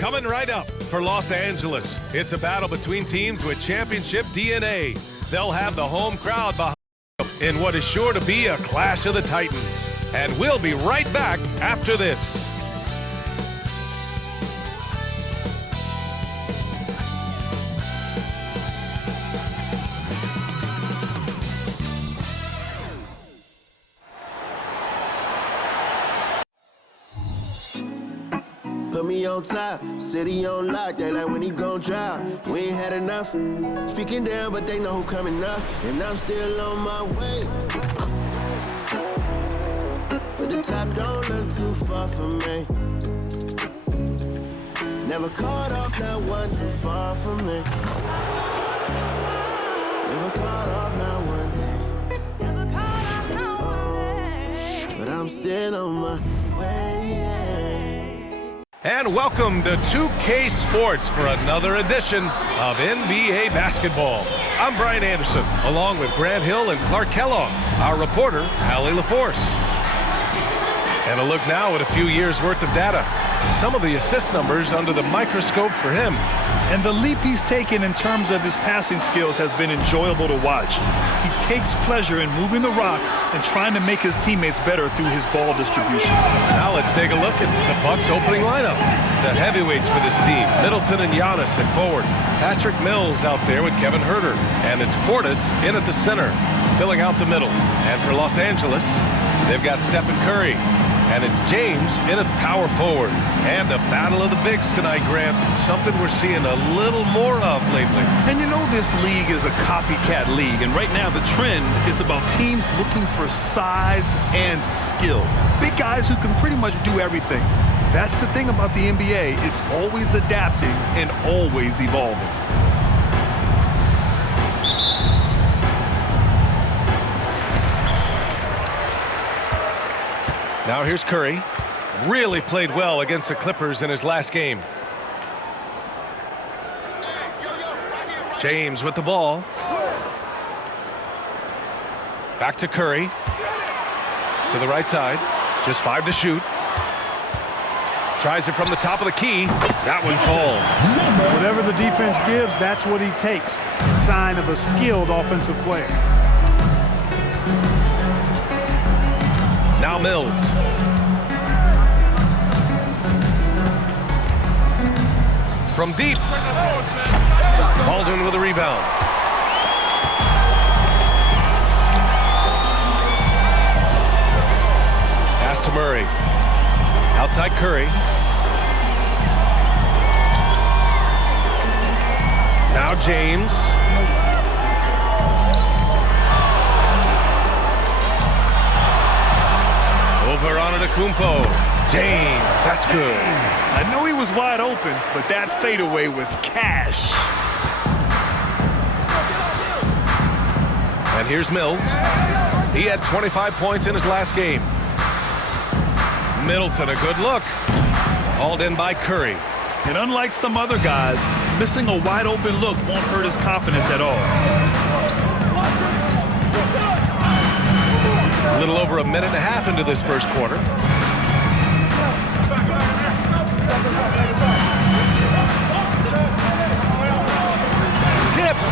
Coming right up for Los Angeles, it's a battle between teams with championship DNA. They'll have the home crowd behind them in what is sure to be a clash of the Titans. And we'll be right back after this. Put me on top, city on lock, they like when he gon' drop. We ain't had enough, speaking down, but they know who coming up, and I'm still on my way. But the top don't look too far from me. Never caught off, not one too far from me. Never caught off, not one day. Never caught off, not one day. But I'm still on my way. And welcome to 2K Sports for another edition of NBA basketball. I'm Brian Anderson, along with Grant Hill and Clark Kellogg, our reporter, Allie LaForce. And a look now at a few years' worth of data. Some of the assist numbers under the microscope for him. And the leap he's taken in terms of his passing skills has been enjoyable to watch. He takes pleasure in moving the rock and trying to make his teammates better through his ball distribution. Now let's take a look at the Bucks' opening lineup. The heavyweights for this team, Middleton and Giannis at forward. Patrick Mills out there with Kevin Huerter. And it's Portis in at the center, filling out the middle. And for Los Angeles, they've got Steph and Curry. And it's James in at power forward. And a battle of the bigs tonight, Grant. Something we're seeing a little more of lately. And you know this league is a copycat league. And right now the trend is about teams looking for size and skill. Big guys who can pretty much do everything. That's the thing about the NBA. It's always adapting and always evolving. Now here's Curry. Really played well against the Clippers in his last game. James with the ball. Back to Curry. To the right side. Just 5 to shoot. Tries it from the top of the key. That one falls. Whatever the defense gives, that's what he takes. Sign of a skilled offensive player. Now Mills. From deep. Baldwin with a rebound. Pass to Murray. Outside Curry. Now James. Over on Antetokounmpo. James, that's good. I know he was wide open, but that fadeaway was cash. And here's Mills. He had 25 points in his last game. Middleton, a good look. Hauled in by Curry. And unlike some other guys, missing a wide open look won't hurt his confidence at all. A little over a minute and a half into this first quarter. Tipped.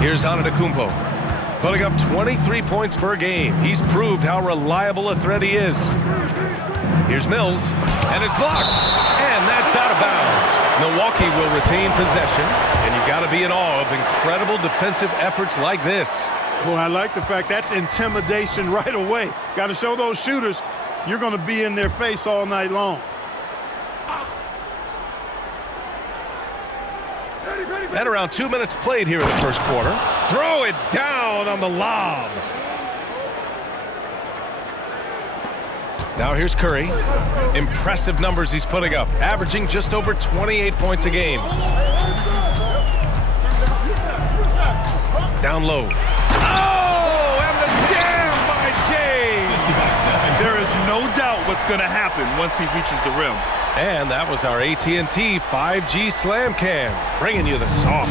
Here's Antetokounmpo, putting up 23 points per game. He's proved how reliable a threat he is. Here's Mills, and it's blocked, and that's out of bounds. Milwaukee will retain possession, and you've got to be in awe of incredible defensive efforts like this. Well, I like the fact that's intimidation right away. Got to show those shooters you're going to be in their face all night long. At around 2 minutes played here in the first quarter. Throw it down on the lob. Now here's Curry. Impressive numbers he's putting up, averaging just over 28 points a game. Down low. Oh, and the jam by James. There is no doubt what's going to happen once he reaches the rim. And that was our AT&T 5G Slam Cam, bringing you the sauce.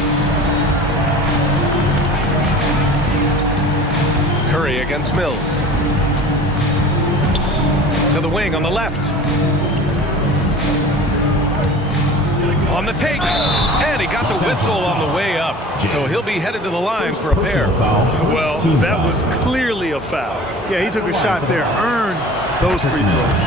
Curry against Mills. to the wing on the left. On the take, and he got the whistle on the way up. So he'll be headed to the line for a pair. Well, that was clearly a foul. Yeah, he took a shot there, earned those free throws.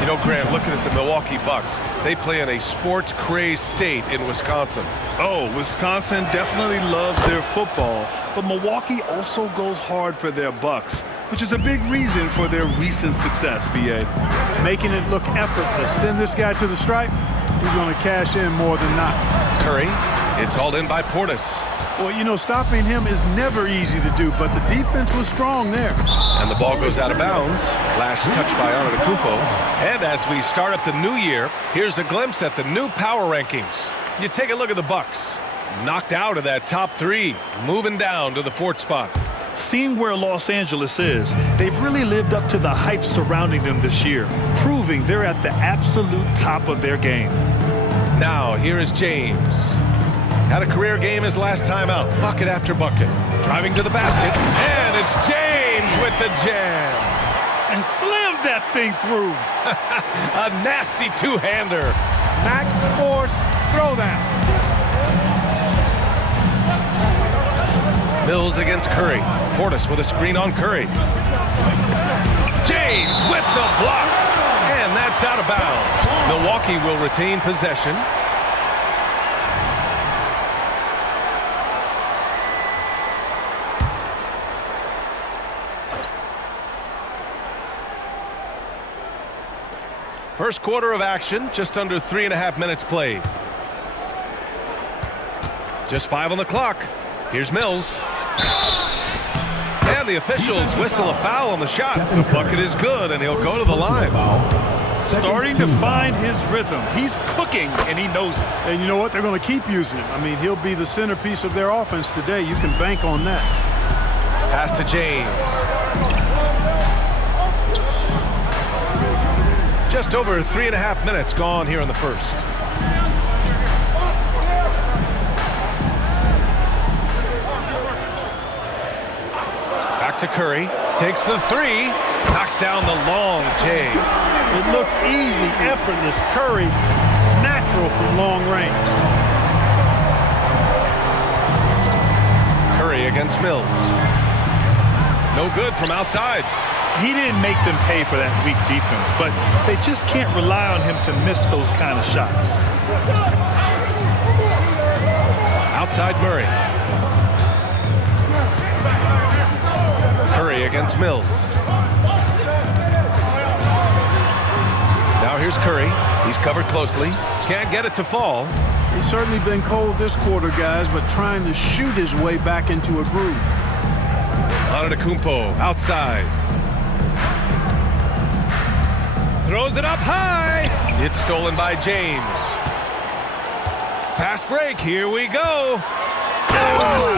You know, Graham, looking at the Milwaukee Bucks, they play in a sports-crazed state in Wisconsin. Oh, Wisconsin definitely loves their football, but Milwaukee also goes hard for their Bucks, which is a big reason for their recent success, B.A. Making it look effortless. Send this guy to the stripe, he's going to cash in more than not. Curry, it's hauled in by Portis. Well, you know, stopping him is never easy to do, but the defense was strong there. And the ball goes out of bounds. Last touch by Antetokounmpo. And as we start up the new year, here's a glimpse at the new power rankings. You take a look at the Bucks. Knocked out of that top 3, moving down to the 4th spot. Seeing where Los Angeles is, they've really lived up to the hype surrounding them this year, proving they're at the absolute top of their game. Now, here is James. Had a career game his last time out, bucket after bucket. Driving to the basket, and it's James with the jam. And slammed that thing through. A nasty two-hander. Max Force throwdown. Mills against Curry. Portis with a screen on Curry. James with the block. And that's out of bounds. Milwaukee will retain possession. First quarter of action, just under 3.5 minutes played. Just 5 on the clock. Here's Mills. And the officials whistle a foul on the shot. The bucket is good, and he'll go to the line. Starting to find his rhythm. He's cooking, and he knows it. And you know what? They're going to keep using him. I mean, he'll be the centerpiece of their offense today. You can bank on that. Pass to James. Just over 3.5 minutes gone here in the first. Back to Curry. Takes the 3. Knocks down the long J. It looks easy, effortless. Curry, natural from long range. Curry against Mills. No good from outside. He didn't make them pay for that weak defense, but they just can't rely on him to miss those kind of shots. Outside Murray. Curry against Mills. Now here's Curry. He's covered closely. Can't get it to fall. He's certainly been cold this quarter, guys, but trying to shoot his way back into a groove. Antetokounmpo outside. Throws it up high. It's stolen by James. Fast break. Here we go. Oh!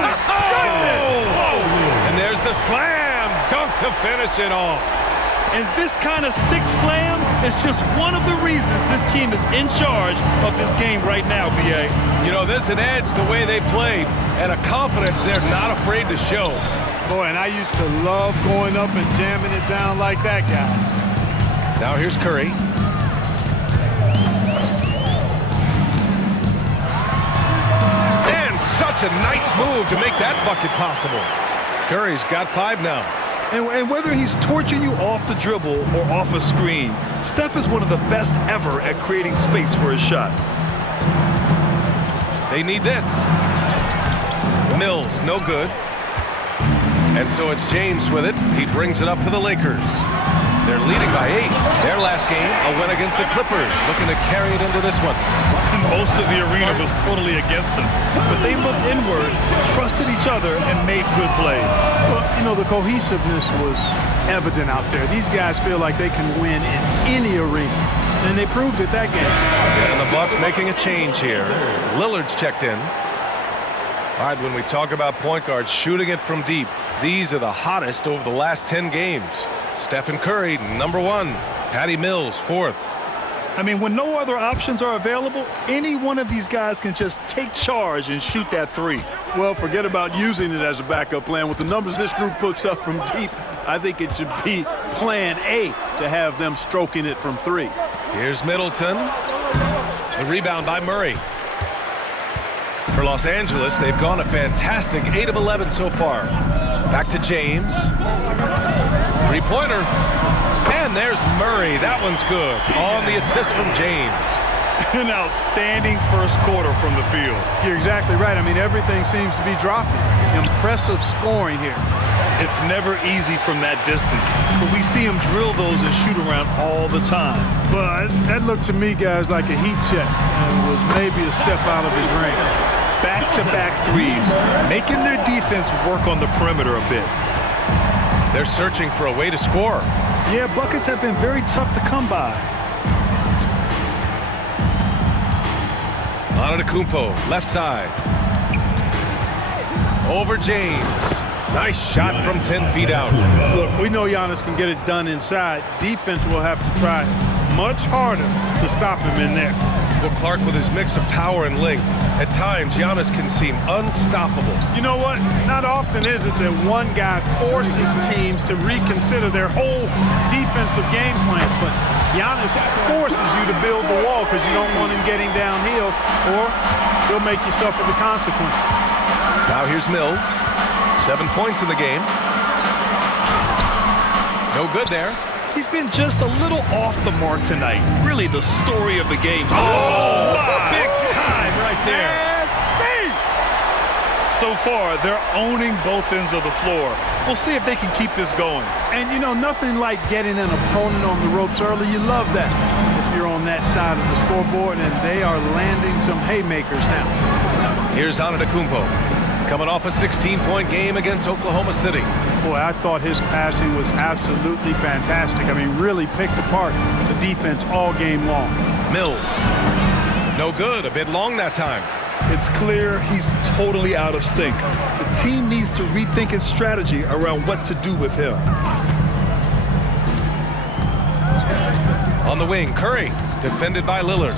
And there's the slam dunk to finish it off. And this kind of sick slam is just one of the reasons this team is in charge of this game right now, B.A. You know, there's an edge the way they play and a confidence they're not afraid to show. Boy, and I used to love going up and jamming it down like that, guys. Now here's Curry. And such a nice move to make that bucket possible. Curry's got 5 now. And whether he's torching you off the dribble or off a screen, Steph is one of the best ever at creating space for his shot. They need this. Mills, no good. And so it's James with it. He brings it up for the Lakers. They're leading by 8. Their last game, a win against the Clippers, looking to carry it into this one. Most of the arena was totally against them, but they looked inward, trusted each other, and made good plays. Well, you know, the cohesiveness was evident out there. These guys feel like they can win in any arena, and they proved it that game. And the Bucks making a change here. Lillard's checked in. All right, when we talk about point guards shooting it from deep, these are the hottest over the last 10 games. Stephen Curry, number 1. Patty Mills, 4th. I mean, when no other options are available, any one of these guys can just take charge and shoot that 3. Well, forget about using it as a backup plan. With the numbers this group puts up from deep, I think it should be plan A. to have them stroking it from three. Here's Middleton. The rebound by Murray. For Los Angeles, they've gone a fantastic 8 of 11 so far. Back to James. Three-pointer. And there's Murray. That one's good. On the assist from James. An outstanding first quarter from the field. You're exactly right. I mean, everything seems to be dropping. Impressive scoring here. It's never easy from that distance, but we see him drill those and shoot around all the time. But that looked to me, guys, like a heat check, and was maybe a step out of his range. Back-to-back threes, making their defense work on the perimeter a bit. They're searching for a way to score. Yeah, buckets have been very tough to come by. Antetokounmpo, left side. Over James. Nice shot from 10 feet out. Look, we know Giannis can get it done inside. Defense will have to try much harder to stop him in there. Well, Clark, with his mix of power and length, at times Giannis can seem unstoppable. You know what? Not often is it that one guy forces teams to reconsider their whole defensive game plan, but Giannis forces you to build the wall because you don't want him getting downhill, or he'll make you suffer the consequences. Now here's Mills. 7 points in the game. No good there. He's been just a little off the mark tonight. Really the story of the game. Oh, my! Big time right there. So far, they're owning both ends of the floor. We'll see if they can keep this going. And, you know, nothing like getting an opponent on the ropes early. You love that if you're on that side of the scoreboard, and they are landing some haymakers now. Here's Antetokounmpo. Coming off a 16-point game against Oklahoma City. Boy, I thought his passing was absolutely fantastic. I mean, really picked apart the defense all game long. Mills. No good. A bit long that time. It's clear he's totally out of sync. The team needs to rethink its strategy around what to do with him. On the wing, Curry. Defended by Lillard.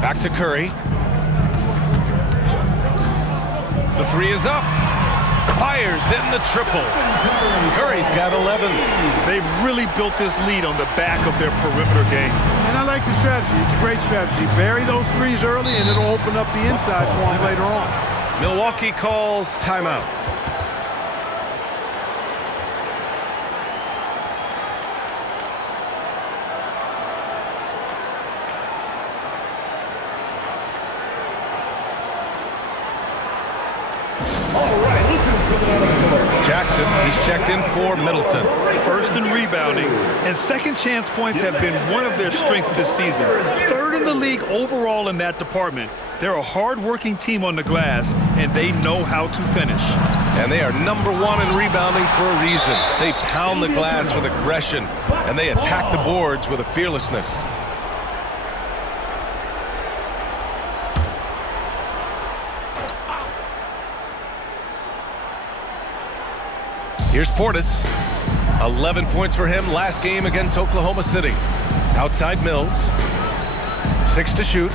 Back to Curry. The three is up. Fires in the triple. Curry's got 11. They've really built this lead on the back of their perimeter game. And I like the strategy. It's a great strategy. Bury those threes early, and it'll open up the inside for them later on. Milwaukee calls timeout. Jackson, he's checked in for Middleton. First in rebounding, and second chance points have been one of their strengths this season. Third in the league overall in that department. They're a hard-working team on the glass, and they know how to finish. And they are number one in rebounding for a reason. They pound the glass with aggression, and they attack the boards with a fearlessness. Here's Portis. 11 points for him last game against Oklahoma City. Outside Mills. 6 to shoot.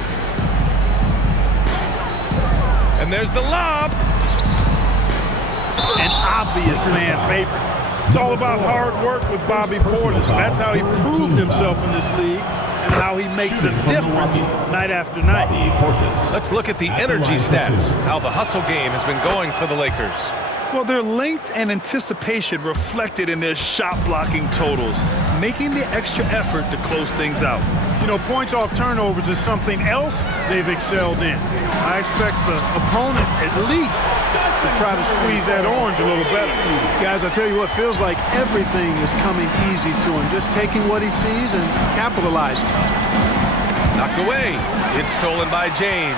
And there's the lob. An obvious fan favorite. It's all about hard work with Bobby Portis. That's how he proved himself in this league and how he makes a difference night after night. Let's look at the energy stats, how the hustle game has been going for the Lakers. Well, their length and anticipation reflected in their shot-blocking totals, making the extra effort to close things out. You know, points off turnovers is something else they've excelled in. I expect the opponent at least to try to squeeze that orange a little better. Guys, I tell you what, feels like everything is coming easy to him, just taking what he sees and capitalizing. Knocked away. It's stolen by James.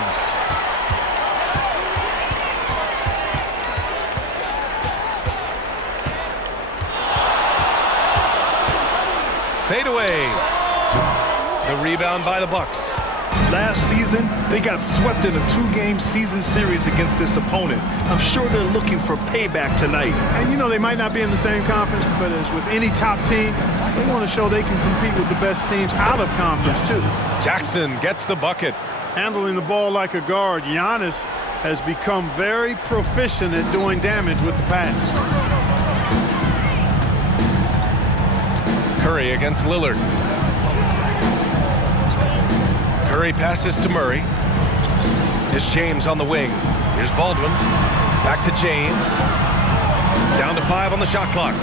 Fade away. The rebound by the Bucks. Last season, they got swept in a 2-game season series against this opponent. I'm sure they're looking for payback tonight. And you know, they might not be in the same conference, but as with any top team, they want to show they can compete with the best teams out of conference too. Jackson gets the bucket. Handling the ball like a guard, Giannis has become very proficient at doing damage with the pass. Curry against Lillard. Curry passes to Murray. Here's James on the wing. Here's Baldwin. Back to James. Down to 5 on the shot clock.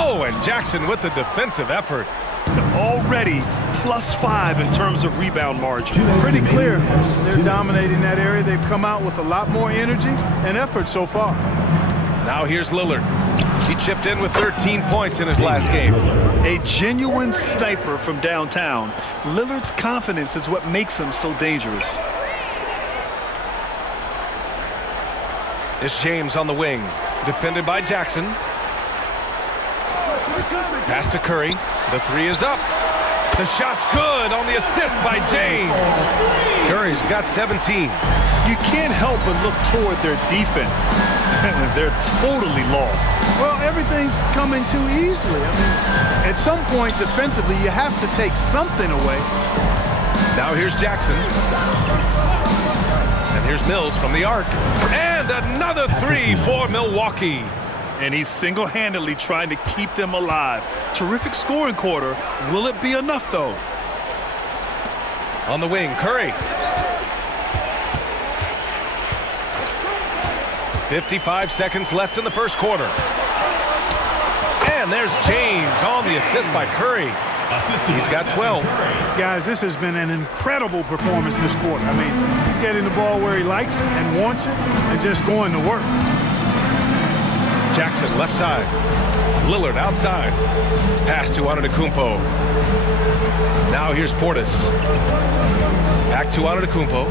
Oh, and Jackson with the defensive effort. Already +5 in terms of rebound margin. Pretty clear. They're dominating that area. They've come out with a lot more energy and effort so far. Now here's Lillard. He chipped in with 13 points in his last game. A genuine sniper from downtown. Lillard's confidence is what makes him so dangerous. It's James on the wing. Defended by Jackson. Pass to Curry. The 3 is up. The shot's good on the assist by James. Curry's got 17. You can't help but look toward their defense. They're totally lost. Well, everything's coming too easily. I mean, at some point defensively, you have to take something away. Now here's Jackson. And here's Mills from the arc. And another 3 for Milwaukee. And he's single-handedly trying to keep them alive. Terrific scoring quarter. Will it be enough, though? On the wing, Curry. 55 seconds left in the first quarter. And there's James on the assist by Curry. He's got 12. Guys, this has been an incredible performance this quarter. I mean, he's getting the ball where he likes it and wants it and just going to work. Jackson left side. Lillard outside. Pass to Antetokounmpo. Now here's Portis. Back to Antetokounmpo.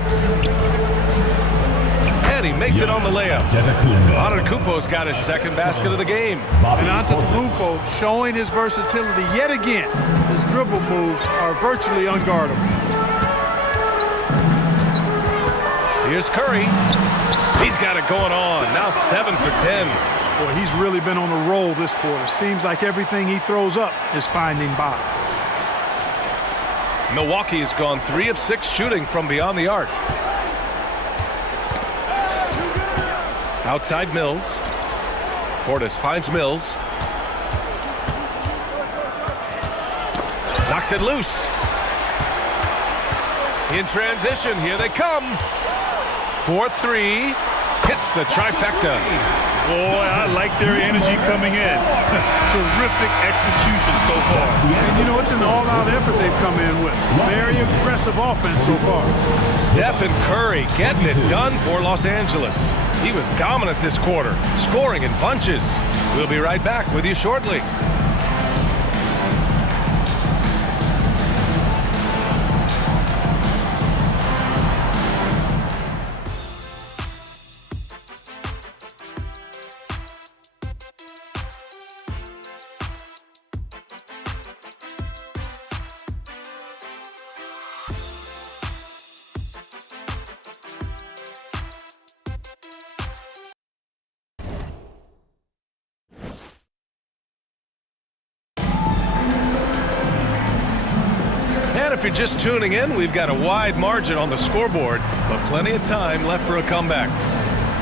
And he makes it on the layup. Antetokounmpo's got his second basket of the game. And Antetokounmpo showing his versatility yet again. His dribble moves are virtually unguardable. Here's Curry. He's got it going on. Now 7 for 10. Boy, he's really been on a roll this quarter. Seems like everything he throws up is finding bottom. Milwaukee has gone 3 of 6 shooting from beyond the arc. Outside Mills. Portis finds Mills. Knocks it loose. In transition, here they come. 4-3. Hits the trifecta. Boy, I like their energy coming in. Terrific execution so far. And, you know, it's an all-out effort they've come in with. Very aggressive offense so far. Steph and Curry getting it done for Los Angeles. He was dominant this quarter, scoring in bunches. We'll be right back with you shortly. And if you're just tuning in, we've got a wide margin on the scoreboard, but plenty of time left for a comeback.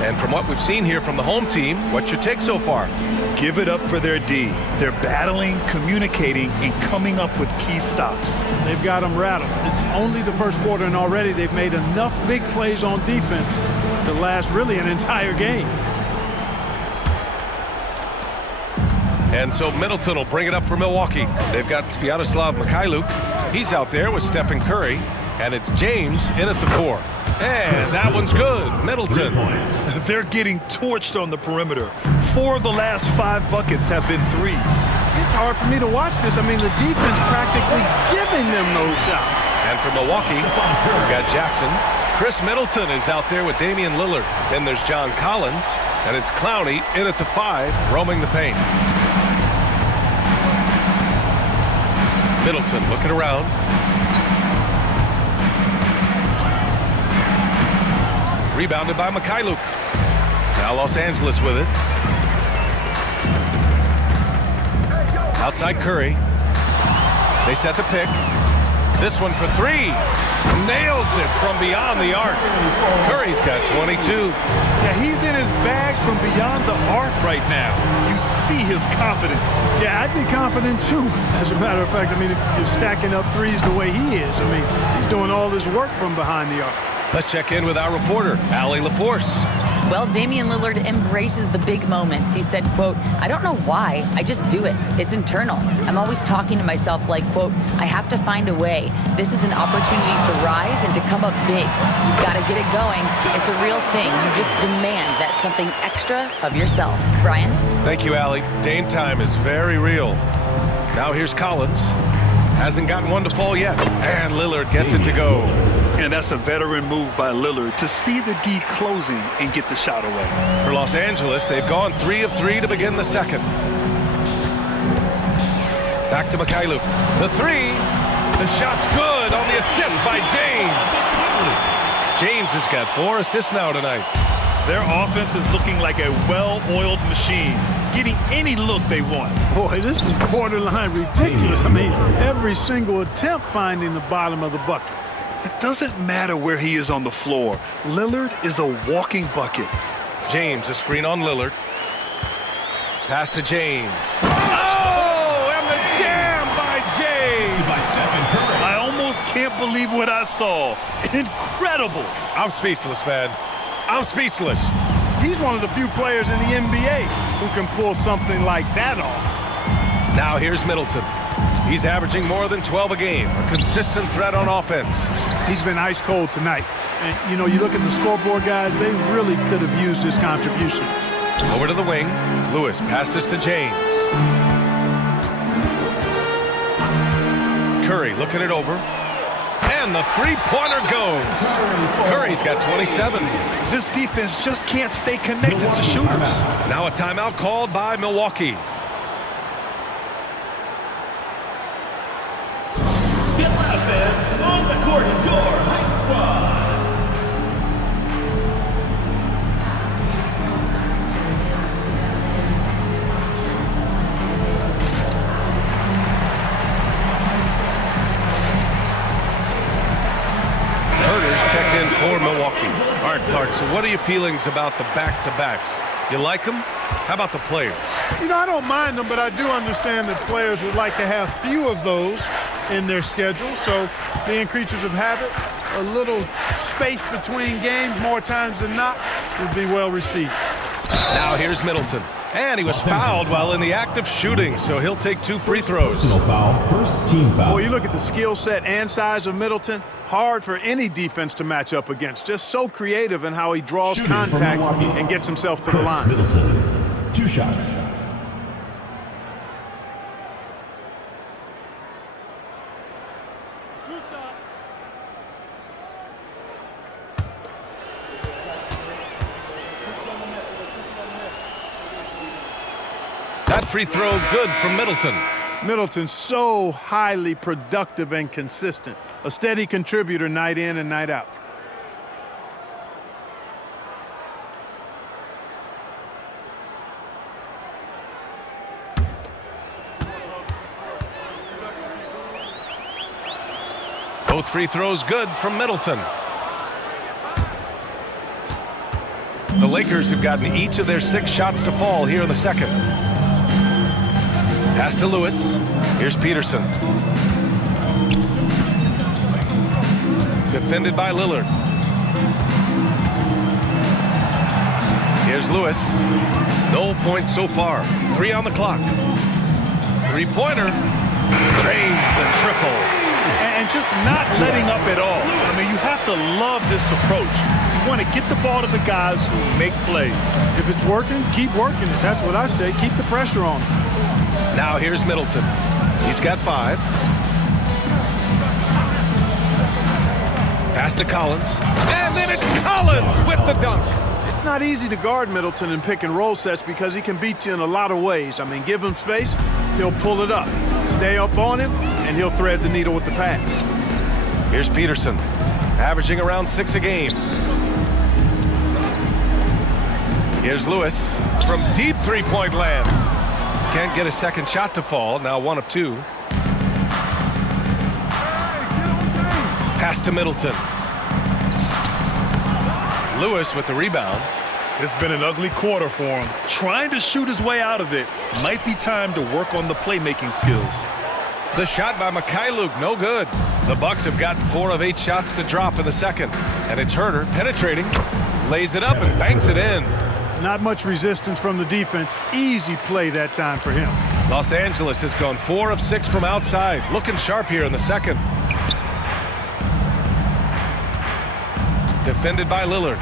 And from what we've seen here from the home team, what's your take so far? Give it up for their D. They're battling, communicating, and coming up with key stops. They've got them rattled. It's only the first quarter, and already they've made enough big plays on defense to last really an entire game. And so Middleton will bring it up for Milwaukee. They've got Sviatoslav Mikhailuk. He's out there with Stephen Curry. And it's James in at the 4. And that one's good. Middleton. They're getting torched on the perimeter. 4 of the last 5 buckets have been threes. It's hard for me to watch this. I mean, the defense practically giving them those shots. And for Milwaukee, we've got Jackson. Chris Middleton is out there with Damian Lillard. Then there's John Collins. And it's Clowney in at the 5, roaming the paint. Middleton looking around. Rebounded by Mikhailuk. Now Los Angeles with it. Outside Curry. They set the pick. This one for three. Nails it from beyond the arc. Curry's got 22. Yeah, he's in his bag from beyond the arc right now. You see his confidence. Yeah, I'd be confident too. As a matter of fact, I mean, if you're stacking up threes the way he is, I mean, he's doing all this work from behind the arc. Let's check in with our reporter, Allie LaForce. Well, Damian Lillard embraces the big moments. He said, quote, "I don't know why, I just do it. It's internal. I'm always talking to myself like, quote, I have to find a way. This is an opportunity to rise and to come up big. You've got to get it going. It's a real thing. You just demand that something extra of yourself." Brian? Thank you, Allie. Dame time is very real. Now here's Collins. Hasn't gotten one to fall yet. And Lillard gets it to go. And that's a veteran move by Lillard to see the D closing and get the shot away. For Los Angeles, they've gone 3 of 3 to begin the second. Back to Mikhailuk. The three. The shot's good on the assist by James. James has got 4 assists now tonight. Their offense is looking like a well-oiled machine, getting any look they want. Boy, this is borderline ridiculous. I mean, every single attempt finding the bottom of the bucket. It doesn't matter where he is on the floor. Lillard is a walking bucket. James, a screen on Lillard. Pass to James. Oh, and the jam by James. I almost can't believe what I saw. Incredible. I'm speechless, man. I'm speechless. He's one of the few players in the NBA who can pull something like that off. Now here's Middleton. He's averaging more than 12 a game, a consistent threat on offense. He's been ice cold tonight. And, you know, you look at the scoreboard, guys, they really could have used his contributions. Over to the wing. Lewis passes to James. Curry looking it over. And the three-pointer goes. Curry's got 27. This defense just can't stay connected to shooters. Now a timeout called by Milwaukee. On the court is your hype squad. Herder's checked in for Milwaukee. All right, Clark, so what are your feelings about the back-to-backs? You like them? How about the players? You know, I don't mind them, but I do understand that players would like to have few of those in their schedule. So being creatures of habit, a little space between games more times than not would be well received. Now here's Middleton. And he was fouled while in the act of shooting, so he'll take 2 free throws. First team foul. Boy, you look at the skill set and size of Middleton, hard for any defense to match up against. Just so creative in how he draws contact and gets himself to the line. Middleton, 2 shots. That free throw good from Middleton. Middleton's so highly productive and consistent. A steady contributor night in and night out. Both free throws good from Middleton. The Lakers have gotten each of their 6 shots to fall here in the second. Pass to Lewis. Here's Peterson. Defended by Lillard. Here's Lewis. No points so far. 3 on the clock. Three-pointer. Drains the triple. And just not letting up at all. I mean, you have to love this approach. You want to get the ball to the guys who make plays. If it's working, keep working it. That's what I say. Keep the pressure on him. Now here's Middleton. He's got 5. Pass to Collins. And then it's Collins with the dunk. It's not easy to guard Middleton in pick and roll sets because he can beat you in a lot of ways. I mean, give him space, he'll pull it up. Stay up on him, and he'll thread the needle with the pass. Here's Peterson, averaging around 6 a game. Here's Lewis from deep three-point land. Can't get a second shot to fall, now 1 of 2. Pass to Middleton. Lewis with the rebound. It's been an ugly quarter for him. Trying to shoot his way out of it. Might be time to work on the playmaking skills. The shot by Mikhailuk, no good. The Bucks have gotten 4 of 8 shots to drop in the second. And it's Herter penetrating, lays it up and banks it in. Not much resistance from the defense. Easy play that time for him. Los Angeles has gone 4 of 6 from outside. Looking sharp here in the second. Defended by Lillard.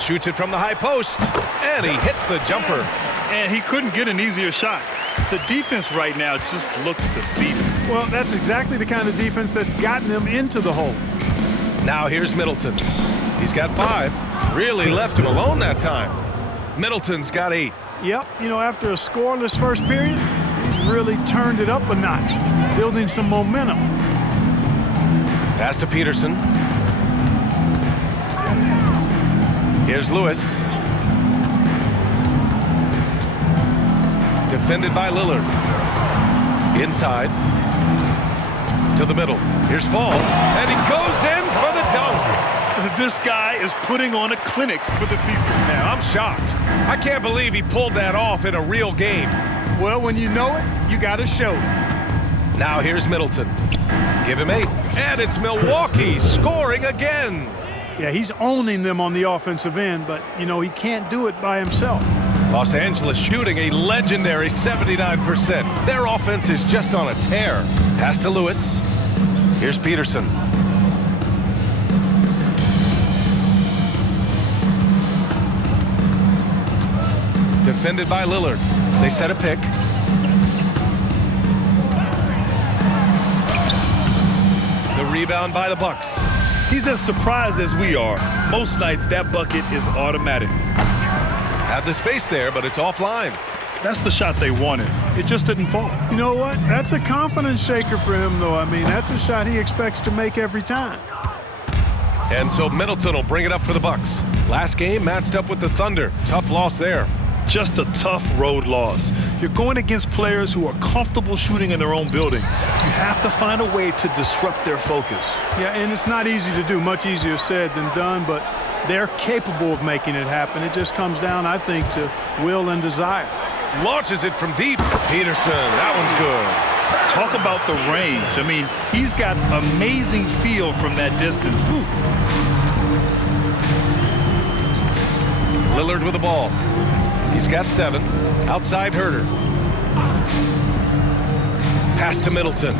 Shoots it from the high post, and he hits the jumper. And he couldn't get an easier shot. The defense right now just looks defeated. Well, that's exactly the kind of defense that's gotten them into the hole. Now here's Middleton. He's got 5. Really left him alone that time. Middleton's got 8. Yep, you know, after a scoreless first period, he's really turned it up a notch, building some momentum. Pass to Peterson. Here's Lewis. Defended by Lillard. Inside. To the middle. Here's Fall. And he goes in for the dunk. This guy is putting on a clinic for the people. Man, I'm shocked. I can't believe he pulled that off in a real game. Well, when you know it, you got to show it. Now here's Middleton. Give him 8. And it's Milwaukee scoring again. Yeah, he's owning them on the offensive end, but, you know, he can't do it by himself. Los Angeles shooting a legendary 79%. Their offense is just on a tear. Pass to Lewis. Here's Peterson. Defended by Lillard. They set a pick. The rebound by the Bucks. He's as surprised as we are. Most nights, that bucket is automatic. Had the space there, but it's offline. That's the shot they wanted. It just didn't fall. You know what? That's a confidence shaker for him, though. I mean, that's a shot he expects to make every time. And so Middleton will bring it up for the Bucks. Last game matched up with the Thunder. Tough loss there. Just a tough road loss. You're going against players who are comfortable shooting in their own building. You have to find a way to disrupt their focus. Yeah, and it's not easy to do. Much easier said than done, but they're capable of making it happen. It just comes down, I think, to will and desire. Launches it from deep. Peterson, that one's good. Talk about the range. I mean, he's got amazing feel from that distance. Whew. Lillard with the ball. He's got 7. Outside Herter. Pass to Middleton.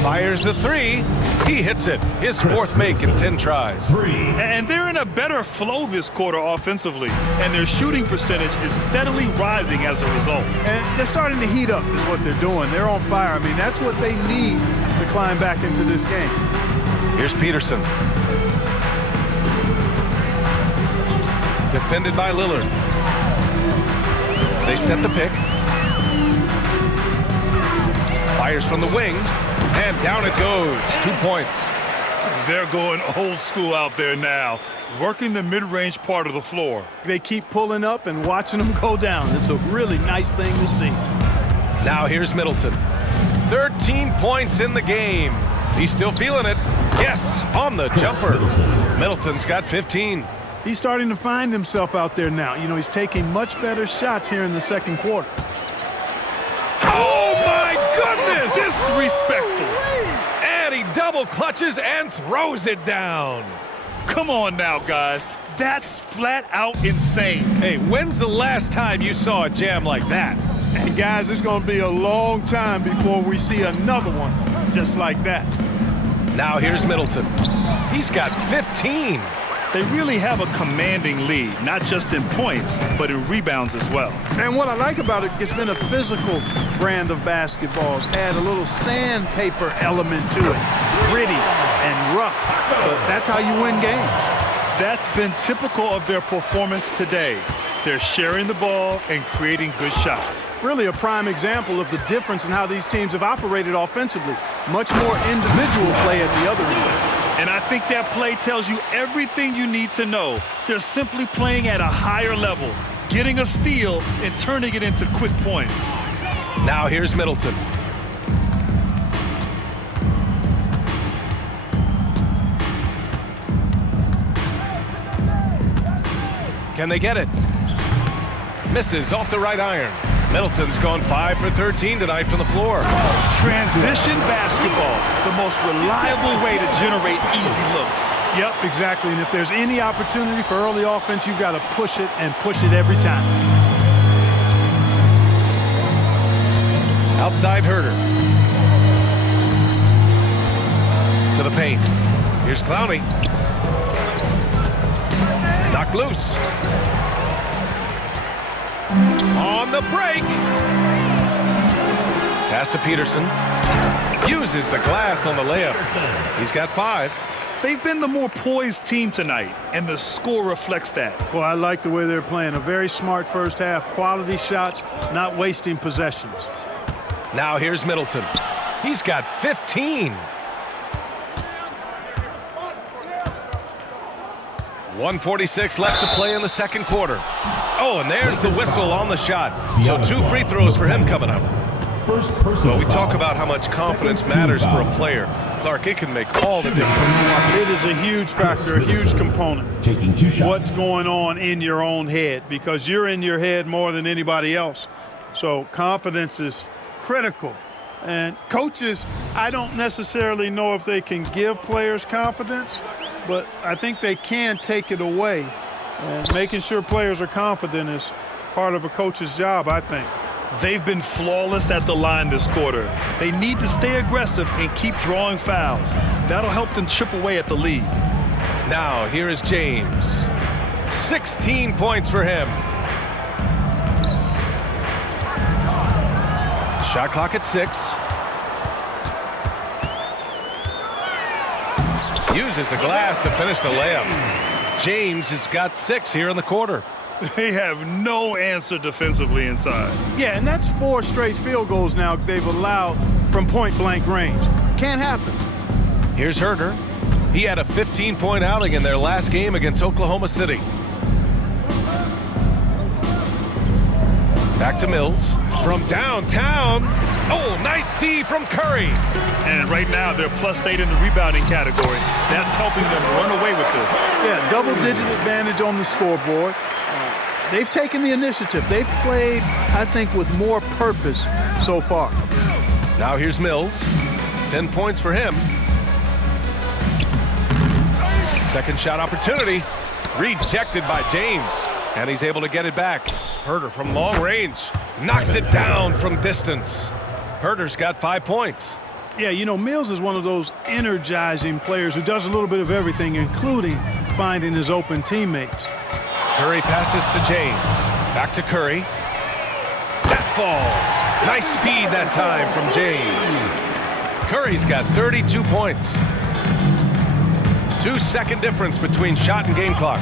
Fires the 3. He hits it. His 4th make in 10 tries. And they're in a better flow this quarter offensively. And their shooting percentage is steadily rising as a result. And they're starting to heat up is what they're doing. They're on fire. I mean, that's what they need to climb back into this game. Here's Peterson. Defended by Lillard. They set the pick. Fires from the wing. And down it goes. 2 points. They're going old school out there now, working the mid-range part of the floor. They keep pulling up and watching them go down. It's a really nice thing to see. Now here's Middleton. 13 points in the game. He's still feeling it. Yes, on the jumper. Middleton's got 15. He's starting to find himself out there now. You know, he's taking much better shots here in the second quarter. Oh, my goodness! Disrespectful. And he double clutches and throws it down. Come on now, guys. That's flat out insane. Hey, when's the last time you saw a jam like that? And, guys, it's going to be a long time before we see another one just like that. Now here's Middleton. He's got 15. They really have a commanding lead, not just in points, but in rebounds as well. And what I like about it, it's been a physical brand of basketball. It's had a little sandpaper element to it, gritty and rough. But that's how you win games. That's been typical of their performance today. They're sharing the ball and creating good shots. Really a prime example of the difference in how these teams have operated offensively. Much more individual play at the other end. And I think that play tells you everything you need to know. They're simply playing at a higher level. getting a steal and turning it into quick points. Now here's Middleton. Can they get it? Misses off the right iron. Middleton's gone 5 for 13 tonight from the floor. Transition basketball, the most reliable way to generate easy looks. Yep, exactly. And if there's any opportunity for early offense, you've got to push it and push it every time. Outside Herder. To the paint. Here's Clowney. Knocked loose. On the break. Pass to Peterson. Uses the glass on the layup. He's got 5. They've been the more poised team tonight, and the score reflects that. Well, I like the way they're playing. A very smart first half. Quality shots, not wasting possessions. Now here's Middleton. He's got 15. 1:46 left to play in the second quarter. Oh, and there's the whistle on the shot. So 2 free throws for him coming up. Well, we talk about how much confidence matters for a player. Clark, it can make all the difference. It is a huge factor, a huge component. Taking 2 shots. What's going on in your own head, because you're in your head more than anybody else. So confidence is critical. And coaches, I don't necessarily know if they can give players confidence, but I think they can take it away. And making sure players are confident is part of a coach's job, I think. They've been flawless at the line this quarter. They need to stay aggressive and keep drawing fouls. That'll help them chip away at the lead. Now, here is James. 16 points for him. Shot clock at 6. Uses the glass to finish the layup. James has got 6 here in the quarter. They have no answer defensively inside. Yeah, and that's 4 straight field goals now they've allowed from point-blank range. Can't happen. Here's Herder. He had a 15-point outing in their last game against Oklahoma City. Back to Mills. From downtown. Oh, nice D from Curry. And right now, they're +8 in the rebounding category. That's helping them run away with this. Yeah, double-digit advantage on the scoreboard. They've taken the initiative. They've played, I think, with more purpose so far. Now here's Mills. 10 points for him. Second shot opportunity. Rejected by James. And he's able to get it back. Herder from long range. Knocks it down from distance. Herder's got 5 points. Yeah, you know, Mills is one of those energizing players who does a little bit of everything, including finding his open teammates. Curry passes to James. Back to Curry. That falls. Nice feed that time from James. Curry's got 32 points. 2-second difference between shot and game clock.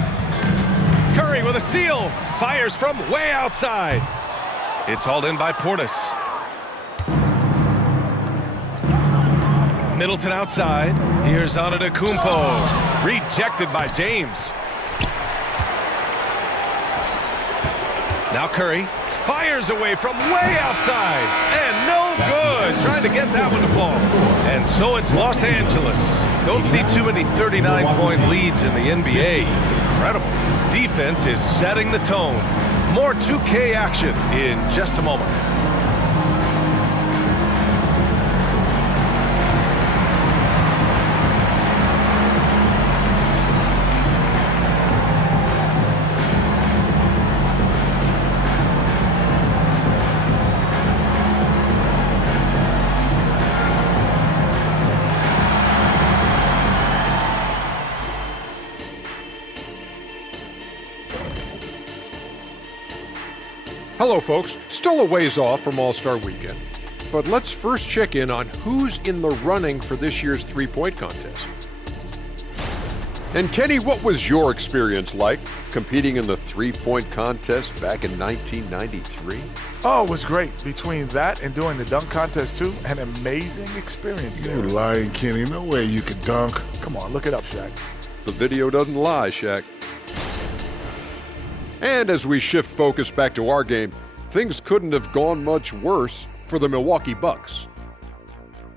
Curry with a steal. Fires from way outside. It's hauled in by Portis. Middleton outside. Here's Antetokounmpo. Rejected by James. Now Curry fires away from way outside. And no good. Trying to get that one to fall. And so it's Los Angeles. Don't see too many 39-point leads in the NBA. Incredible. Defense is setting the tone. More 2K action in just a moment. Hello, folks. Still a ways off from All-Star Weekend, but let's first check in on who's in the running for this year's three-point contest. And Kenny, what was your experience like competing in the three-point contest back in 1993? Oh, it was great. Between that and doing the dunk contest too, an amazing experience there. You lying, Kenny. No way you could dunk. Come on, look it up, Shaq. The video doesn't lie, Shaq. And as we shift focus back to our game, things couldn't have gone much worse for the Milwaukee Bucks.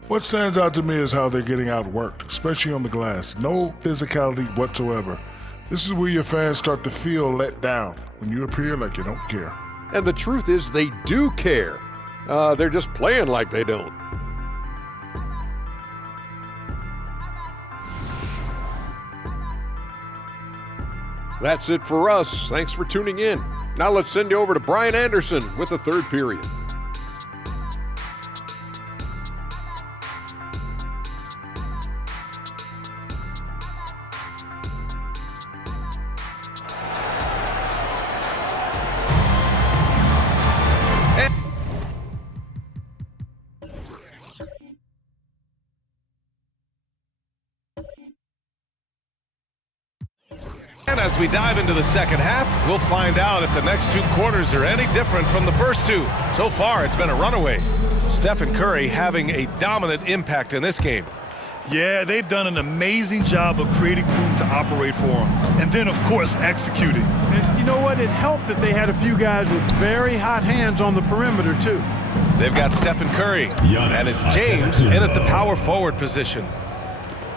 What stands out to me is how they're getting outworked, especially on the glass. No physicality whatsoever. This is where your fans start to feel let down, when you appear like you don't care. And the truth is they do care. They're just playing like they don't. That's it for us. Thanks for tuning in. Now let's send you over to Brian Anderson with the third period. And as we dive into the second half, we'll find out if the next two quarters are any different from the first two. So far, it's been a runaway. Steph and Curry having a dominant impact in this game. Yeah, they've done an amazing job of creating room to operate for them. And then, of course, executing. And you know what? It helped that they had a few guys with very hot hands on the perimeter, too. They've got Steph and Curry, and it's James in at the power forward position.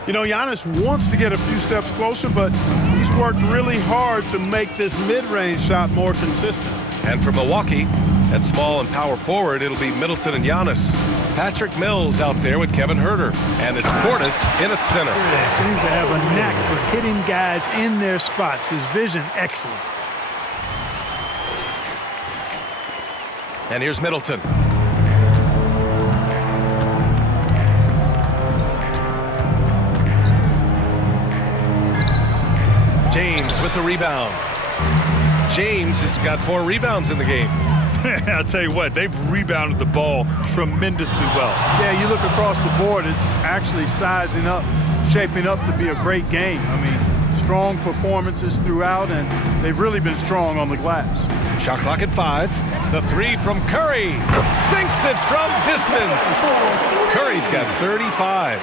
You know, Giannis wants to get a few steps closer, but he's worked really hard to make this mid-range shot more consistent. And for Milwaukee, at small and power forward, it'll be Middleton and Giannis. Patrick Mills out there with Kevin Huerter, and it's Portis in at center. Seems to have a knack for hitting guys in their spots. His vision, excellent. And here's Middleton. James with the rebound. James has got 4 rebounds in the game. I'll tell you what, they've rebounded the ball tremendously well. Yeah, you look across the board, it's actually sizing up, shaping up to be a great game. I mean, strong performances throughout, and they've really been strong on the glass. Shot clock at 5. The 3 from Curry. Sinks it from distance. Curry's got 35.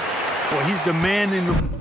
Boy, he's demanding the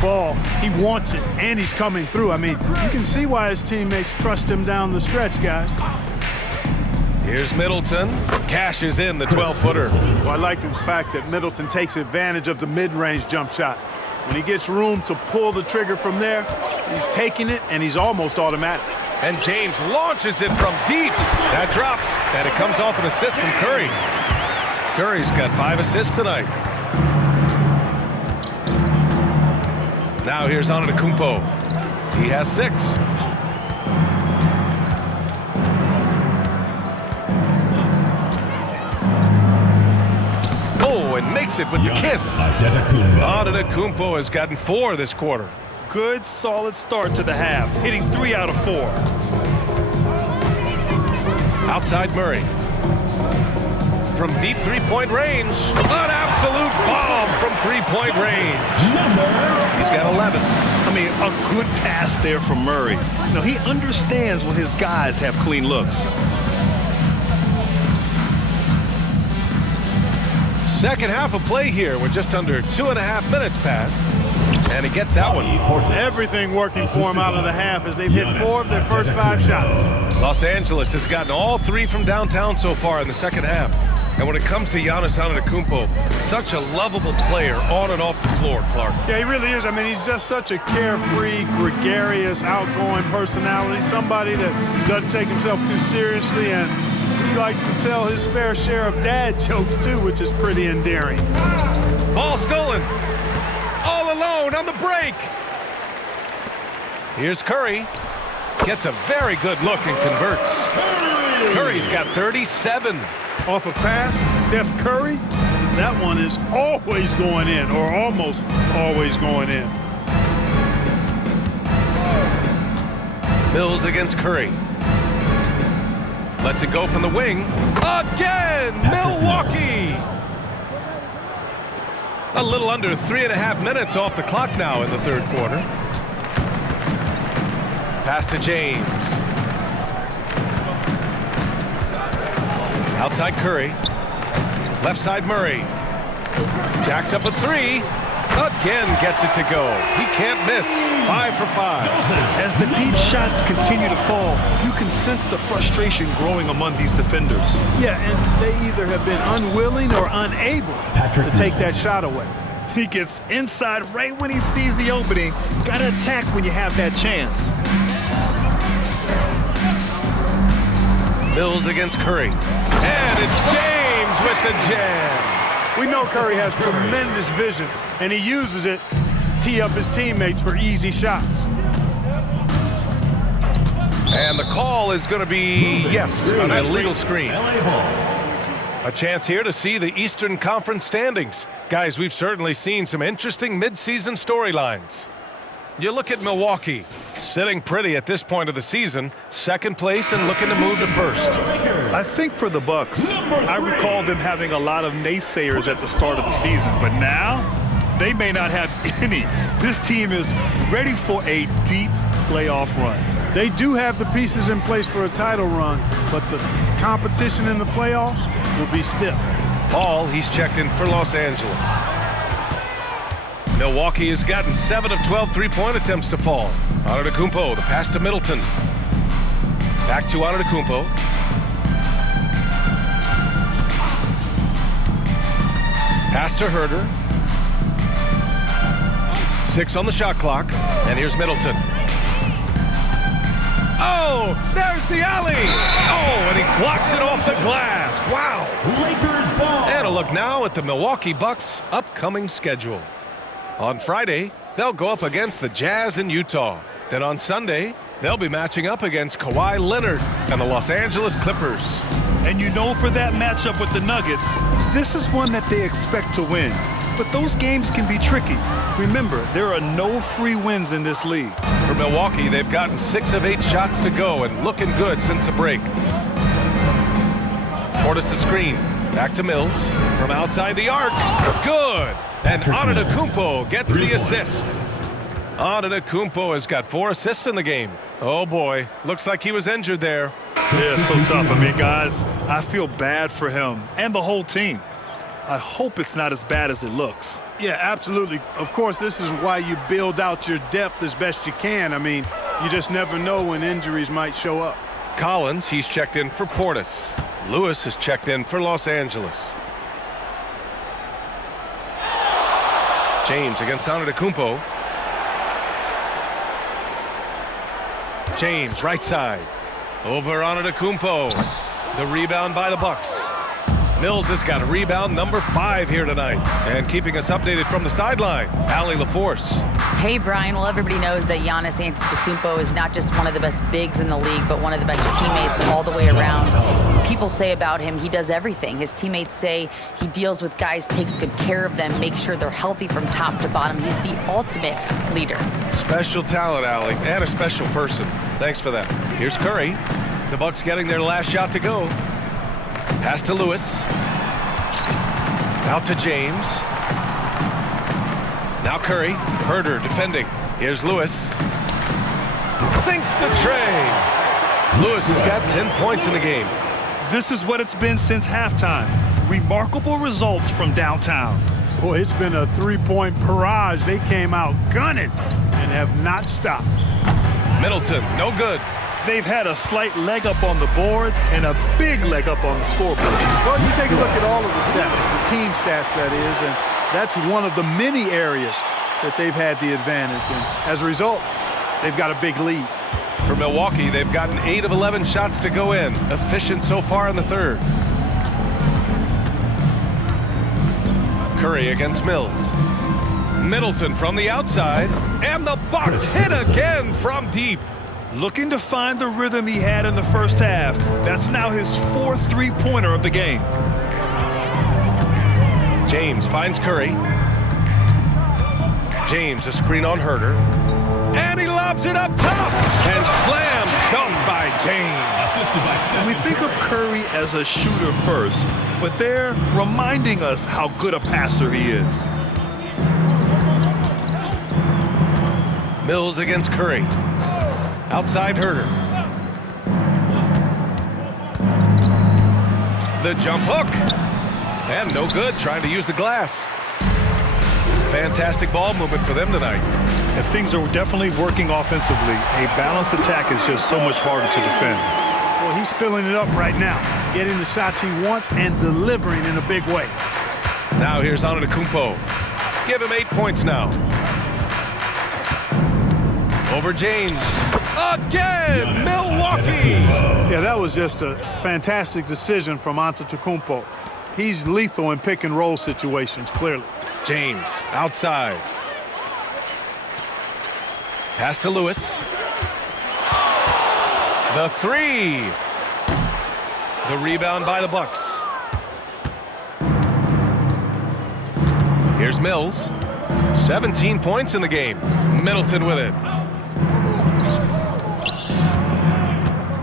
ball. He wants it, and he's coming through. I mean, you can see why his teammates trust him down the stretch, guys. Here's Middleton. Cashes in the 12-footer. Well, I like the fact that Middleton takes advantage of the mid-range jump shot. When he gets room to pull the trigger from there, he's taking it, and he's almost automatic. And James launches it from deep. That drops, and it comes off an assist from Curry. Curry's got 5 assists tonight. Now here's Antetokounmpo. He has 6. Oh, and makes it with the kiss. Antetokounmpo has gotten 4 this quarter. Good, solid start to the half, hitting 3 out of 4. Outside Murray. From deep three-point range. An absolute bomb from three-point range. He's got 11. I mean, a good pass there from Murray. You know, he understands when his guys have clean looks. Second half of play here. We're just under 2.5 minutes past. And he gets that one. Everything working for him out of the half as they've hit 4 of their first 5 shots. Los Angeles has gotten all 3 from downtown so far in the second half. And when it comes to Giannis Antetokounmpo, such a lovable player on and off the floor, Clark. Yeah, he really is. I mean, he's just such a carefree, gregarious, outgoing personality, somebody that doesn't take himself too seriously, and he likes to tell his fair share of dad jokes, too, which is pretty endearing. Ball stolen. All alone on the break. Here's Curry. Gets a very good look and converts. Curry's got 37. Off a pass, Steph Curry, that one is always going in, or almost always going in. Mills against Curry. Lets it go from the wing. Again, Milwaukee! A little under 3.5 minutes off the clock now in the third quarter. Pass to James. Outside Curry. Left side Murray. Jacks up a 3. Again gets it to go. He can't miss. 5 for 5. As the deep shots continue to fall, you can sense the frustration growing among these defenders. Yeah, and they either have been unwilling or unable to take that shot away. He gets inside right when he sees the opening. Gotta attack when you have that chance. Mills against Curry. And it's James with the jam. We know Curry has tremendous vision, and he uses it to tee up his teammates for easy shots. And the call is going to be, yes, an illegal screen. A chance here to see the Eastern Conference standings. Guys, we've certainly seen some interesting midseason storylines. You look at Milwaukee, sitting pretty at this point of the season, second place and looking to move to first. I think for the Bucks, I recall them having a lot of naysayers at the start of the season, but now they may not have any. This team is ready for a deep playoff run. They do have the pieces in place for a title run, but the competition in the playoffs will be stiff. Hall, he's checked in for Los Angeles. Milwaukee has gotten 7 of 12 three-point attempts to fall. Antetokounmpo, the pass to Middleton. Back to Antetokounmpo. Pass to Herder. 6 on the shot clock. And here's Middleton. Oh, there's the alley. Oh, and he blocks it off the glass. Wow. Lakers ball. And a look now at the Milwaukee Bucks' upcoming schedule. On Friday, they'll go up against the Jazz in Utah. Then on Sunday, they'll be matching up against Kawhi Leonard and the Los Angeles Clippers. And you know, for that matchup with the Nuggets, this is one that they expect to win. But those games can be tricky. Remember, there are no free wins in this league. For Milwaukee, they've gotten 6 of 8 shots to go and looking good since the break. Portis a screen. Back to Mills. From outside the arc. Good. And Antetokounmpo gets the assist. Antetokounmpo has got 4 assists in the game. Oh boy, looks like he was injured there. Yeah, so tough. I mean, guys, I feel bad for him and the whole team. I hope it's not as bad as it looks. Yeah, absolutely. Of course, this is why you build out your depth as best you can. I mean, you just never know when injuries might show up. Collins, he's checked in for Portis. Lewis has checked in for Los Angeles. James against Antetokounmpo. James, right side. Over Antetokounmpo. The rebound by the Bucks. Mills has got a rebound number 5 here tonight. And keeping us updated from the sideline, Allie LaForce. Hey, Brian. Well, everybody knows that Giannis Antetokounmpo is not just one of the best bigs in the league, but one of the best teammates all the way around. People say about him, he does everything. His teammates say he deals with guys, takes good care of them, makes sure they're healthy from top to bottom. He's the ultimate leader. Special talent, Allie, and a special person. Thanks for that. Here's Curry. The Bucks getting their last shot to go. Pass to Lewis. Out to James. Now Curry. Herder defending. Here's Lewis. Sinks the tray. Lewis has got 10 points in the game. This is what it's been since halftime. Remarkable results from downtown. Boy, it's been a three-point barrage. They came out gunning and have not stopped. Middleton, no good. They've had a slight leg up on the boards and a big leg up on the scoreboard. Well, you take a look at all of the stats, the team stats, that is, and that's one of the many areas that they've had the advantage. And as a result, they've got a big lead. For Milwaukee, they've gotten 8 of 11 shots to go in. Efficient so far in the third. Curry against Mills. Middleton from the outside. And the Bucks hit again from deep. Looking to find the rhythm he had in the first half. That's now his 4th three-pointer of the game. James finds Curry. James, a screen on Herder. And he lobs it up top. And slam dunk by James. Assisted by Steph. We think of Curry as a shooter first, but they're reminding us how good a passer he is. Mills against Curry. Outside Herder. The jump hook. And no good, trying to use the glass. Fantastic ball movement for them tonight. And things are definitely working offensively. A balanced attack is just so much harder to defend. Well, he's filling it up right now, getting the shots he wants and delivering in a big way. Now here's Antetokounmpo. Give him 8 points now. Over James. Again, Milwaukee. Yeah, that was just a fantastic decision from Antetokounmpo. He's lethal in pick and roll situations, clearly. James outside. Pass to Lewis. The 3. The rebound by the Bucks. Here's Mills. 17 points in the game. Middleton with it.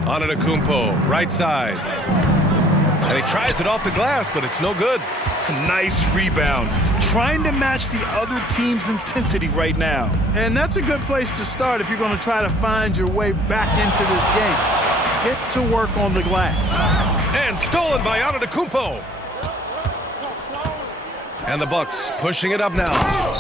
Antetokounmpo, right side. And he tries it off the glass, but it's no good. Nice rebound. Trying to match the other team's intensity right now. And that's a good place to start if you're going to try to find your way back into this game. Get to work on the glass. And stolen by Antetokounmpo. And the Bucks pushing it up now.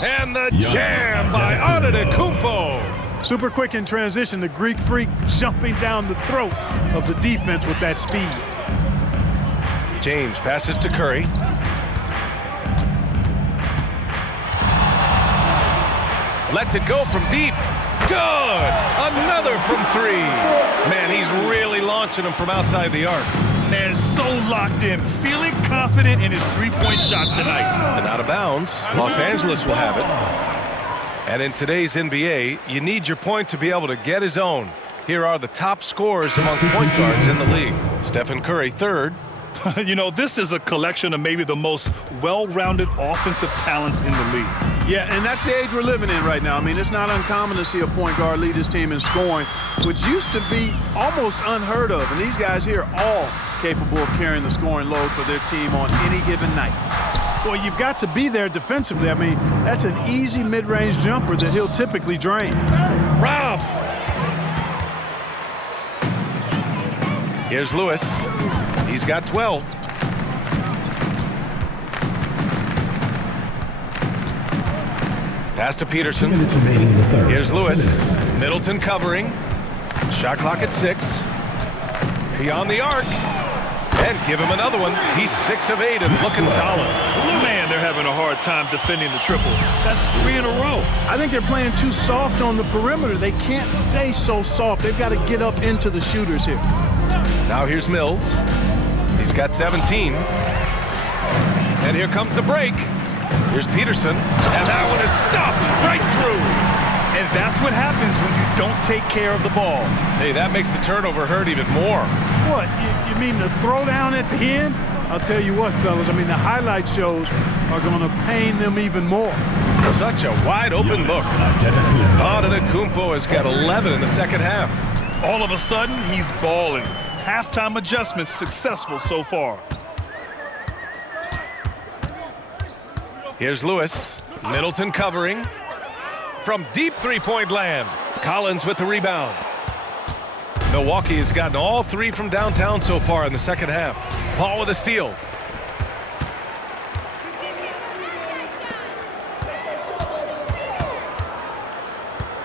And the jam by Antetokounmpo. Super quick in transition, the Greek freak jumping down the throat of the defense with that speed. James passes to Curry. Lets it go from deep. Good! Another from 3. Man, he's really launching them from outside the arc. Man, so locked in, feeling confident in his three-point shot tonight. And out of bounds, Los Angeles will have it. And in today's NBA, you need your point to be able to get his own. Here are the top scorers among point guards in the league. Stephen Curry, 3rd. You know, this is a collection of maybe the most well-rounded offensive talents in the league. Yeah, and that's the age we're living in right now. I mean, it's not uncommon to see a point guard lead his team in scoring, which used to be almost unheard of. And these guys here are all capable of carrying the scoring load for their team on any given night. Well, you've got to be there defensively. I mean, that's an easy mid-range jumper that he'll typically drain. Robbed. Here's Lewis. He's got 12. Pass to Peterson. Here's Lewis. Middleton covering. Shot clock at 6. Beyond the arc. And give him another one. He's 6 of 8 and looking solid. Man, they're having a hard time defending the triple. That's 3 in a row. I think they're playing too soft on the perimeter. They can't stay so soft. They've got to get up into the shooters here. Now here's Mills. He's got 17. And here comes the break. Here's Peterson. And that one is stuffed right through. And that's what happens when you don't take care of the ball. Hey, that makes the turnover hurt even more. What, you mean the throwdown at the end? I'll tell you what, fellas, I mean, the highlight shows are going to pain them even more. Such a wide open look. Antetokounmpo has got 11 in the second half. All of a sudden, he's balling. Halftime adjustments successful so far. Here's Lewis. Middleton covering. From deep three-point land. Collins with the rebound. Milwaukee has gotten all 3 from downtown so far in the second half. Paul with a steal.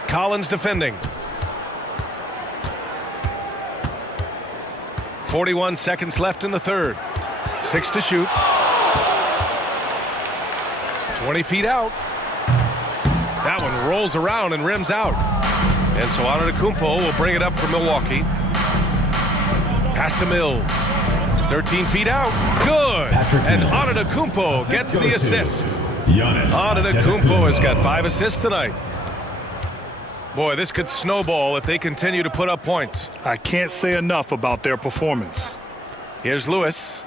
Collins defending. 41 seconds left in the third. 6 to shoot. 20 feet out. That one rolls around and rims out. And so Antetokounmpo will bring it up for Milwaukee. Pass to Mills. 13 feet out. Good. And Antetokounmpo gets the assist. Antetokounmpo has got 5 assists tonight. Boy, this could snowball if they continue to put up points. I can't say enough about their performance. Here's Lewis.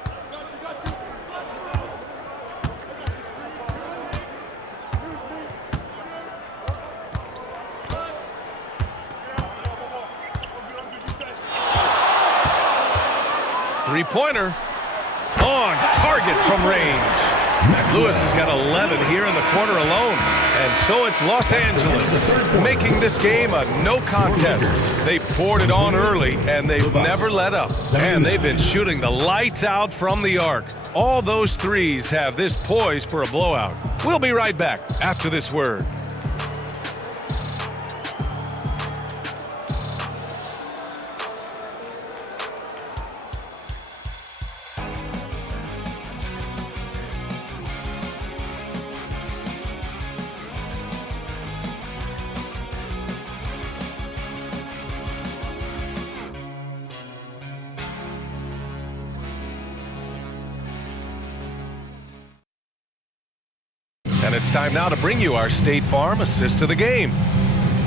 Three-pointer on target from range. Lewis has got 11 here in the quarter alone. And so it's Los Angeles making this game a no contest. They poured it on early, and they've never let up. And they've been shooting the lights out from the arc. All those threes have this poised for a blowout. We'll be right back after this word. And it's time now to bring you our State Farm assist to the game.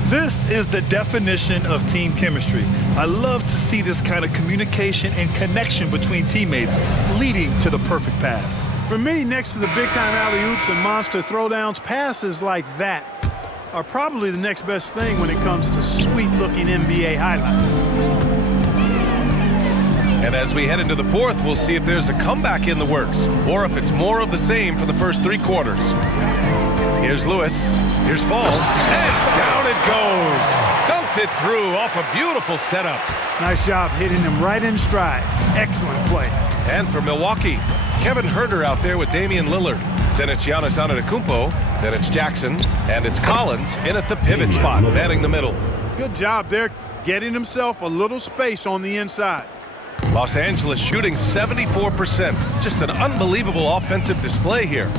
This is the definition of team chemistry. I love to see this kind of communication and connection between teammates leading to the perfect pass. For me, next to the big-time alley-oops and monster throwdowns, passes like that are probably the next best thing when it comes to sweet-looking NBA highlights. And as we head into the fourth, we'll see if there's a comeback in the works or if it's more of the same for the first 3 quarters. Here's Lewis. Here's Fall. And down it goes. Dunked it through off a beautiful setup. Nice job hitting him right in stride. Excellent play. And for Milwaukee, Kevin Huerter out there with Damian Lillard. Then it's Giannis Antetokounmpo. Then it's Jackson. And it's Collins in at the pivot spot, manning the middle. Good job there, getting himself a little space on the inside. Los Angeles shooting 74%. Just an unbelievable offensive display here.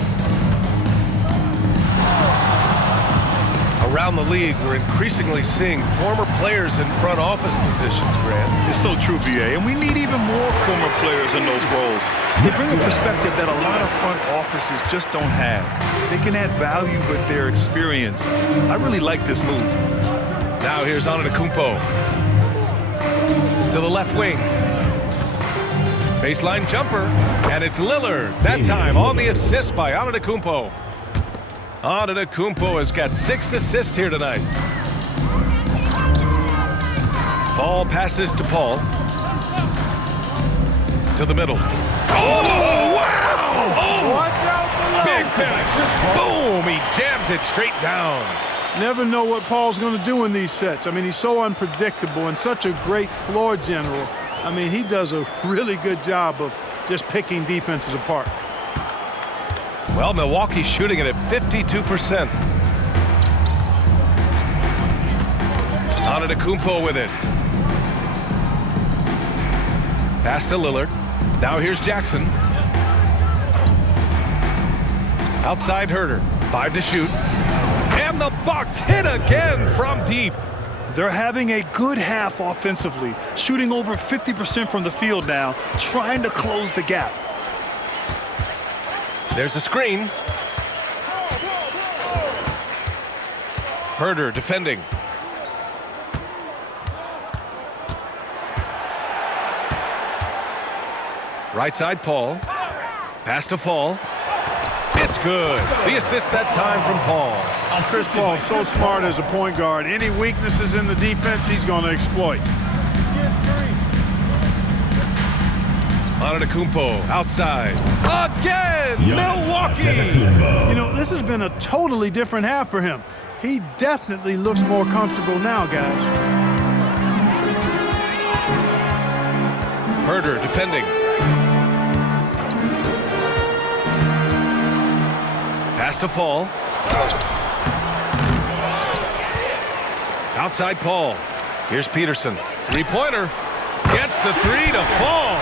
Around the league, we're increasingly seeing former players in front office positions, Grant. It's so true, VA, and we need even more former players in those roles. They bring a perspective that a lot of front offices just don't have. They can add value with their experience. I really like this move. Now here's Antetokounmpo. To the left wing. Baseline jumper, and it's Lillard. That time on the assist by Antetokounmpo. Antetokounmpo has got 6 assists here tonight. Ball passes to Paul. To the middle. Oh, wow! Oh, watch out below. Big finish. Boom! He jams it straight down. Never know what Paul's going to do in these sets. I mean, he's so unpredictable and such a great floor general. I mean, he does a really good job of just picking defenses apart. Well, Milwaukee's shooting it at 52%. Antetokounmpo with it. Pass to Lillard. Now here's Jackson. Outside Herder. 5 to shoot. And the Bucks hit again from deep. They're having a good half offensively, shooting over 50% from the field now, trying to close the gap. There's a screen. Herder defending. Right side, Paul. Pass to Fall. It's good. The assist that time from Paul. Chris Paul, so smart as a point guard. Any weaknesses in the defense, he's going to exploit. Antetokounmpo outside. Again, Milwaukee. You know, this has been a totally different half for him. He definitely looks more comfortable now, guys. Herder defending. Pass to Fall. Outside Paul. Here's Peterson. Three-pointer. Gets the 3 to Fall.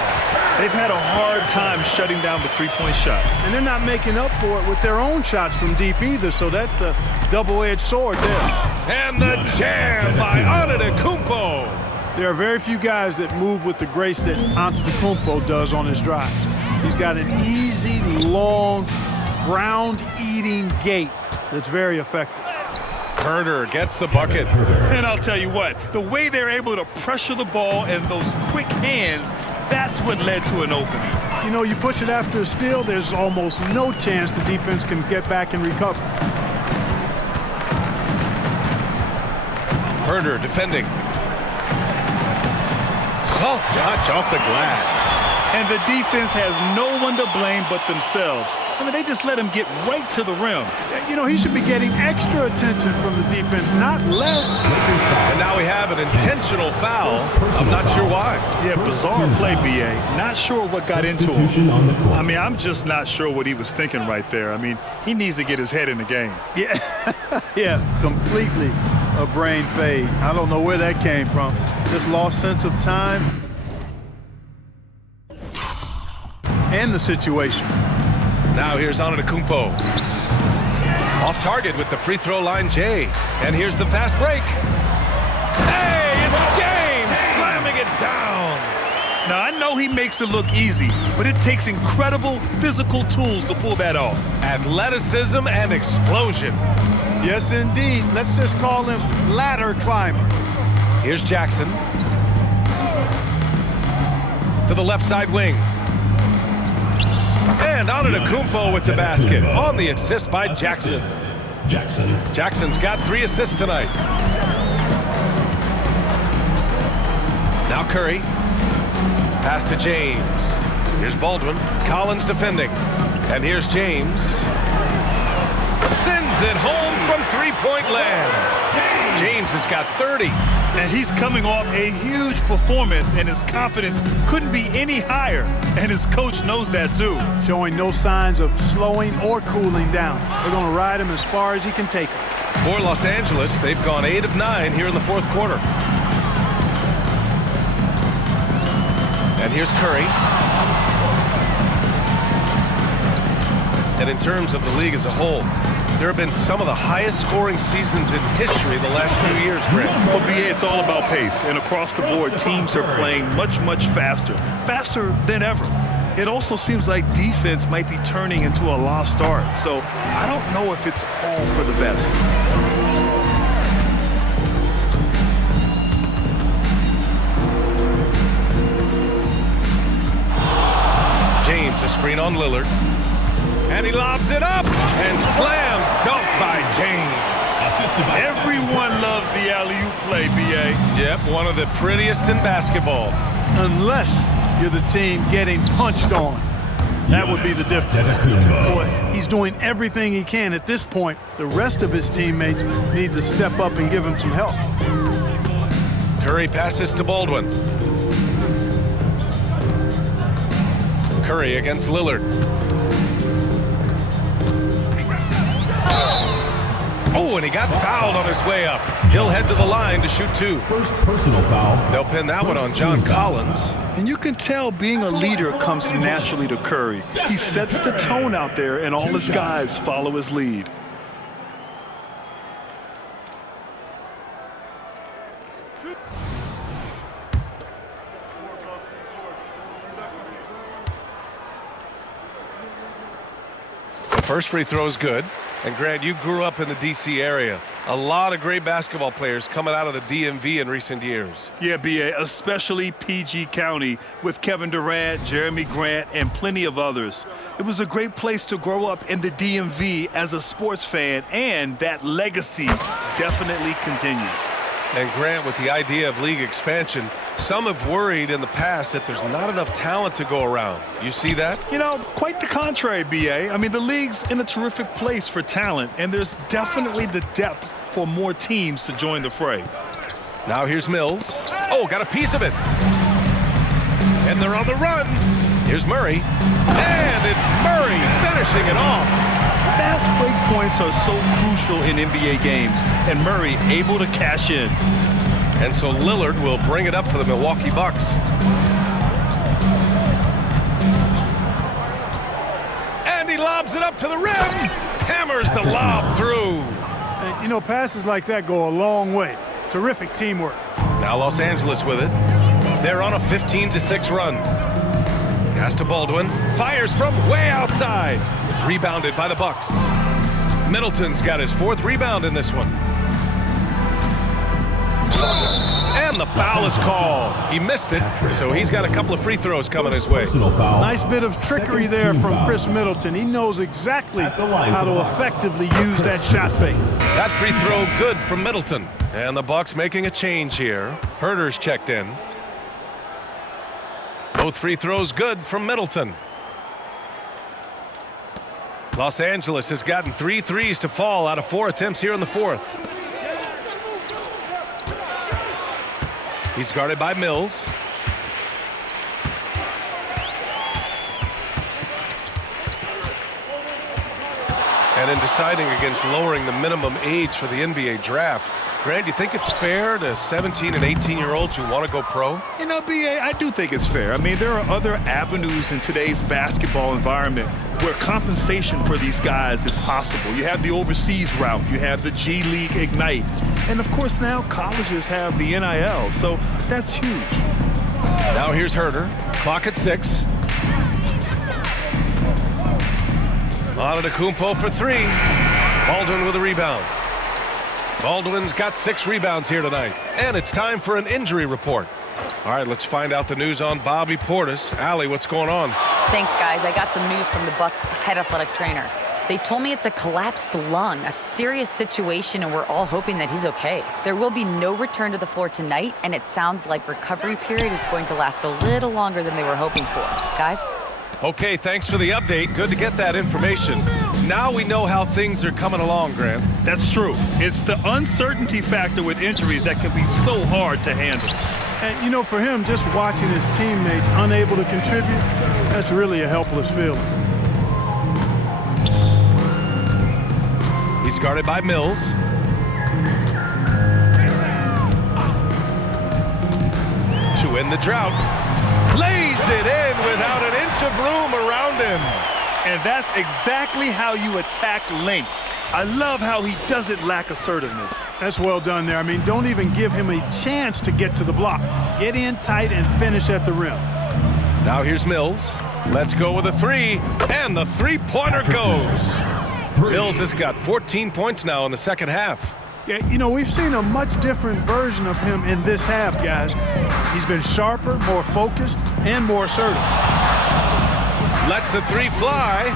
They've had a hard time shutting down the three-point shot. And they're not making up for it with their own shots from deep either, so that's a double-edged sword there. And the jam by Antetokounmpo. There are very few guys that move with the grace that Antetokounmpo does on his drives. He's got an easy, long, ground-eating gait that's very effective. Herder gets the bucket. And I'll tell you what, the way they're able to pressure the ball and those quick hands, that's what led to an opening. You know, you push it after a steal, there's almost no chance the defense can get back and recover. Herder defending. Soft touch off the glass. And the defense has no one to blame but themselves. I mean, they just let him get right to the rim. You know, he should be getting extra attention from the defense, not less. And now we have an intentional foul. I'm not sure why. Yeah, bizarre play, B.A. Not sure what got into him. I mean, I'm just not sure what he was thinking right there. I mean, he needs to get his head in the game. Yeah, yeah, completely a brain fade. I don't know where that came from. Just lost sense of time and the situation. Now here's Antetokounmpo. Off target with the free throw line, Jay. And here's the fast break. Hey, it's James slamming it down. Now, I know he makes it look easy, but it takes incredible physical tools to pull that off. Athleticism and explosion. Yes, indeed. Let's just call him ladder climber. Here's Jackson. To the left side wing. And Antetokounmpo with the basket on the assist by Jackson. Jackson's got 3 assists tonight. Now Curry. Pass to James. Here's Baldwin. Collins defending. And here's James. Sends it home from three-point land. James has got 30. And he's coming off a huge performance, and his confidence couldn't be any higher. And his coach knows that, too. Showing no signs of slowing or cooling down. They're going to ride him as far as he can take him. For Los Angeles, they've gone 8 of 9 here in the fourth quarter. And here's Curry. And in terms of the league as a whole, there have been some of the highest scoring seasons in history the last few years, Grant. Well, BA, it's all about pace. And across the board, teams are playing much, much faster. Faster than ever. It also seems like defense might be turning into a lost art. So I don't know if it's all for the best. James, a screen on Lillard. And he lobs it up and slam dunk by James. Everyone loves the alley-oop play, BA. Yep, one of the prettiest in basketball. Unless you're the team getting punched on. That would be the difference. Boy, he's doing everything he can at this point. The rest of his teammates need to step up and give him some help. Curry passes to Baldwin. Curry against Lillard. Oh, and he got fouled on his way up. He'll head to the line to shoot 2. First personal foul. They'll pin that one on John Collins. And you can tell being a leader comes naturally to Curry. He sets the tone out there, and all his guys follow his lead. The first free throw is good. And Grant, you grew up in the D.C. area. A lot of great basketball players coming out of the DMV in recent years. Yeah, B.A., especially PG County with Kevin Durant, Jeremy Grant, and plenty of others. It was a great place to grow up in the DMV as a sports fan, and that legacy definitely continues. And Grant, with the idea of league expansion, some have worried in the past that there's not enough talent to go around. You see that? You know, quite the contrary, B.A. I mean, the league's in a terrific place for talent, and there's definitely the depth for more teams to join the fray. Now here's Mills. Oh, got a piece of it. And they're on the run. Here's Murray. And it's Murray finishing it off. Fast break points are so crucial in NBA games, and Murray able to cash in. And so Lillard will bring it up for the Milwaukee Bucks. And he lobs it up to the rim. Hammers the lob through. And, you know, passes like that go a long way. Terrific teamwork. Now Los Angeles with it. They're on a 15-6 run. Pass to Baldwin. Fires from way outside. Rebounded by the Bucks. Middleton's got his 4th rebound in this one. And the foul is called. He missed it, so he's got a couple of free throws coming his way. Nice bit of trickery there from Chris Middleton. He knows exactly how to effectively use that shot fake. That free throw good from Middleton. And the Bucks making a change here. Herder's checked in. Both free throws good from Middleton. Los Angeles has gotten 3 threes to fall out of 4 attempts here in the 4th. He's guarded by Mills. And in deciding against lowering the minimum age for the NBA draft, Grant, do you think it's fair to 17 and 18-year-olds who want to go pro? You know, B.A., I do think it's fair. I mean, there are other avenues in today's basketball environment where compensation for these guys is possible. You have the overseas route. You have the G League Ignite. And, of course, now colleges have the NIL, so that's huge. Now here's Herder. Clock at 6. Antetokounmpo for 3. Baldwin with a rebound. Baldwin's got 6 rebounds here tonight. And it's time for an injury report. All right, let's find out the news on Bobby Portis. Allie, what's going on? Thanks, guys. I got some news from the Bucks head athletic trainer. They told me it's a collapsed lung, a serious situation, and we're all hoping that he's okay. There will be no return to the floor tonight, and it sounds like recovery period is going to last a little longer than they were hoping for. Guys? Okay, thanks for the update. Good to get that information. Now we know how things are coming along, Grant. That's true. It's the uncertainty factor with injuries that can be so hard to handle. And, you know, for him, just watching his teammates unable to contribute, that's really a helpless feeling. He's guarded by Mills. To end the drought. Lays it in without an inch of room around him. And that's exactly how you attack length. I love how he doesn't lack assertiveness. That's well done there. I mean, don't even give him a chance to get to the block. Get in tight and finish at the rim. Now here's Mills. Let's go with a 3. And the three-pointer goes. Mills has got 14 points now in the second half. Yeah, you know, we've seen a much different version of him in this half, guys. He's been sharper, more focused, and more assertive. Lets the 3 fly.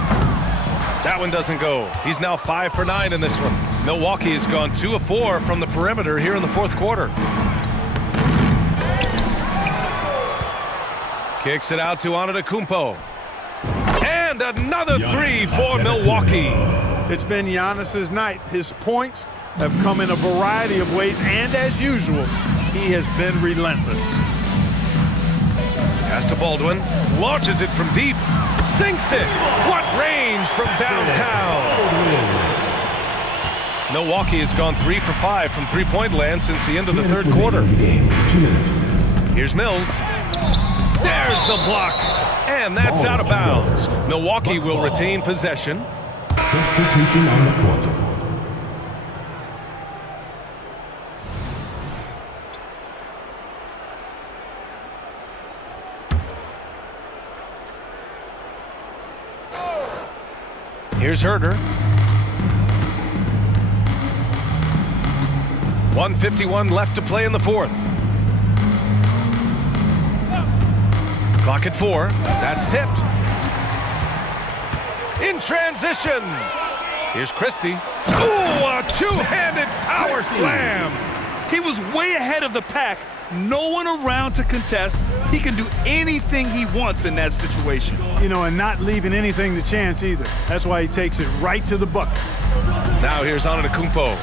That one doesn't go. He's now 5 for 9 in this one. Milwaukee has gone 2 of 4 from the perimeter here in the 4th quarter. Kicks it out to Antetokounmpo. And another 3 for Milwaukee. It's been Giannis's night. His points have come in a variety of ways, and as usual, he has been relentless. Pass to Baldwin. Launches it from deep. Sinks it. What range from downtown. Milwaukee has gone 3 for 5 from three-point land since the end of the third quarter. Here's Mills. There's the block, and that's out of bounds. Milwaukee will retain possession. Substitution on the court. Here's Herder. 1:51 left to play in the fourth. Clock at 4. That's tipped. In transition. Here's Christie. Ooh, a two-handed power slam. He was way ahead of the pack. No one around to contest. He can do anything he wants in that situation. You know, and not leaving anything to chance either. That's why he takes it right to the bucket. Now here's Antetokounmpo.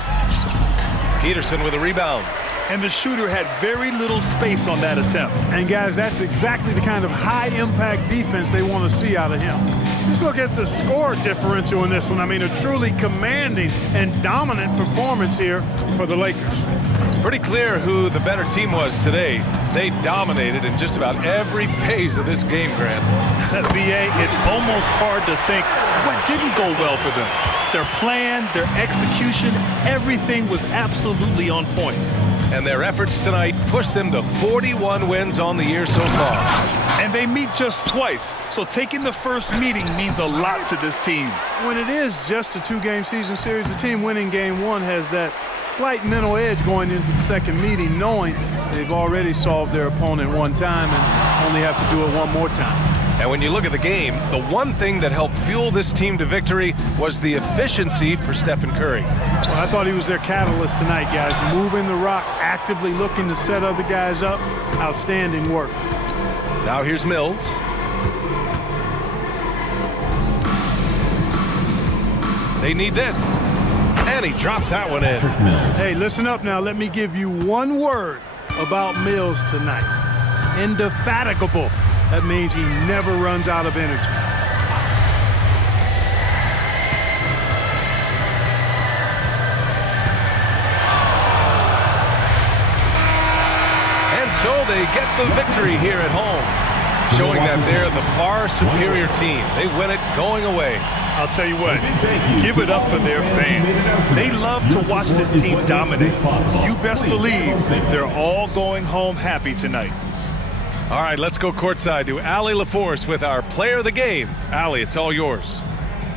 Peterson with a rebound. And the shooter had very little space on that attempt. And guys, that's exactly the kind of high-impact defense they want to see out of him. Just look at the score differential in this one. I mean, a truly commanding and dominant performance here for the Lakers. Pretty clear who the better team was today. They dominated in just about every phase of this game, Grant. VA, it's almost hard to think what didn't go well for them. Their plan, their execution, everything was absolutely on point. And their efforts tonight pushed them to 41 wins on the year so far. And they meet just twice, so taking the first meeting means a lot to this team. When it is just a two-game season series, the team winning game one has that slight mental edge going into the second meeting, knowing they've already solved their opponent one time and only have to do it one more time. And when you look at the game, the one thing that helped fuel this team to victory was the efficiency for Stephen Curry. Well, I thought he was their catalyst tonight, guys. Moving the rock, actively looking to set other guys up. Outstanding work. Now here's Mills. They need this. And he drops that one in. Hey, listen up now. Let me give you one word about Mills tonight. Indefatigable. That means he never runs out of energy. And so they get the victory here at home, showing that they're the far superior team. They win it going away. I'll tell you what, give it up for their fans. They love to watch this team dominate. You best believe they're all going home happy tonight. All right, let's go courtside to Allie LaForce with our player of the game. Allie, it's all yours.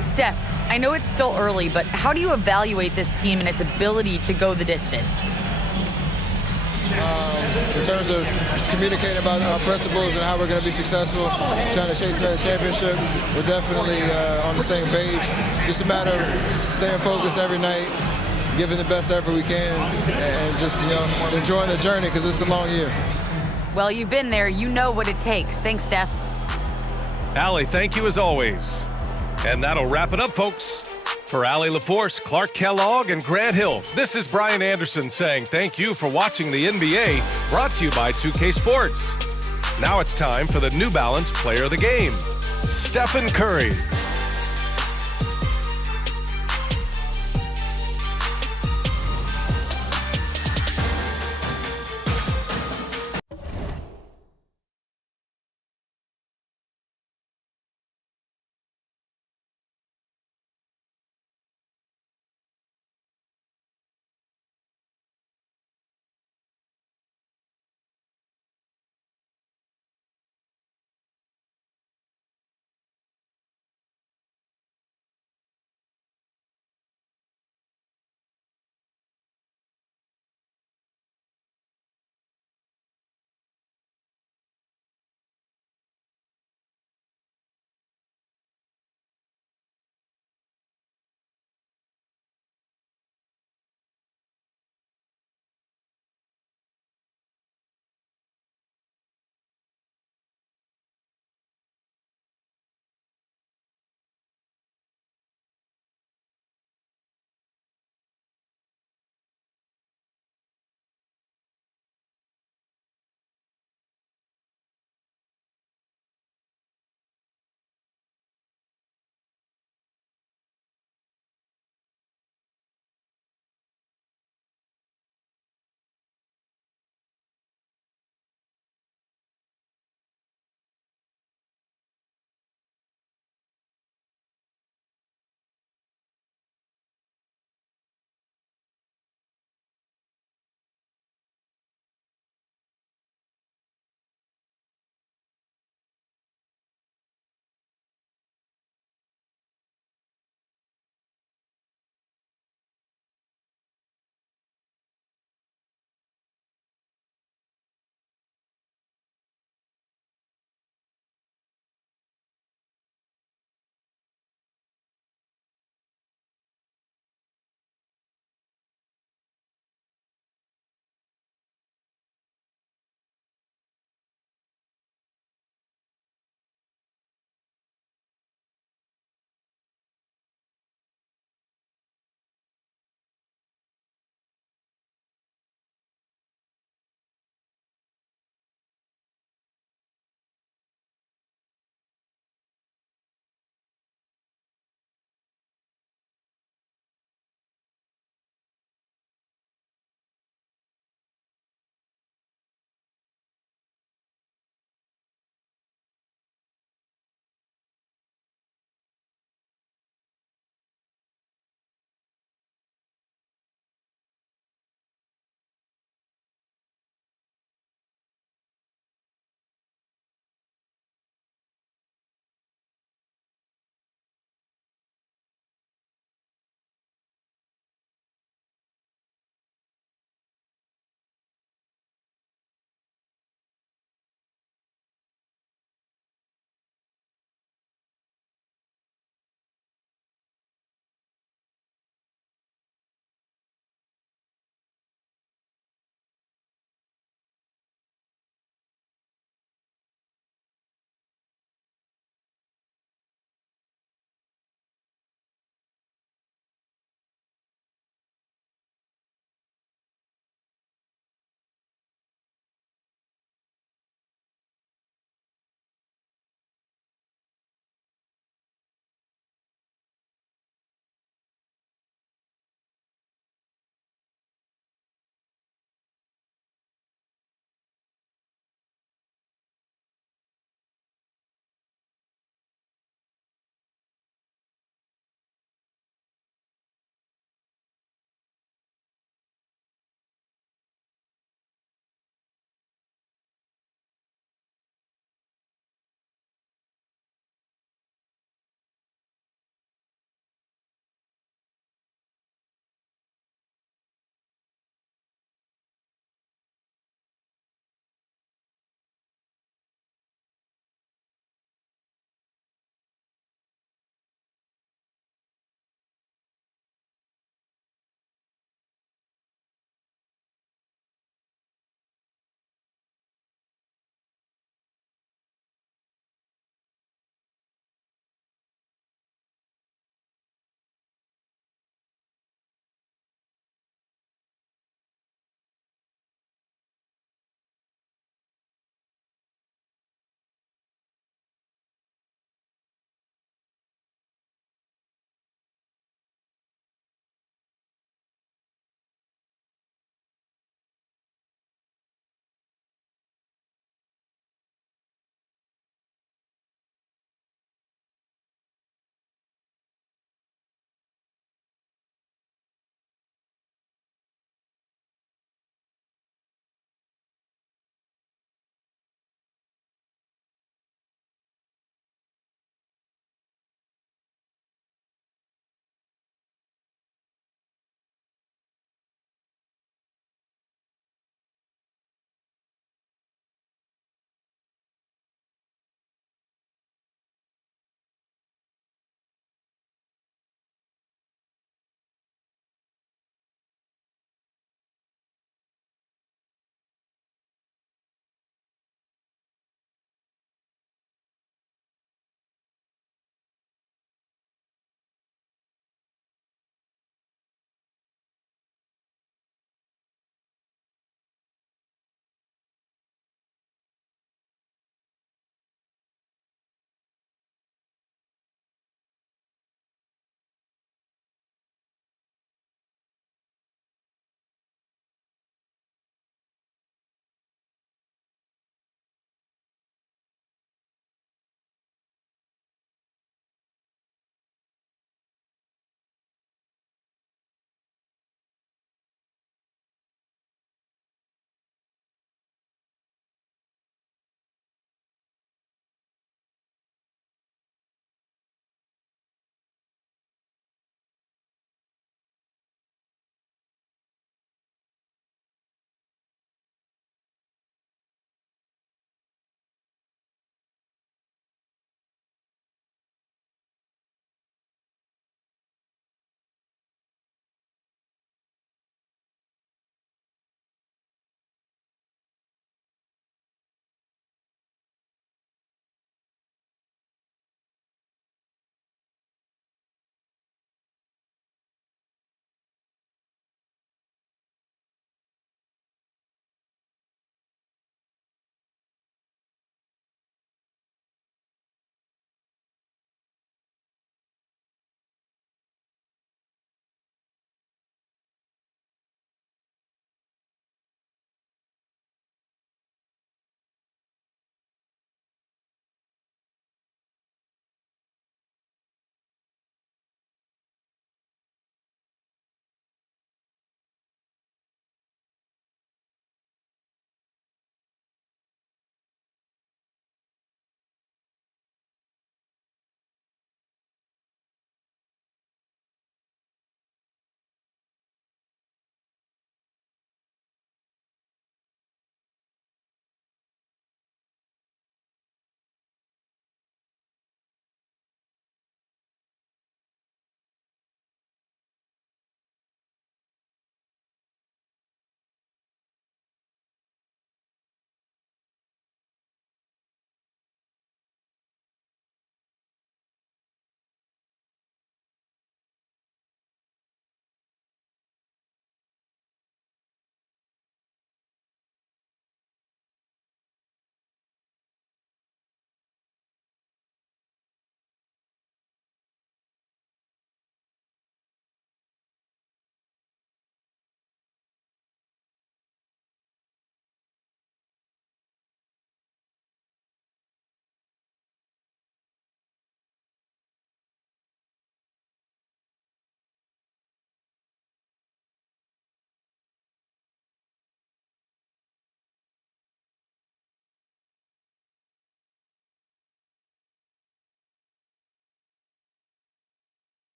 Steph, I know it's still early, but how do you evaluate this team and its ability to go the distance? In terms of communicating about our principles and how we're going to be successful, trying to chase another championship, we're definitely on the same page. Just a matter of staying focused every night, giving the best effort we can, and just, enjoying the journey because it's a long year. Well, you've been there. You know what it takes. Thanks, Steph. Allie, thank you as always. And that'll wrap it up, folks. For Allie LaForce, Clark Kellogg, and Grant Hill, this is Brian Anderson saying thank you for watching the NBA, brought to you by 2K Sports. Now it's time for the New Balance Player of the Game, Stephen Curry.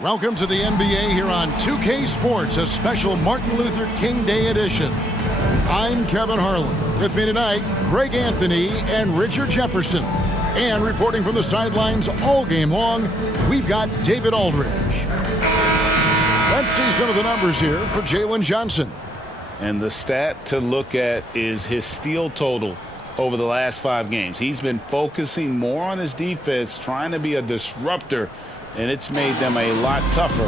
Welcome to the NBA here on 2K Sports, a special Martin Luther King Day edition. I'm Kevin Harlan. With me tonight, Greg Anthony and Richard Jefferson. And reporting from the sidelines all game long, we've got David Aldridge. Let's see some of the numbers here for Jalen Johnson. And the stat to look at is his steal total over the last 5 games. He's been focusing more on his defense, trying to be a disruptor, and it's made them a lot tougher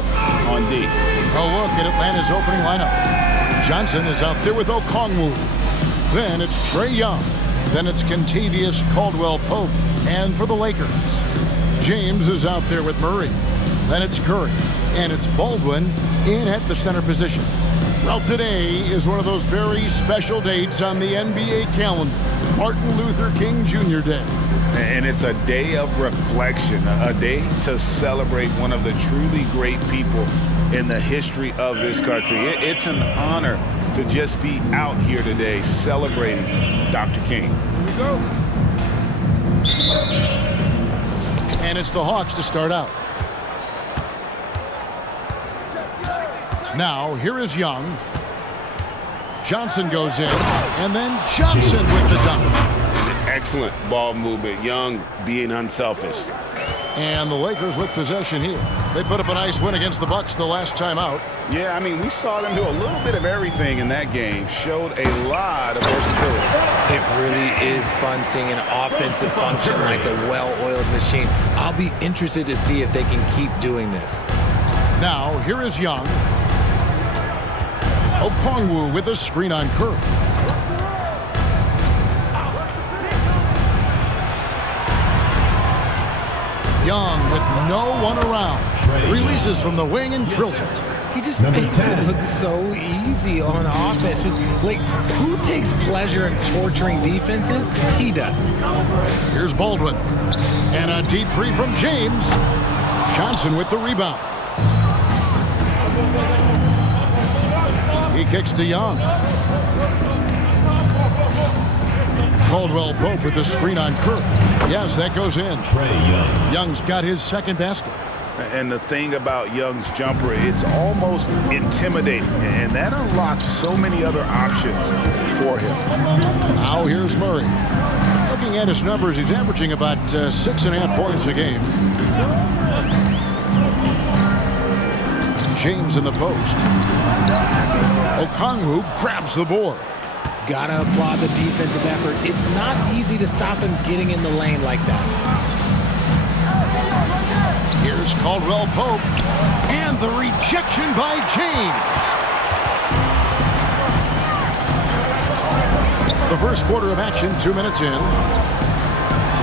on D. A look at Atlanta's opening lineup. Johnson is out there with Okongwu. Then it's Trae Young. Then it's Kentavious Caldwell-Pope. And for the Lakers, James is out there with Murray. Then it's Curry. And it's Baldwin in at the center position. Well, today is one of those very special dates on the NBA calendar. Martin Luther King Jr. Day. And it's a day of reflection, a day to celebrate one of the truly great people in the history of this country. It's an honor to just be out here today celebrating Dr. King. Here we go. And it's the Hawks to start out. Now, here is Young. Johnson goes in, and then Johnson with the dunk. Excellent ball movement. Young being unselfish. And the Lakers with possession here. They put up a nice win against the Bucks the last time out. Yeah, I mean, we saw them do a little bit of everything in that game. Showed a lot of versatility. It really is fun seeing an offensive function like a well-oiled machine. I'll be interested to see if they can keep doing this. Now, here is Young. Okongwu with a screen on Curry. Young with no one around. Releases from the wing and drills it. He just makes it look so easy on offense. Like, who takes pleasure in torturing defenses? He does. Here's Baldwin. And a deep three from James. Johnson with the rebound. He kicks to Young. Caldwell-Pope with the screen on Curry. Yes, that goes in. Young's got his second basket. And the thing about Young's jumper, it's almost intimidating, and that unlocks so many other options for him. Now here's Murray. Looking at his numbers, he's averaging about 6.5 points a game. James in the post. Okongwu grabs the board. Gotta applaud the defensive effort. It's not easy to stop him getting in the lane like that. Here's Caldwell-Pope. And the rejection by James. The first quarter of action, 2 minutes in.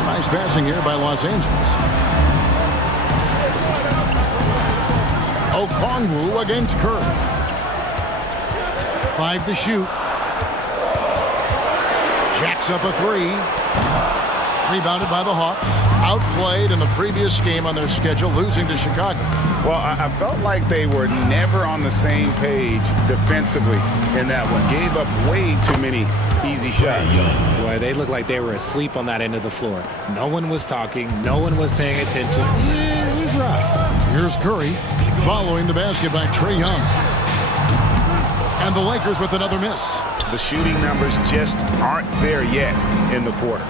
Nice passing here by Los Angeles. Okongwu against Curry. 5 to shoot. Jacks up a 3. Rebounded by the Hawks. Outplayed in the previous game on their schedule, losing to Chicago. Well, I felt like they were never on the same page defensively in that one. Gave up way too many easy shots. Boy, they looked like they were asleep on that end of the floor. No one was talking. No one was paying attention. It was rough. Here's Curry following the basket by Trae Young. And the Lakers with another miss. The shooting numbers just aren't there yet in the quarter.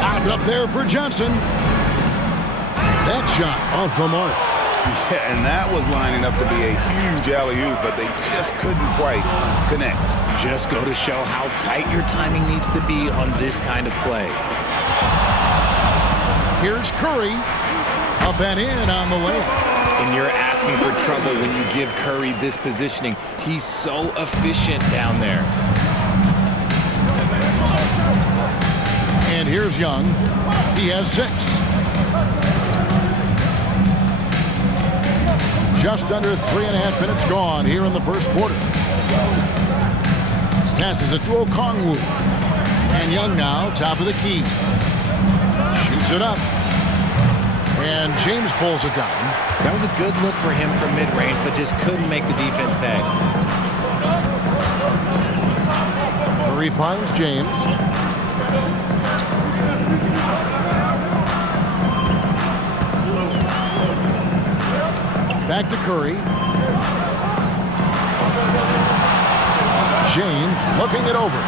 Out up there for Johnson. That shot off the mark. Yeah, and that was lining up to be a huge alley-oop, but they just couldn't quite connect. Just go to show how tight your timing needs to be on this kind of play. Here's Curry. Up and in on the layup. And you're asking for trouble when you give Curry this positioning. He's so efficient down there. And here's Young. He has 6. Just under 3.5 minutes gone here in the first quarter. Passes it to Okongwu. And Young now, top of the key. Shoots it up. And James pulls it down. That was a good look for him from mid-range, but just couldn't make the defense pay. Murray finds James. Back to Curry. James looking it over.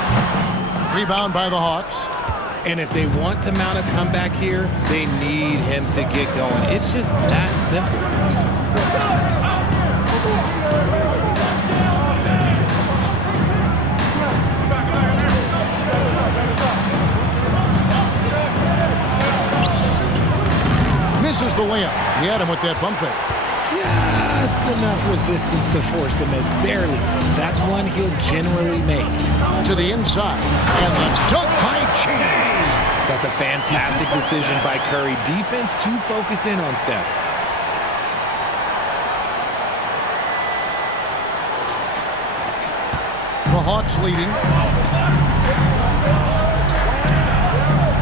Rebound by the Hawks. And if they want to mount a comeback here, they need him to get going. It's just that simple. Misses the layup. He had him with that pump fake. Just enough resistance to force the miss. Barely. That's one he'll generally make. To the inside. And the dunk by James. That's a fantastic decision by Curry. Defense too focused in on Steph. The Hawks leading.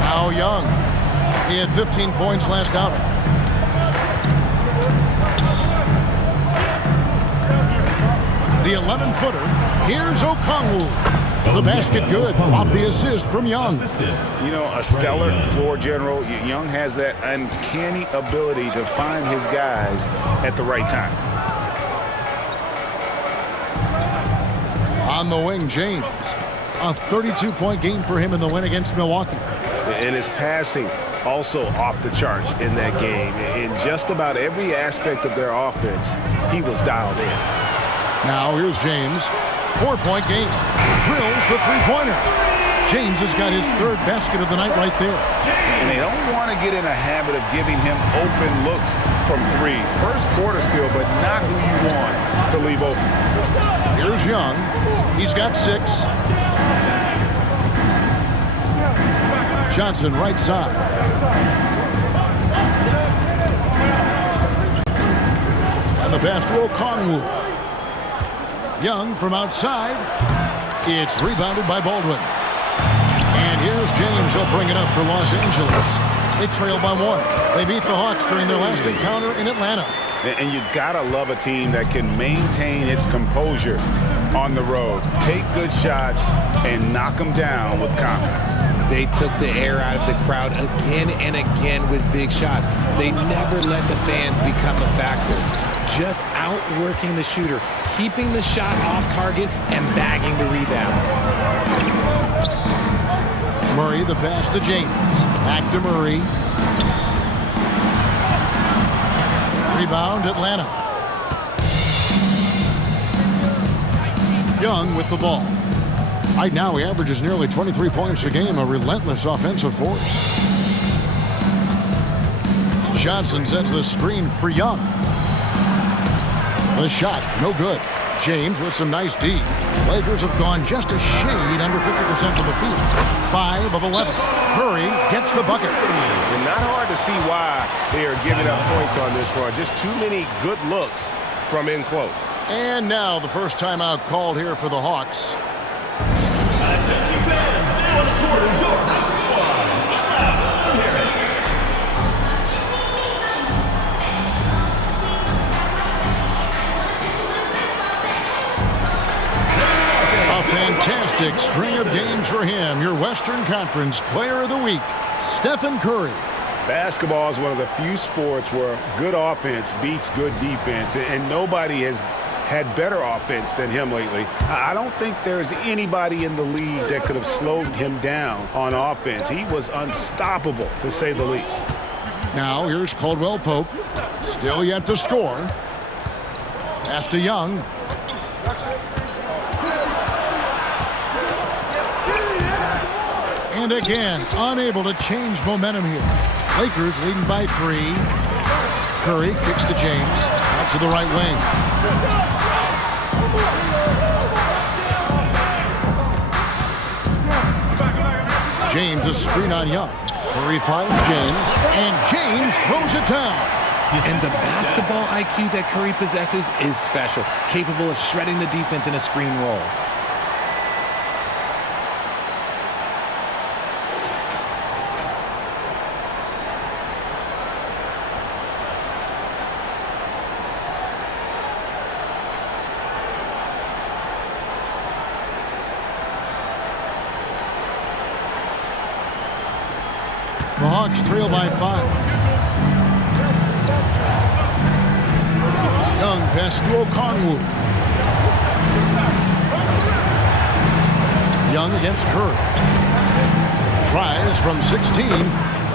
Now Young. He had 15 points last outing. The 11-footer. Here's Okongwu. The basket good off the assist from Young. You know, a stellar floor general. Young has that uncanny ability to find his guys at the right time. On the wing, James. A 32-point game for him in the win against Milwaukee. And his passing also off the charts in that game. In just about every aspect of their offense, he was dialed in. Now here's James. 4-point game. Drills the three-pointer. James has got his third basket of the night right there. And they don't want to get in a habit of giving him open looks from three. First quarter still, but not who you want to leave open. Here's Young. He's got 6. Johnson right side. And the pass to Okongwu. Young from outside. It's rebounded by Baldwin. And here's James. He'll bring it up for Los Angeles. They trail by 1. They beat the Hawks during their last encounter in Atlanta. And you gotta love a team that can maintain its composure on the road. Take good shots and knock them down with confidence. They took the air out of the crowd again and again with big shots. They never let the fans become a factor. Just outworking the shooter, keeping the shot off target, and bagging the rebound. Murray, the pass to James. Back to Murray. Rebound, Atlanta. Young with the ball. Right now, he averages nearly 23 points a game, a relentless offensive force. Johnson sets the screen for Young. The shot, no good. James with some nice D. Lakers have gone just a shade under 50% from the field. 5 of 11. Curry gets the bucket. And not hard to see why they are giving up points on this run. Just too many good looks from in close. And now the first timeout called here for the Hawks. Attention fans, now on the court is your Hawks squad. A fantastic string of games for him. Your Western Conference Player of the Week, Stephen Curry. Basketball is one of the few sports where good offense beats good defense, and nobody has had better offense than him lately. I don't think there's anybody in the league that could have slowed him down on offense. He was unstoppable, to say the least. Now here's Caldwell Pope. Still yet to score. Pass to Young. And again, unable to change momentum here. Lakers leading by 3. Curry kicks to James. Out to the right wing. James, a screen on Young. Curry finds James, and James throws it down. And the basketball IQ that Curry possesses is special, capable of shredding the defense in a screen roll. The Hawks trail by 5. pass to Okongwu. Young against Curry. Tries from 16.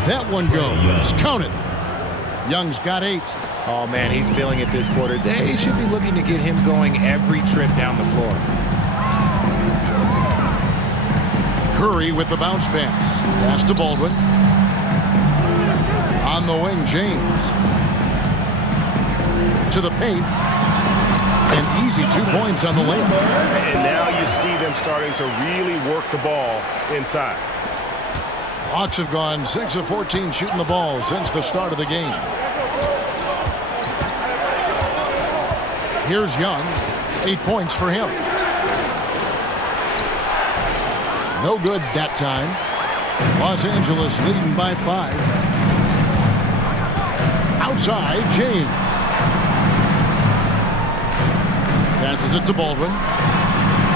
That one goes. Count it. Young's got 8. Oh, man, he's feeling it this quarter. They should be looking to get him going every trip down the floor. Curry with the bounce pass. Pass to Baldwin. On the wing, James. To the paint. An easy 2 points on the layup. And now you see them starting to really work the ball inside. Hawks have gone 6 of 14 shooting the ball since the start of the game. Here's Young. 8 points for him. No good that time. Los Angeles leading by 5. Outside, James. Passes it to Baldwin.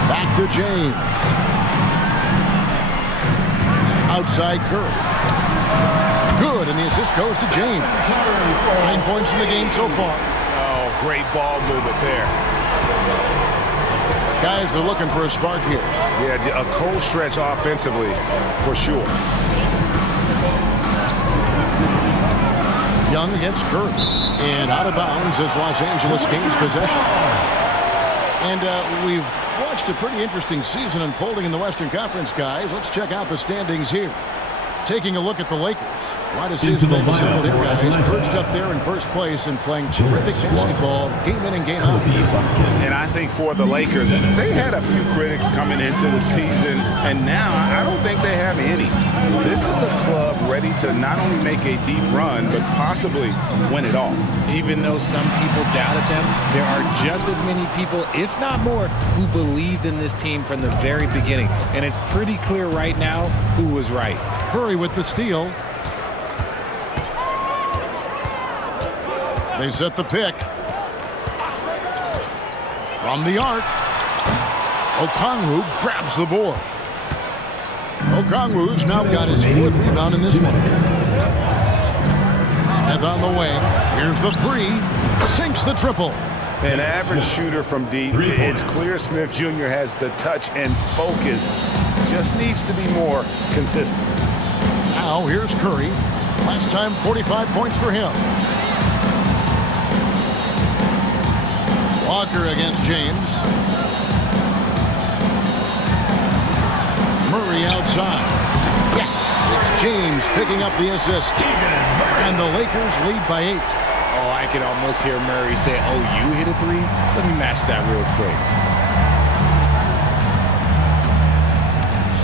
Back to James. Outside Curry. Good, and the assist goes to James. 9 points in the game so far. Oh, great ball movement there. Guys are looking for a spark here. Yeah, a cold stretch offensively, for sure. Young against Curry. And out of bounds as Los Angeles gains possession. And we've watched a pretty interesting season unfolding in the Western Conference, guys. Let's check out the standings here. Taking a look at the Lakers. Quite a season they've assembled here, guys. Perched up there in first place and playing terrific basketball game in and game out. And I think for the Lakers, they had a few critics coming into the season, and now I don't think they have any. This is a club ready to not only make a deep run, but possibly win it all. Even though some people doubted them, there are just as many people, if not more, who believed in this team from the very beginning. And it's pretty clear right now who was right. Curry with the steal. They set the pick. From the arc. Okongwu grabs the board. Okongwu's now got his 4th rebound in this one. Smith on the wing. Here's the 3. Sinks the triple. An average shooter from deep. It's clear Smith Jr. has the touch and focus. Just needs to be more consistent. Now here's Curry. Last time 45 points for him. Walker against James. Murray outside. Yes, it's James picking up the assist. And the Lakers lead by 8. Oh, I could almost hear Murray say, oh, you hit a 3? Let me match that real quick.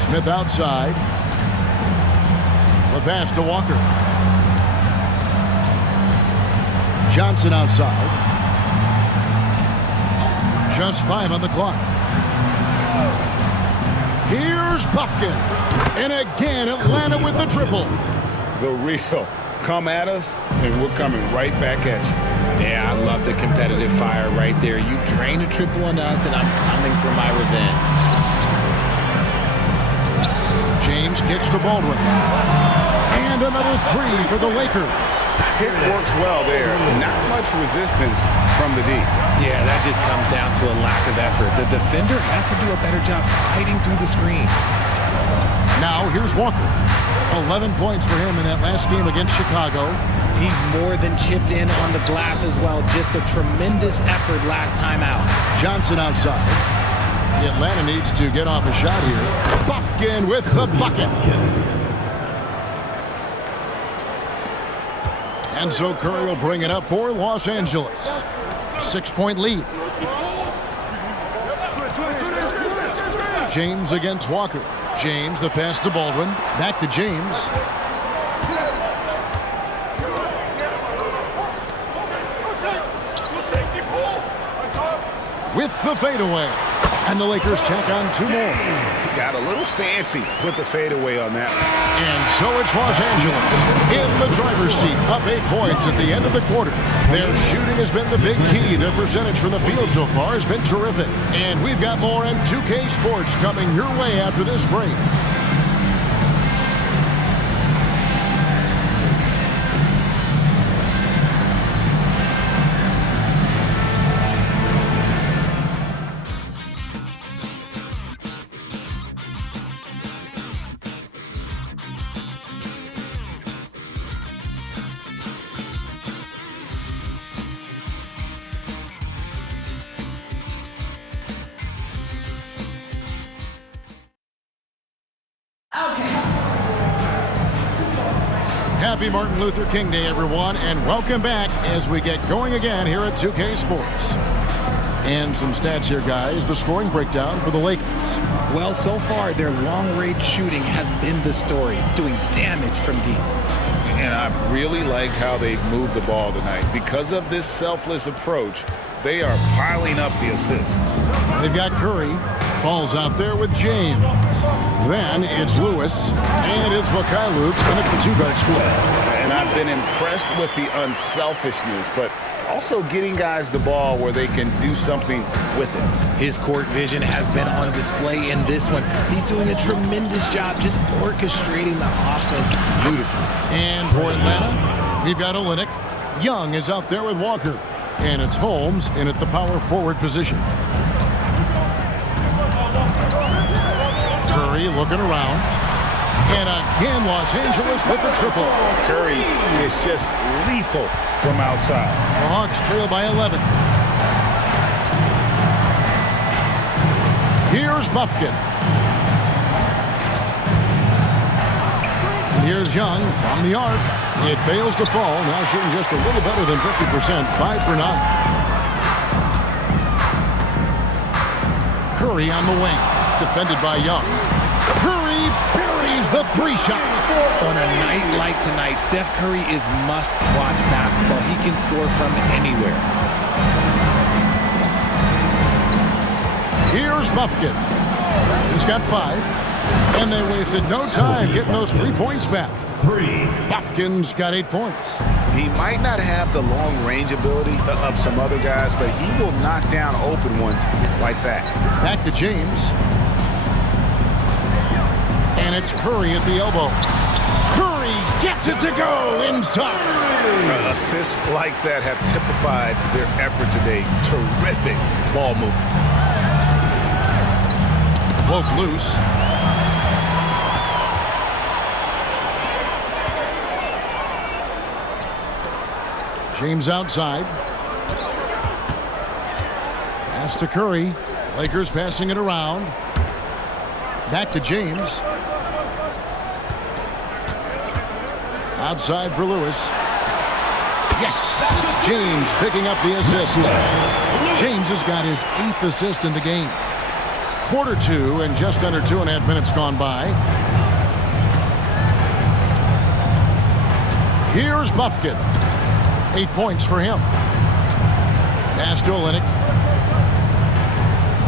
Smith outside. The pass to Walker. Johnson outside. Just 5 on the clock. Here's Buffkin. And again, Atlanta with the triple. The real come at us, and we're coming right back at you. Yeah, I love the competitive fire right there. You drain a triple on us, and I'm coming for my revenge. James kicks to Baldwin. And another 3 for the Lakers. Hit works well there. Not much resistance from the D. Yeah, that just comes down to a lack of effort. The defender has to do a better job fighting through the screen. Now here's Walker. 11 points for him in that last game against Chicago. He's more than chipped in on the glass as well. Just a tremendous effort last time out. Johnson outside. Atlanta needs to get off a shot here. Buffkin with the bucket. And so Curry will bring it up for Los Angeles. 6-point lead. James against Walker. James, the pass to Baldwin. Back to James. With the fadeaway. And the Lakers tack on 2 more. Got a little fancy with the fadeaway on that. And so it's Los Angeles in the driver's seat, up 8 points at the end of the quarter. Their shooting has been the big key. Their percentage from the field so far has been terrific. And we've got more N2K Sports coming your way after this break. Happy Martin Luther King Day, everyone, and welcome back as we get going again here at 2K Sports. And some stats here, guys. The scoring breakdown for the Lakers. Well, so far, their long-range shooting has been the story, doing damage from deep. And I really liked how they've moved the ball tonight. Because of this selfless approach, they are piling up the assists. They've got Curry. Falls out there with James. Then it's Lewis. And it's Mikhailuk in at the two-guard split. And I've been impressed with the unselfishness, but also getting guys the ball where they can do something with it. His court vision has been on display in this one. He's doing a tremendous job just orchestrating the offense beautifully. And for Atlanta, we've got Olynyk. Young is out there with Walker. And it's Holmes in at the power forward position. Curry looking around. And again, Los Angeles with the triple. Curry is just lethal from outside. The Hawks trail by 11. Here's Buffkin. And here's Young from the arc. It fails to fall. Now shooting just a little better than 50%. 5 for 9. Curry on the wing. Defended by Young. Curry buries the three-shot. On a night like tonight, Steph Curry is must-watch basketball. He can score from anywhere. Here's Buffkin. He's got 5. And they wasted no time getting those 3 points back. 3. Buffkin's got 8 points. He might not have the long-range ability of some other guys, but he will knock down open ones like that. Back to James. And it's Curry at the elbow. Curry gets it to go inside. Assists like that have typified their effort today. Terrific ball movement. Cloak loose. James outside. Pass to Curry. Lakers passing it around. Back to James. Outside for Lewis. Yes, it's James picking up the assist. James has got his 8th assist in the game. Quarter 2 and just under 2.5 minutes gone by. Here's Buffkin. 8 points for him. Pass to Olynyk.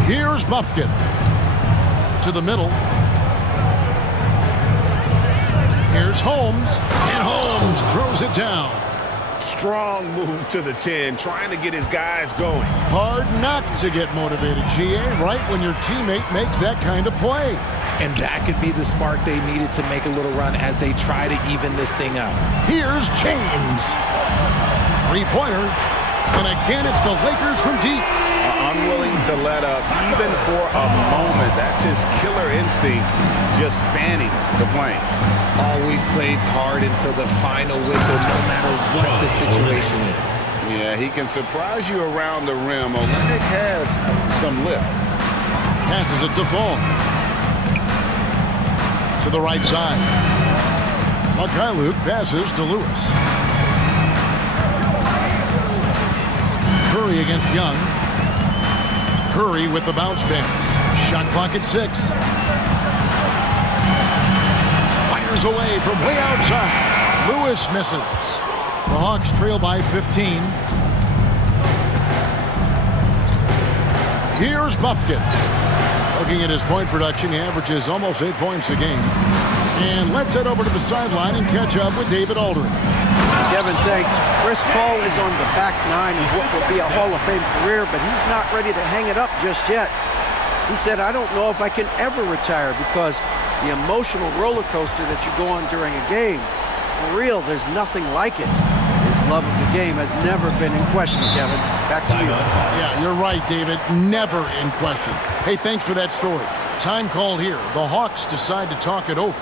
Here's Buffkin. To the middle. Here's Holmes. And Holmes throws it down. Strong move to the 10, trying to get his guys going. Hard not to get motivated, GA, right when your teammate makes that kind of play. And that could be the spark they needed to make a little run as they try to even this thing out. Here's James. 3-pointer. And again, it's the Lakers from deep. Unwilling to let up even for a moment. That's his killer instinct, just fanning the flame. Always plays hard until the final whistle, no matter what the situation is. Yeah, he can surprise you around the rim. Olynyk has some lift. Passes it to Fall. To the right side. Mikhailuk passes to Lewis. Curry against Young. Curry with the bounce pass. Shot clock at 6. Fires away from way outside. Lewis misses. The Hawks trail by 15. Here's Buffkin. Looking at his point production, he averages almost 8 points a game. And let's head over to the sideline and catch up with David Aldridge. Kevin, thanks. Chris Paul is on the back 9 of what will be a Hall of Fame career, but he's not ready to hang it up just yet. He said, I don't know if I can ever retire because the emotional roller coaster that you go on during a game, for real, there's nothing like it. His love of the game has never been in question, Kevin. Back to you. Yeah, you're right, David. Never in question. Hey, thanks for that story. Time called here. The Hawks decide to talk it over.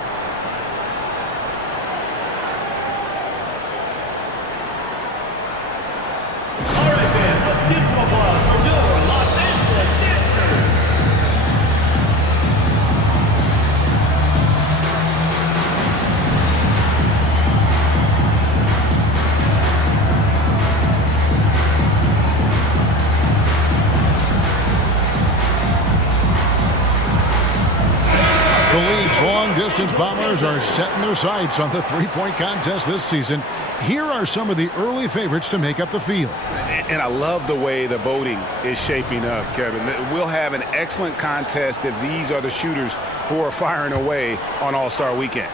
long-distance Bombers are setting their sights on the three-point contest this season. Here are some of the early favorites to make up the field. And I love the way the voting is shaping up, Kevin. We'll have an excellent contest if these are the shooters who are firing away on All-Star Weekend.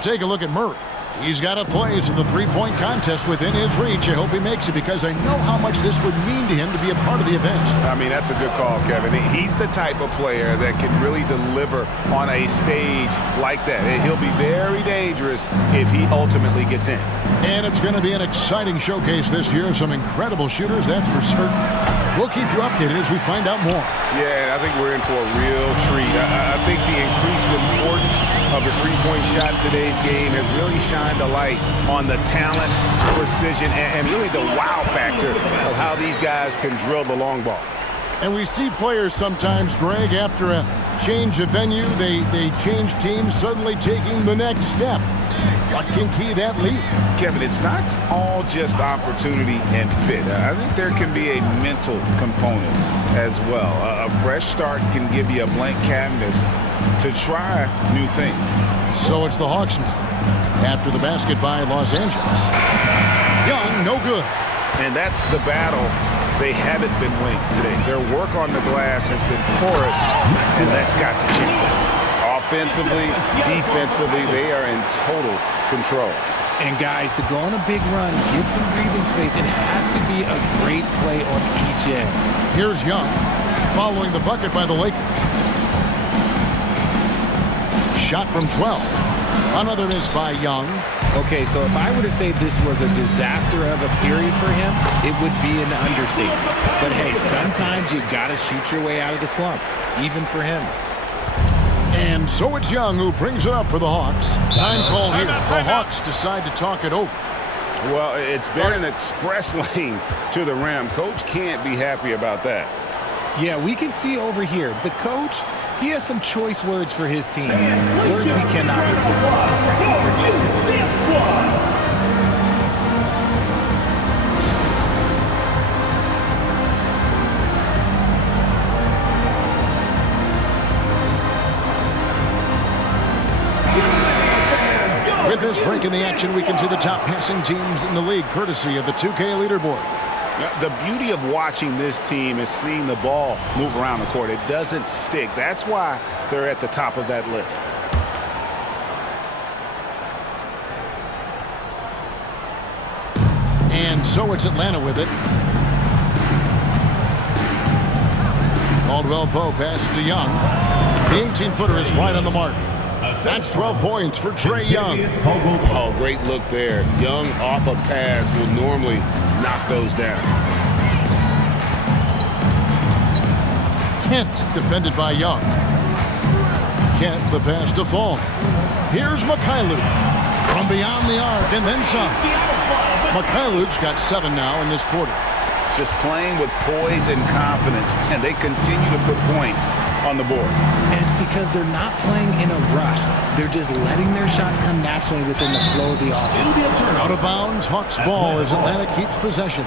Take a look at Murray. He's got a place in the three-point contest within his reach. I hope he makes it because I know how much this would mean to him to be a part of the event. I mean, that's a good call, Kevin. He's the type of player that can really deliver on a stage like that. He'll be very dangerous if he ultimately gets in. And it's going to be an exciting showcase this year. Some incredible shooters, that's for certain. We'll keep you updated as we find out more. Yeah, I think we're in for a real treat. I think the increased importance of the three-point shot in today's game has really shined a light on the talent, precision, and really the wow factor of how these guys can drill the long ball. And we see players sometimes, Greg, after a change of venue, they change teams, suddenly taking the next step. What can key that lead? Kevin, it's not all just opportunity and fit. I think there can be a mental component as well. A fresh start can give you a blank canvas to try new things. So it's the Hawks now, after the basket by Los Angeles. Young, no good. And that's the battle they haven't been winning today. Their work on the glass has been porous, and that's got to change. Offensively, defensively, they are in total control. And guys, to go on a big run, get some breathing space, it has to be a great play on each end. Here's Young, following the bucket by the Lakers. Shot from 12. Another miss by Young. Okay, so if I were to say this was a disaster of a period for him, it would be an understatement. But hey, sometimes you gotta shoot your way out of the slump, even for him. And so it's Young who brings it up for the Hawks. Time call here. The Hawks decide to talk it over. Well, it's been an express lane to the rim. Coach can't be happy about that. Yeah, we can see over here, the coach, he has some choice words for his team. Words we cannot repeat. With this break in the action, we can see the top passing teams in the league, courtesy of the 2K leaderboard. The beauty of watching this team is seeing the ball move around the court. It doesn't stick. That's why they're at the top of that list. And so it's Atlanta with it. Caldwell Pope passes to Young. The 18-footer is right on the mark. That's 12 points for Trae Young. Oh, great look there. Young off a pass will normally knock those down. Kent defended by Young. Kent the pass to Fall. Here's Mikhailu from beyond the arc and then some. Mikhailu's got 7 now in this quarter. Just playing with poise and confidence, and they continue to put points on the board. And it's because they're not playing in a rush. They're just letting their shots come naturally within the flow of the offense. Out of bounds, Hawks ball as Atlanta keeps possession.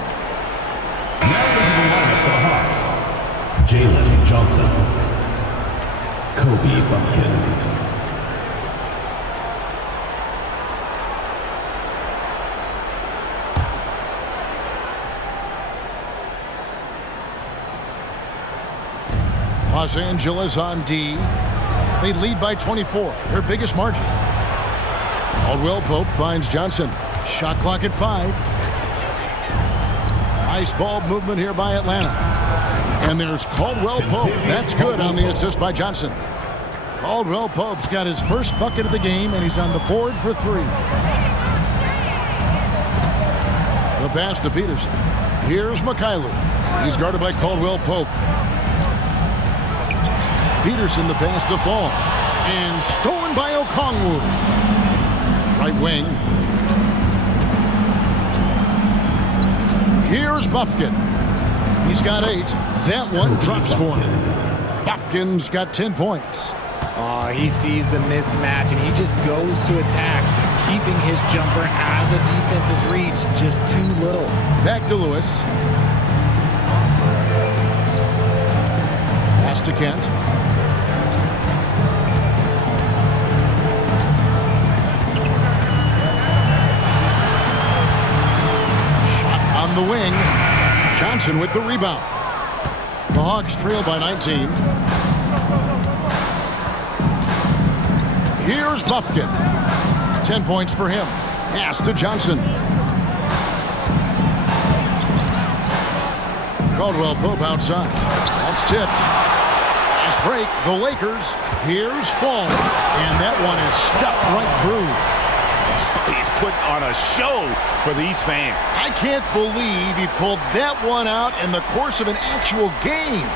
Jalen Johnson, Kobe Buffkin. Los Angeles on D. They lead by 24, their biggest margin. Caldwell Pope finds Johnson. Shot clock at 5. Nice ball movement here by Atlanta. And there's Caldwell Pope. That's good on the assist by Johnson. Caldwell Pope's got his first bucket of the game, and he's on the board for 3. The pass to Peterson. Here's Mikhailu. He's guarded by Caldwell Pope. Peterson the pass to Fall. And stolen by Okongwu. Right wing. Here's Buffkin. He's got 8. That one drops for him. Buffkin's got 10 points. Oh, he sees the mismatch, and he just goes to attack, keeping his jumper out of the defense's reach. Just too little. Back to Lewis. Pass to Kent. Shot on the wing. Johnson with the rebound. The Hawks trail by 19. Here's Buffkin. 10 points for him. Pass to Johnson. Caldwell Pope outside. That's tipped. Fast break. The Lakers. Here's Fall. And that one is stuffed right through. He's putting on a show for these fans. I can't believe he pulled that one out in the course of an actual game.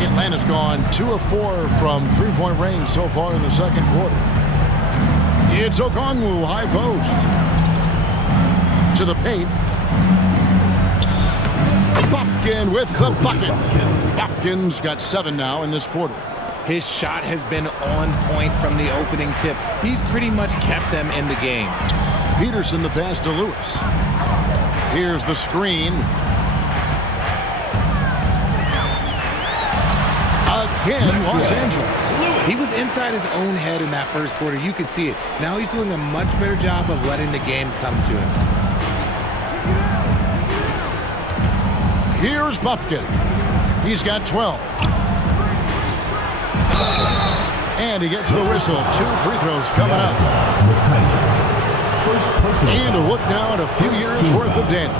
Atlanta's gone 2 of 4 from three-point range so far in the second quarter. It's Okongwu, high post. To the paint. Buffkin with the bucket. Buffkin's got 7 now in this quarter. His shot has been on point from the opening tip. He's pretty much kept them in the game. Peterson the pass to Lewis. Here's the screen. Again, Los Angeles. He was inside his own head in that first quarter. You could see it. Now he's doing a much better job of letting the game come to him. Here's Buffkin. He's got 12. And he gets the whistle. 2 free throws coming up. And a look now at a few years worth of data.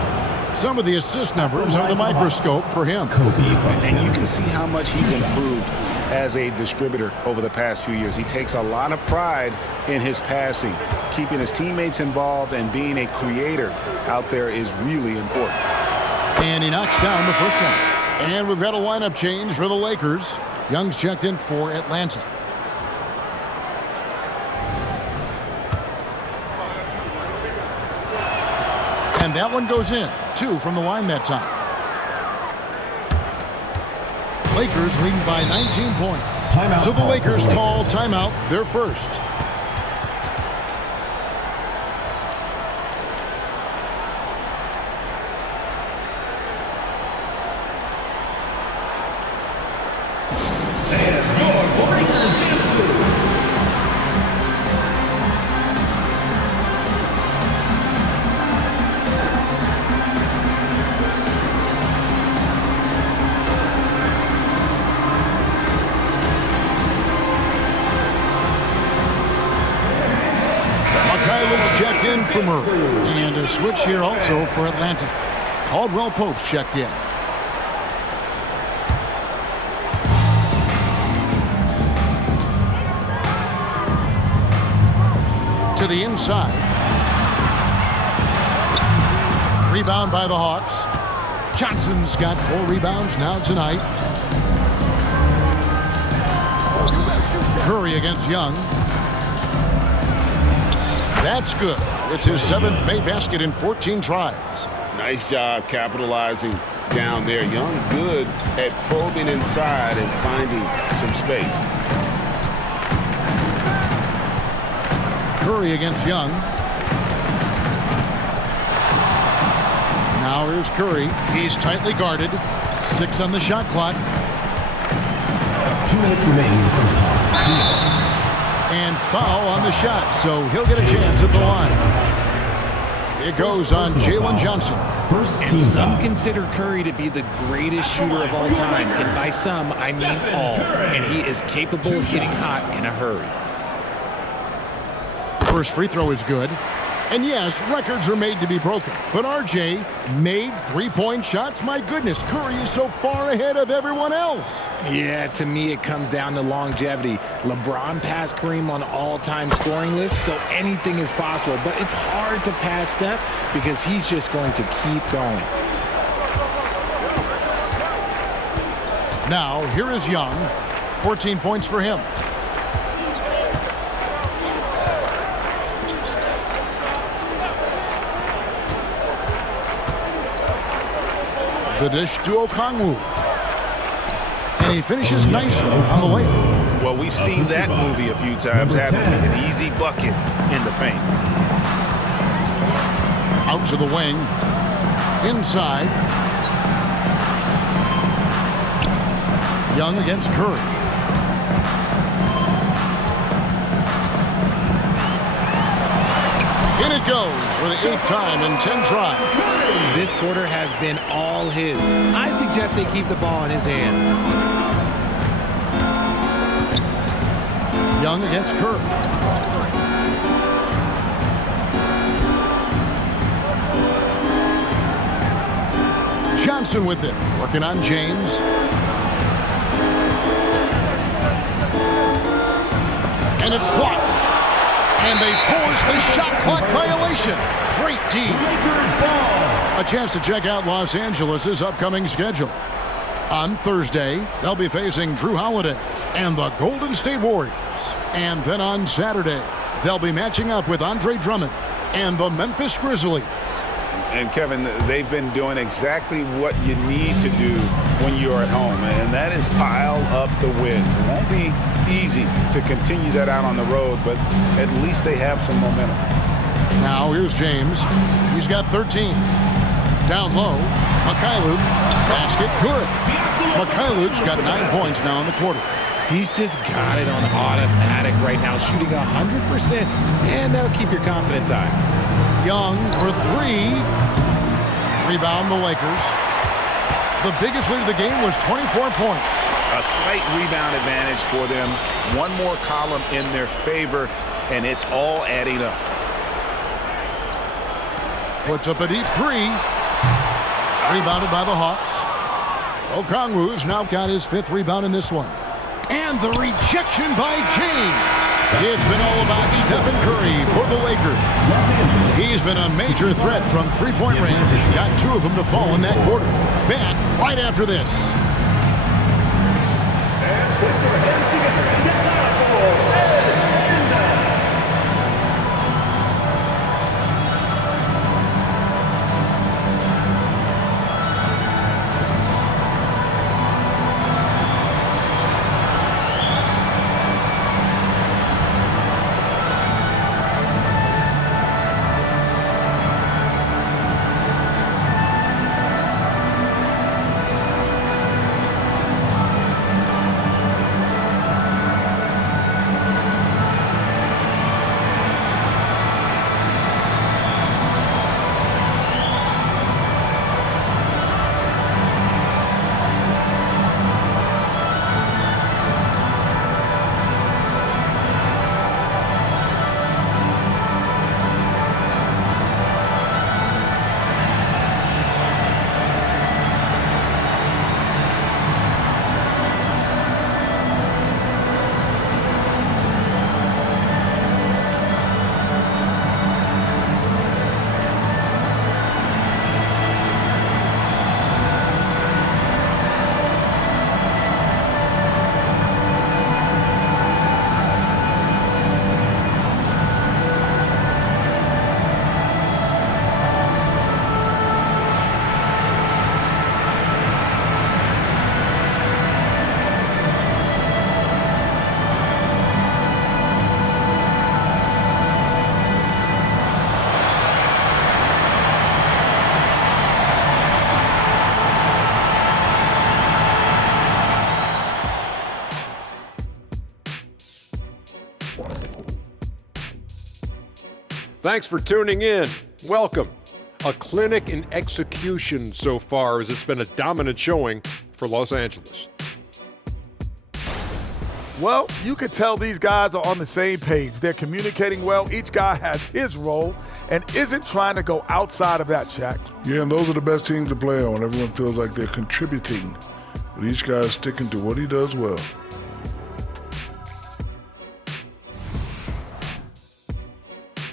Some of the assist numbers under the microscope for him. And you can see how much he's improved as a distributor over the past few years. He takes a lot of pride in his passing. Keeping his teammates involved and being a creator out there is really important. And he knocks down the first one. And we've got a lineup change for the Lakers. Young's checked in for Atlanta. And that one goes in. 2 from the line that time. Lakers leading by 19 points. Timeout. So the Lakers call timeout, their first. Checked in for Murray. And a switch here also for Atlanta. Caldwell Pope's checked in. To the inside. Rebound by the Hawks. Johnson's got 4 rebounds now tonight. Curry against Young. That's good. It's his 7th made basket in 14 tries. Nice job capitalizing down there. Young good at probing inside and finding some space. Curry against Young. Now here's Curry. He's tightly guarded. 6 on the shot clock. 2 minutes remaining in the first half. And foul on the shot, so he'll get a chance at the line. It goes on Jalen Johnson. And some consider Curry to be the greatest shooter of all time. And by some, I mean all. And he is capable of getting hot in a hurry. First free throw is good. And yes, records are made to be broken. But RJ made 3-point shots. My goodness, Curry is so far ahead of everyone else. Yeah, to me it comes down to longevity. LeBron passed Kareem on all-time scoring lists, so anything is possible. But it's hard to pass Steph because he's just going to keep going. Now, here is Young. 14 points for him. The dish to Okongwu. And he finishes nicely on the layup. Well, we've seen that movie a few times, haven't we? An easy bucket in the paint. Out to the wing. Inside. Young against Curry. In it goes for the 8th time in 10 tries. This quarter has been all his. I suggest they keep the ball in his hands. Young against Curry. Johnson with it, working on James. And it's blocked. And they force the shot clock violation. Great D. A chance to check out Los Angeles' upcoming schedule. On Thursday, they'll be facing Drew Holiday and the Golden State Warriors. And then on Saturday, they'll be matching up with Andre Drummond and the Memphis Grizzlies. And Kevin, they've been doing exactly what you need to do when you're at home, and that is pile up the wins. It won't be easy to continue that out on the road, but at least they have some momentum. Now here's James. He's got 13. Down low, Mikhailuk. Basket good. Mikhailuk's got 9 points now in the quarter. He's just got it on automatic right now, shooting 100%, and that'll keep your confidence high. Young for 3. Rebound the Lakers. The biggest lead of the game was 24 points. A slight rebound advantage for them. One more column in their favor, and it's all adding up. Puts up a deep 3. Rebounded by the Hawks. Okongwu's now got his 5th rebound in this one. And the rejection by James. It's been all about Stephen Curry for the Lakers. He's been a major threat from three-point range. He's got 2 of them to fall in that quarter. Back right after this. And put your hands together and get down for Thanks for tuning in. Welcome. A clinic in execution so far, as it's been a dominant showing for Los Angeles. Well, you can tell these guys are on the same page. They're communicating well. Each guy has his role and isn't trying to go outside of that, Shaq. Yeah, and those are the best teams to play on. Everyone feels like they're contributing, but each guy is sticking to what he does well.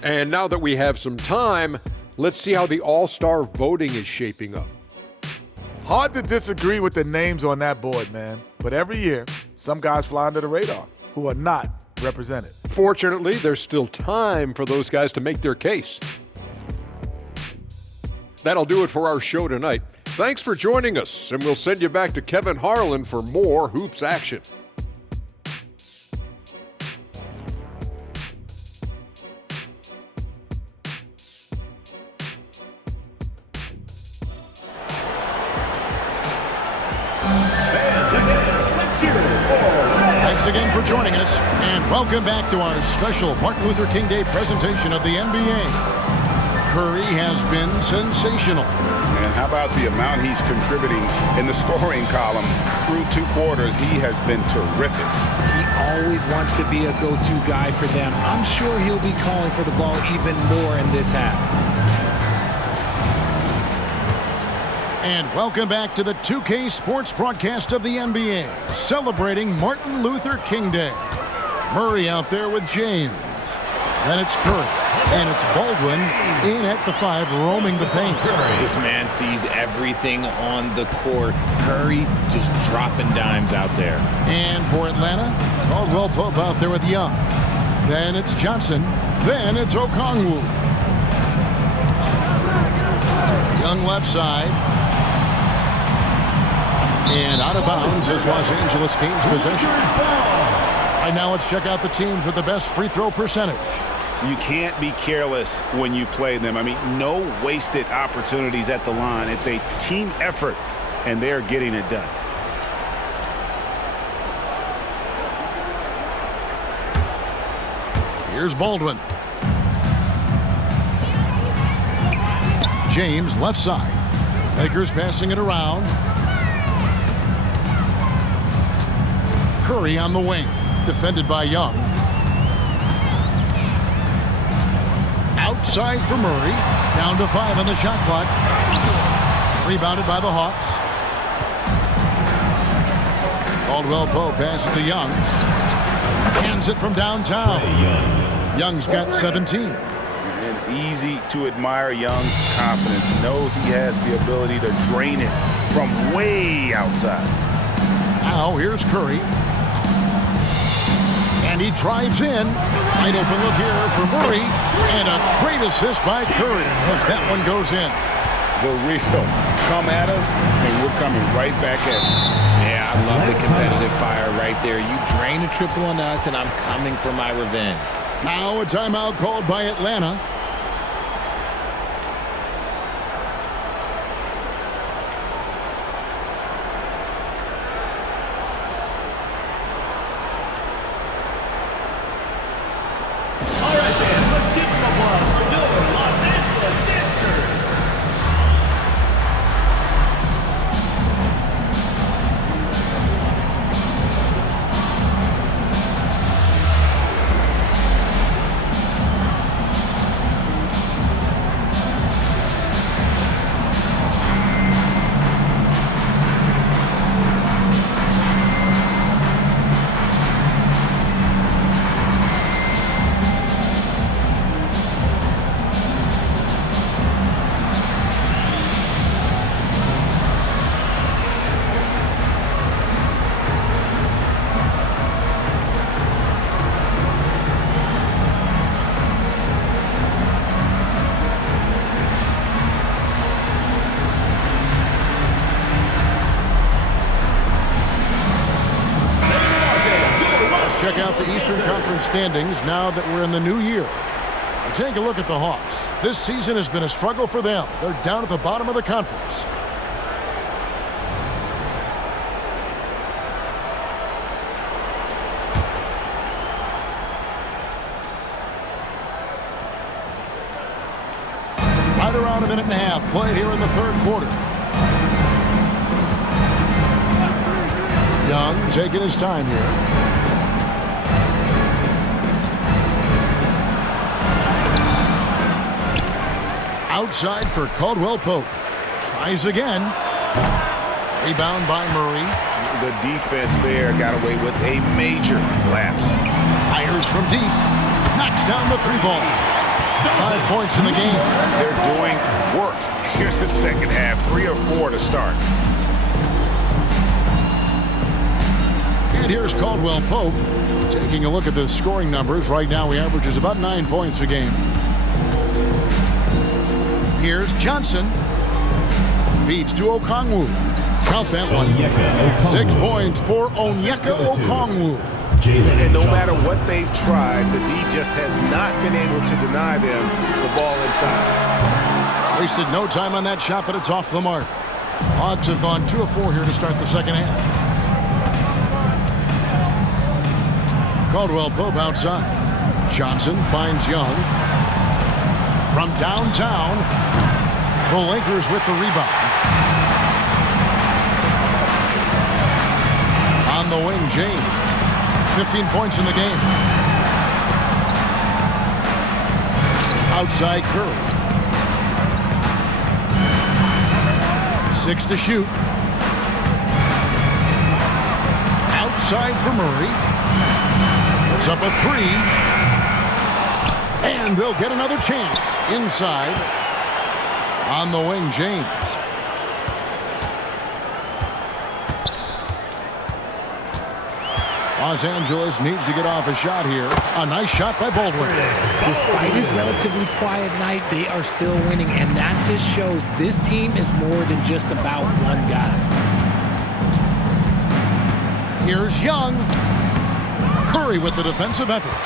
And now that we have some time, let's see how the All-Star voting is shaping up. Hard to disagree with the names on that board, man. But every year, some guys fly under the radar who are not represented. Fortunately, there's still time for those guys to make their case. That'll do it for our show tonight. Thanks for joining us, and we'll send you back to Kevin Harlan for more hoops action. Thanks again for joining us, and welcome back to our special Martin Luther King Day presentation of the NBA. Curry has been sensational. And how about the amount he's contributing in the scoring column through 2 quarters? He has been terrific. He always wants to be a go-to guy for them. I'm sure he'll be calling for the ball even more in this half. And welcome back to the 2K Sports broadcast of the NBA, celebrating Martin Luther King Day. Murray out there with James. Then it's Curry. And it's Baldwin in at the 5, roaming the paint. This man sees everything on the court. Curry just dropping dimes out there. And for Atlanta, Caldwell Pope out there with Young. Then it's Johnson. Then it's Okongwu. Young left side. And out of bounds is Los Angeles Kings possession. Right now, let's check out the teams with the best free throw percentage. You can't be careless when you play them. I mean, no wasted opportunities at the line. It's a team effort, and they're getting it done. Here's Baldwin. James, left side. Lakers passing it around. Curry on the wing, defended by Young. Outside for Murray, down to 5 on the shot clock. Rebounded by the Hawks. Caldwell Pope passes to Young. Hands it from downtown. Young's got 17. And easy to admire Young's confidence. He knows he has the ability to drain it from way outside. Now here's Curry. And he drives in. Wide open look here for Murray. And a great assist by Curry as that one goes in. The real come at us, and we're coming right back at you. Yeah, I love the competitive fire right there. You drain a triple on us, and I'm coming for my revenge. Now a timeout called by Atlanta. Check out the Eastern Conference standings now that we're in the new year. Take a look at the Hawks. This season has been a struggle for them. They're down at the bottom of the conference. Right around a minute and a half played here in the third quarter. Young taking his time here. Outside for Caldwell Pope. Tries again. Rebound by Murray. The defense there got away with a major lapse. Fires from deep. Knocks down the 3-ball. 5 points in the game. They're doing work here in the second half. 3 or 4 to start. And here's Caldwell Pope. Taking a look at the scoring numbers. Right now he averages about 9 points a game. Here's Johnson. Feeds to Okongwu. Count that one. 6 points for Onyeka Okongwu. And no matter what they've tried, the D just has not been able to deny them the ball inside. Wasted no time on that shot, but it's off the mark. Hawks have gone 2 of 4 here to start the second half. Caldwell Pope outside. Johnson finds Young. From downtown, the Lakers with the rebound. On the wing, James. 15 points in the game. Outside Curry. 6 to shoot. Outside for Murray. It's up a 3. And they'll get another chance. Inside. On the wing, James. Los Angeles needs to get off a shot here. A nice shot by Baldwin. Despite his relatively quiet night, they are still winning, and that just shows this team is more than just about one guy. Here's Young. Curry with the defensive effort.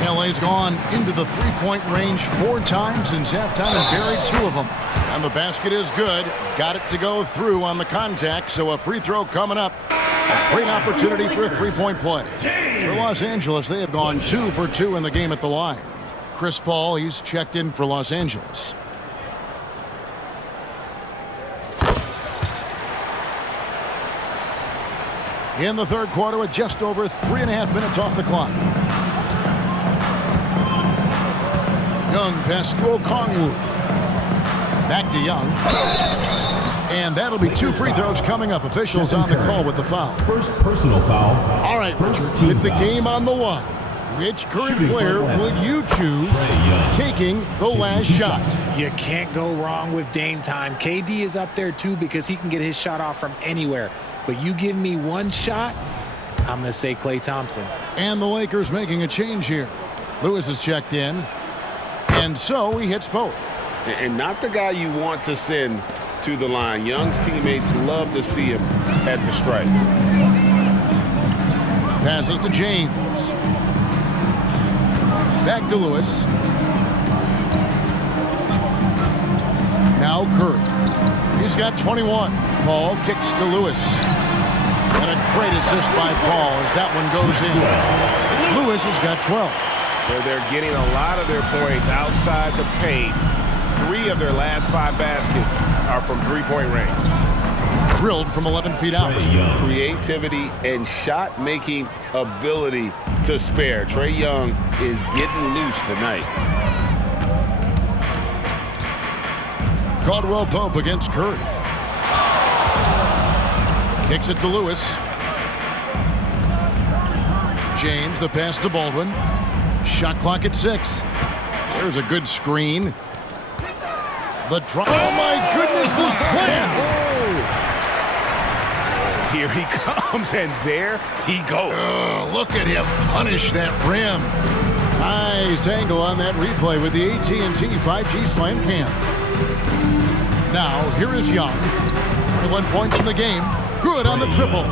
LA's gone into the three-point range 4 times since halftime and buried 2 of them. And the basket is good. Got it to go through on the contact, so a free throw coming up. A great opportunity for a three-point play. For Los Angeles, they have gone 2 for 2 in the game at the line. Chris Paul, he's checked in for Los Angeles. In the third quarter with just over 3.5 minutes off the clock. Young pass to Okongwu. Back to Young. And that'll be 2 free throws coming up. Officials on the call with the foul. First personal foul. All right, with the game on the line, which current player would you choose taking the last shot? You can't go wrong with Dame time. KD is up there too because he can get his shot off from anywhere. But you give me one shot, I'm going to say Klay Thompson. And the Lakers making a change here. Lewis is checked in. And so he hits both. And not the guy you want to send to the line. Young's teammates love to see him at the stripe. Passes to James. Back to Lewis. Now Curry. He's got 21. Paul kicks to Lewis. And a great assist by Paul as that one goes in. Lewis has got 12. Where they're getting a lot of their points outside the paint. 3 of their last 5 baskets are from three-point range. Drilled from 11 feet out. Creativity and shot-making ability to spare. Trae Young is getting loose tonight. Caldwell Pope against Curry. Kicks it to Lewis. James, the pass to Baldwin. Shot clock at 6. There's a good screen. The drop. Oh my goodness, the slam! Oh. Here he comes, and there he goes. Look at him punish that rim. Nice angle on that replay with the AT&T 5G Slam Cam. Now, here is Young. 21 points in the game. Good on the triple.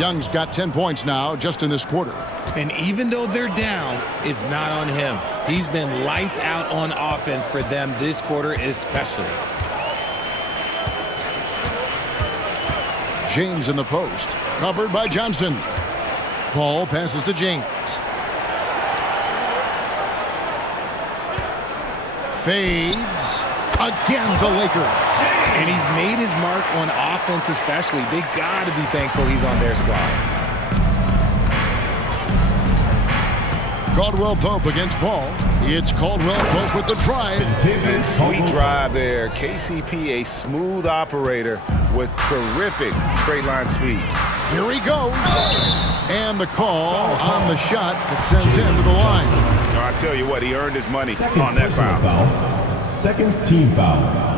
Young's got 10 points now just in this quarter. And even though they're down, it's not on him. He's been lights out on offense for them this quarter especially. James in the post. Covered by Johnson. Paul passes to James. Fades. Again, the Lakers. And he's made his mark on offense especially. They got to be thankful he's on their squad. Caldwell Pope against Paul. It's Caldwell Pope with the drive. Sweet drive there. KCP, a smooth operator with terrific straight line speed. Here he goes. And the call on the shot that sends him to the line. I tell you what, he earned his money on that foul. Second team foul.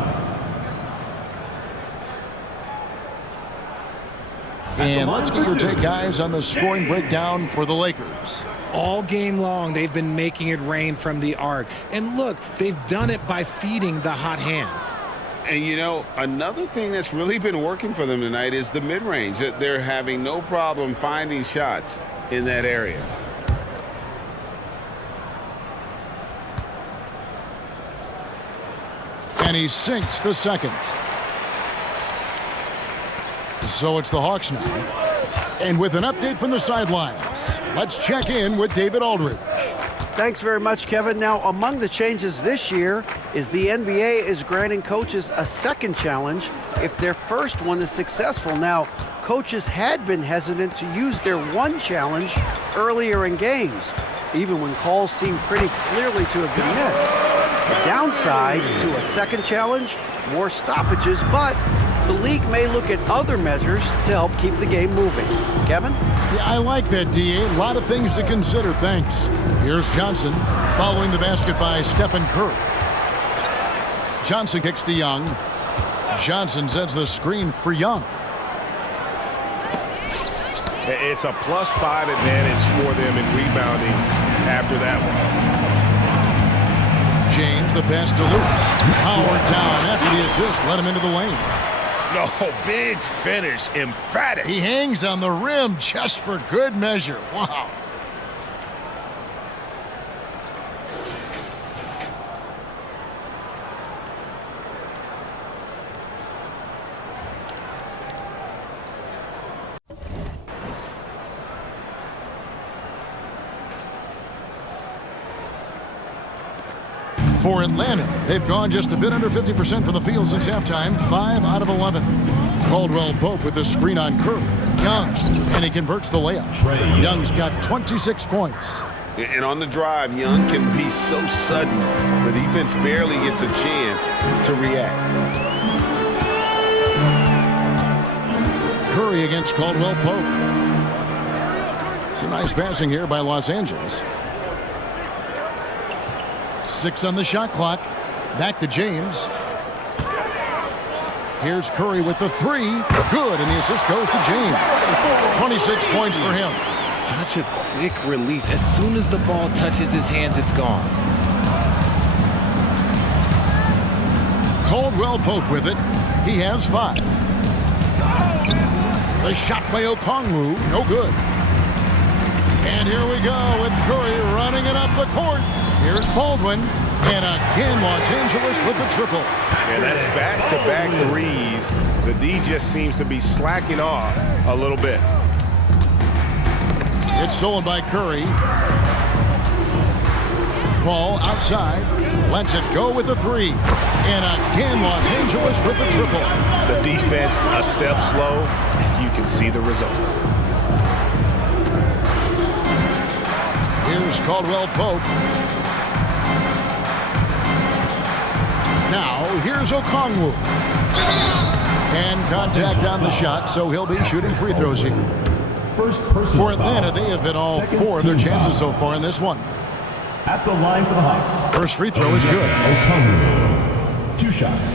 And let's get your take, guys, on the scoring breakdown for the Lakers. All game long, they've been making it rain from the arc. And look, they've done it by feeding the hot hands. And, you know, another thing that's really been working for them tonight is the mid-range. They're having no problem finding shots in that area. And he sinks the second. So it's the Hawks now. And with an update from the sidelines, let's check in with David Aldridge. Thanks very much, Kevin. Now, among the changes this year is the NBA is granting coaches a second challenge if their first one is successful. Now, coaches had been hesitant to use their one challenge earlier in games, even when calls seemed pretty clearly to have been missed. The downside to a second challenge, more stoppages, but the league may look at other measures to help keep the game moving. Kevin? Yeah, I like that, D.A. A lot of things to consider. Thanks. Here's Johnson following the basket by Stephen Curry. Johnson kicks to Young. Johnson sends the screen for Young. It's a +5 advantage for them in rebounding after that one. James, the pass to Lewis. Howard down after the assist, let him into the lane. No, big finish, emphatic. He hangs on the rim just for good measure. Wow. For Atlanta, they've gone just a bit under 50% from the field since halftime, 5 out of 11. Caldwell Pope with the screen on Curry. Young, and he converts the layup. Young's got 26 points. And on the drive, Young can be so sudden, the defense barely gets a chance to react. Curry against Caldwell Pope. Some nice passing here by Los Angeles. 6 on the shot clock. Back to James. Here's Curry with the 3. Good, and the assist goes to James. 26 points for him. Such a quick release. As soon as the ball touches his hands, it's gone. Caldwell Pope with it. He has 5. The shot by Okongwu, no good. And here we go with Curry running it up the court. Here's Baldwin. And again, Los Angeles with the triple. And that's back-to-back threes. The D just seems to be slacking off a little bit. It's stolen by Curry. Paul outside. Lets it go with the 3. And again, Los Angeles with the triple. The defense a step slow, and you can see the results. Here's Caldwell Pope. Now, here's Okongwu. And contact on the shot, so he'll be shooting free throws here. For Atlanta, they have hit all 4 of their chances so far in this one. At the line for the Hawks. First free throw is good. Okongwu. 2 shots.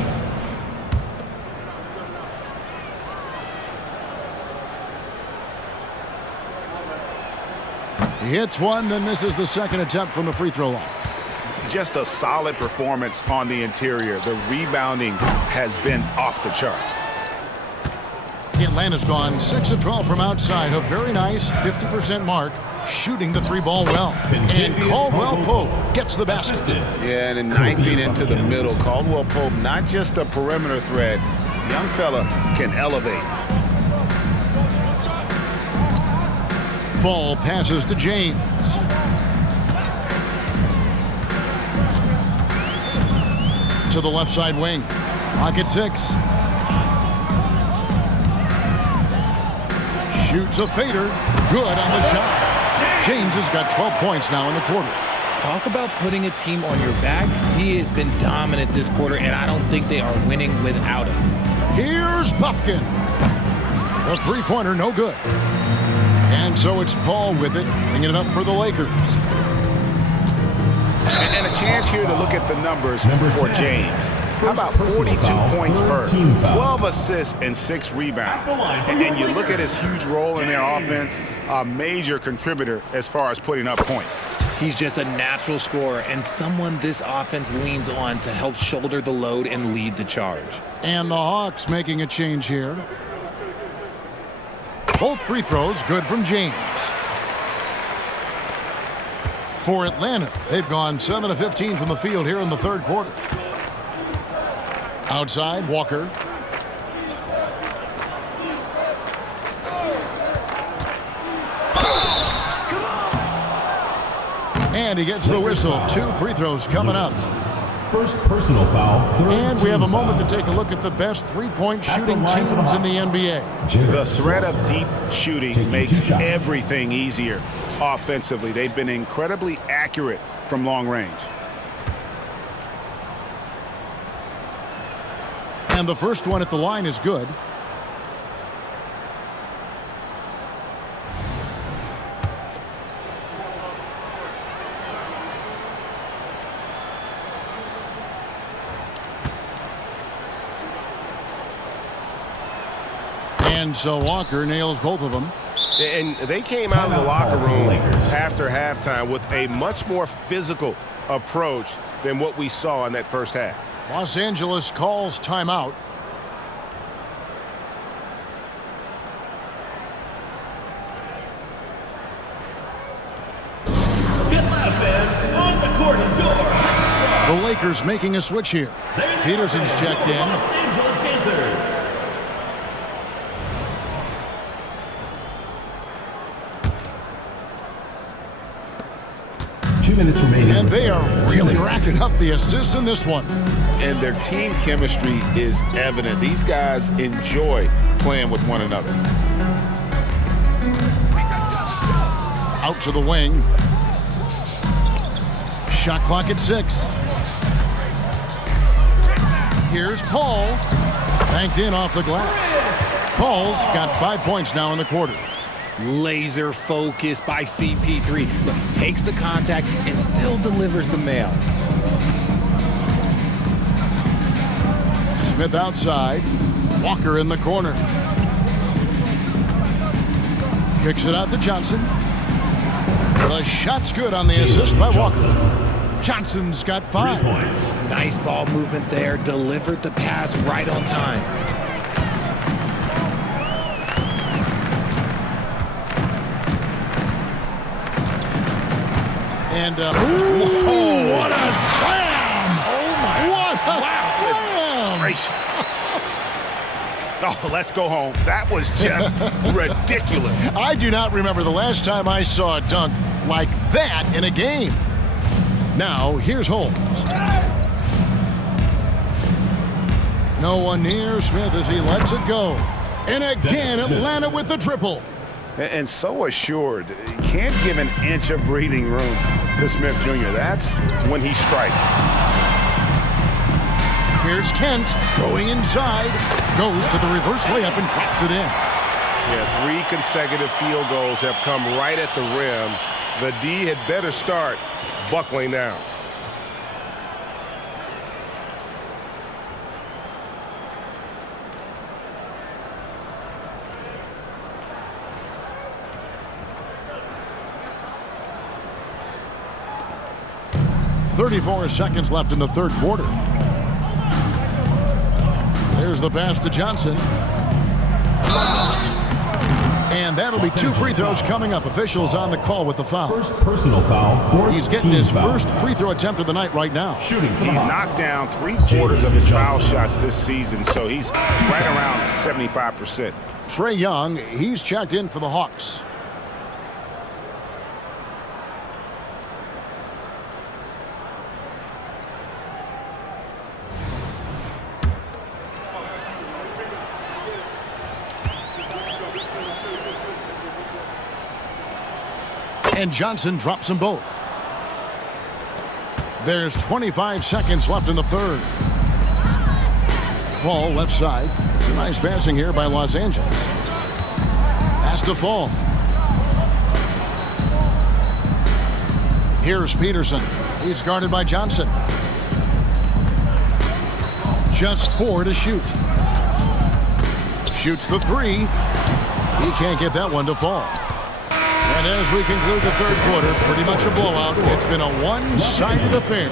He hits one, then misses the second attempt from the free throw line. Just a solid performance on the interior. The rebounding has been off the charts. Atlanta's gone 6 of 12 from outside. A very nice 50% mark, shooting the 3-ball well. And Caldwell Pope gets the basket. Yeah, and then 9 feet into the middle. Caldwell Pope, not just a perimeter threat. Young fella can elevate. Fall passes to James. To the left side wing. Clock at 6. Shoots a fader. Good on the shot. James has got 12 points now in the quarter. Talk about putting a team on your back. He has been dominant this quarter, and I don't think they are winning without him. Here's Buffkin. The three-pointer, no good. And so it's Paul with it, bringing it up for the Lakers. And a chance here to look at the numbers for James. How about 42 points per, 12 assists, and 6 rebounds? And you look at his huge role in their offense, a major contributor as far as putting up points. He's just a natural scorer and someone this offense leans on to help shoulder the load and lead the charge. And the Hawks making a change here. Both free throws good from James. For Atlanta, they've gone 7 of 15 from the field here in the third quarter. Outside, Walker. And he gets the whistle. 2 free throws coming up. First personal foul. And we have a moment to take a look at the best three-point shooting teams in the NBA. The threat of deep shooting makes everything easier offensively. They've been incredibly accurate from long range. And the first one at the line is good. And so Walker nails both of them. And they came out of the locker room after halftime with a much more physical approach than what we saw in that first half. Los Angeles calls timeout. Atlanta fans, on the court is your The Lakers making a switch here. Peterson's checked in. Los Angeles Panthers. 2 minutes remaining. And they are really racking up the assists in this one. And their team chemistry is evident. These guys enjoy playing with one another. Out to the wing. Shot clock at 6. Here's Paul. Banked in off the glass. Paul's got 5 points now in the quarter. Laser focus by CP3. Look, he takes the contact and still delivers the mail. Smith outside. Walker in the corner. Kicks it out to Johnson. The shot's good on the assist by Walker. Johnson's got 5. 3 points. Nice ball movement there. Delivered the pass right on time. And ooh, what a slam! Oh my! What a slam! Gracious! Oh, let's go home. That was just ridiculous. I do not remember the last time I saw a dunk like that in a game. Now here's Holmes. No one near Smith as he lets it go. And again, Atlanta with the triple. And so assured, can't give an inch of breathing room to Smith Jr. That's when he strikes. Here's Kent going inside, goes to the reverse layup and drops it in. Yeah, 3 consecutive field goals have come right at the rim. The D had better start buckling down. .34 seconds left in the third quarter. There's the pass to Johnson. And that'll be 2 free throws coming up. Officials on the call with the foul. First personal foul. He's getting his first free throw attempt of the night right now. Shooting. He's knocked down 3/4 of his foul shots this season, so he's right around 75%. Trae Young, he's checked in for the Hawks. And Johnson drops them both. There's 25 seconds left in the third. Paul left side. Nice passing here by Los Angeles. Has to fall. Here's Peterson. He's guarded by Johnson. Just 4 to shoot. Shoots the 3. He can't get that one to fall. And And as we conclude the third quarter, pretty much a blowout. It's been a one-sided affair.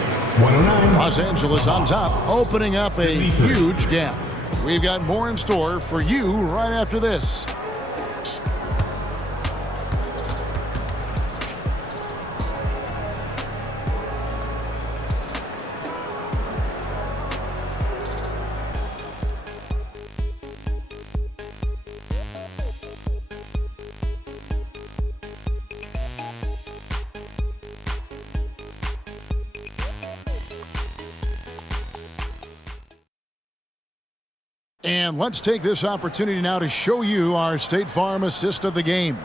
Los Angeles on top, opening up a huge gap. We've got more in store for you right after this. And let's take this opportunity now to show you our State Farm assist of the game.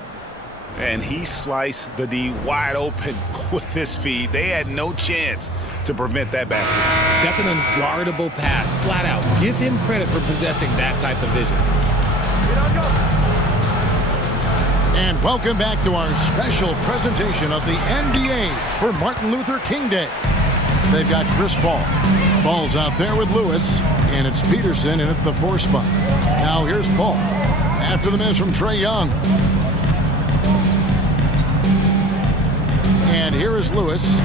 And he sliced the D wide open with his feed. They had no chance to prevent that basket. That's an unguardable pass, flat out. Give him credit for possessing that type of vision. And welcome back to our special presentation of the NBA for Martin Luther King Day. They've got Chris Paul. Paul's out there with Lewis, and it's Peterson in at the 4 spot. Now here's Paul after the miss from Trae Young. And here is Lewis.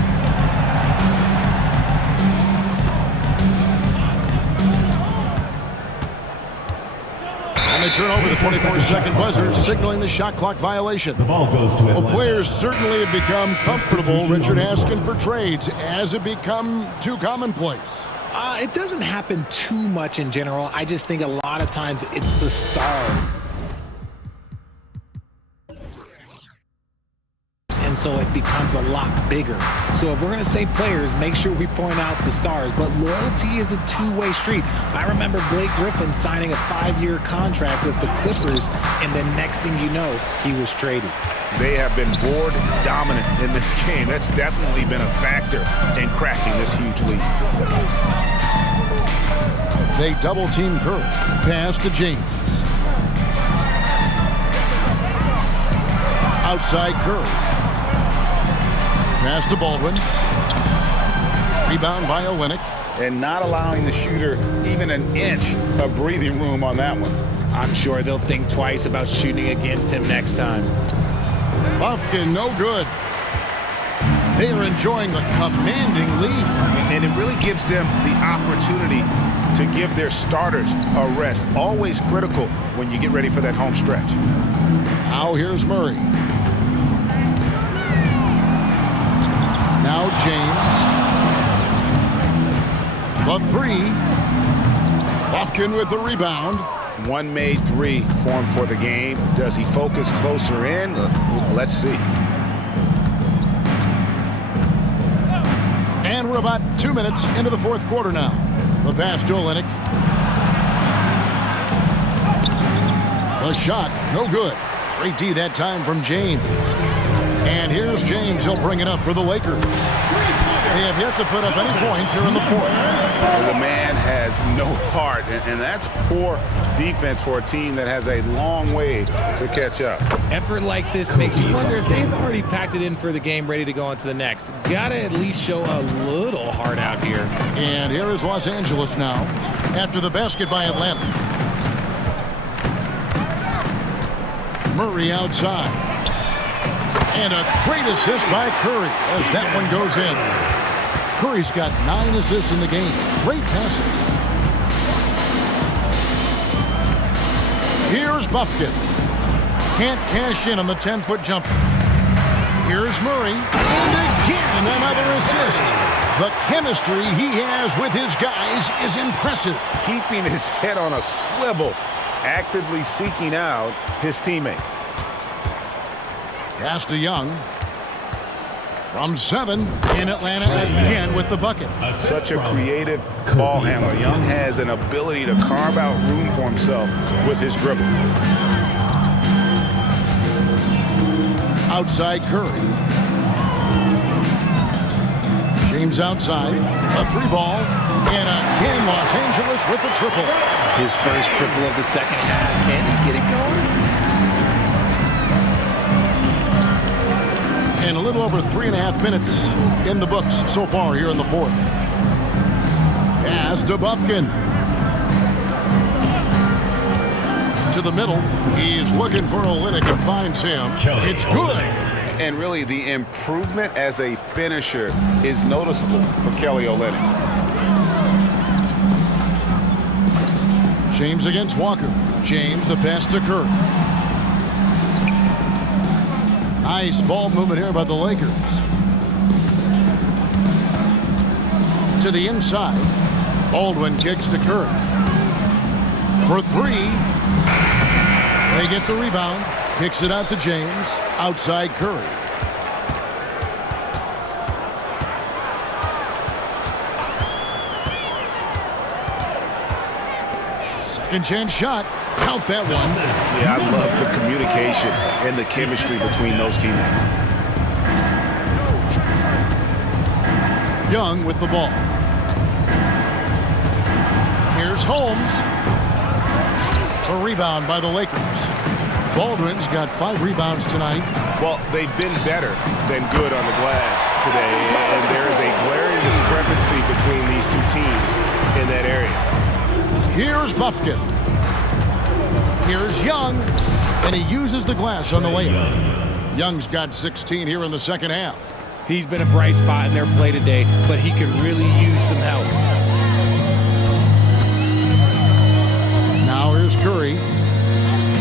And they turn over the 24-second buzzer, signaling the shot clock violation. The ball goes to Well, players certainly have become comfortable, Richard, asking for trades. Has it become too commonplace? It doesn't happen too much in general. I just think a lot of times it's the star. And so it becomes a lot bigger. So if we're going to say players, make sure we point out the stars. But loyalty is a two-way street. I remember Blake Griffin signing a 5-year contract with the Clippers, and then next thing you know, he was traded. They have been board dominant in this game. That's definitely been a factor in crafting this huge lead. They double-team Curry. Pass to James. Outside Curry. Pass to Baldwin. Rebound by Olynyk. And not allowing the shooter even an inch of breathing room on that one. I'm sure they'll think twice about shooting against him next time. Buffkin, no good. They are enjoying a commanding lead. And it really gives them the opportunity to give their starters a rest. Always critical when you get ready for that home stretch. Now here's Murray. Now James. The 3. Buffkin with the rebound. One made 3 for him for the game. Does he focus closer in? Let's see. And we're about 2 minutes into the fourth quarter now. The pass to Olynyk. The shot, no good. Great D that time from James. And here's James. He'll bring it up for the Lakers. They have yet to put up any points here in the fourth. The man has no heart, and that's poor defense for a team that has a long way to catch up. Effort like this makes you wonder if they've already packed it in for the game, ready to go on to the next. Gotta at least show a little heart out here. And here is Los Angeles now after the basket by Atlanta. Murray outside. And a great assist by Curry as that one goes in. Curry's got 9 assists in the game. Great passing. Here's Buffkin. Can't cash in on the 10-foot jumper. Here's Murray. And again, another assist. The chemistry he has with his guys is impressive. Keeping his head on a swivel, actively seeking out his teammates. Pass to Young. From 7 in Atlanta again with the bucket. Such a creative ball handler. Young has an ability to carve out room for himself with his dribble. Outside Curry. James outside. A 3-ball. And again, Los Angeles with the triple. His first triple of the second half. Can he get it going? And a little over 3.5 minutes in the books so far here in the fourth. Pass to Buffkin. To the middle. He's looking for Olynyk and finds him. It's good. And really, the improvement as a finisher is noticeable for Kelly Olynyk. James against Walker. James, the pass to Curry. Nice ball movement here by the Lakers. To the inside. Baldwin kicks to Curry. For three. They get the rebound. Kicks it out to James. Outside Curry. Second chance shot. Count that one. Yeah, I love the communication and the chemistry between those teammates. Young with the ball. Here's Holmes. A rebound by the Lakers. Baldwin's got 5 rebounds tonight. Well, they've been better than good on the glass today, and there is a glaring discrepancy between these two teams in that area. Here's Bufkin. Here's Young, and he uses the glass on the layup. Young's got 16 here in the second half. He's been a bright spot in their play today, but he could really use some help. Now here's Curry.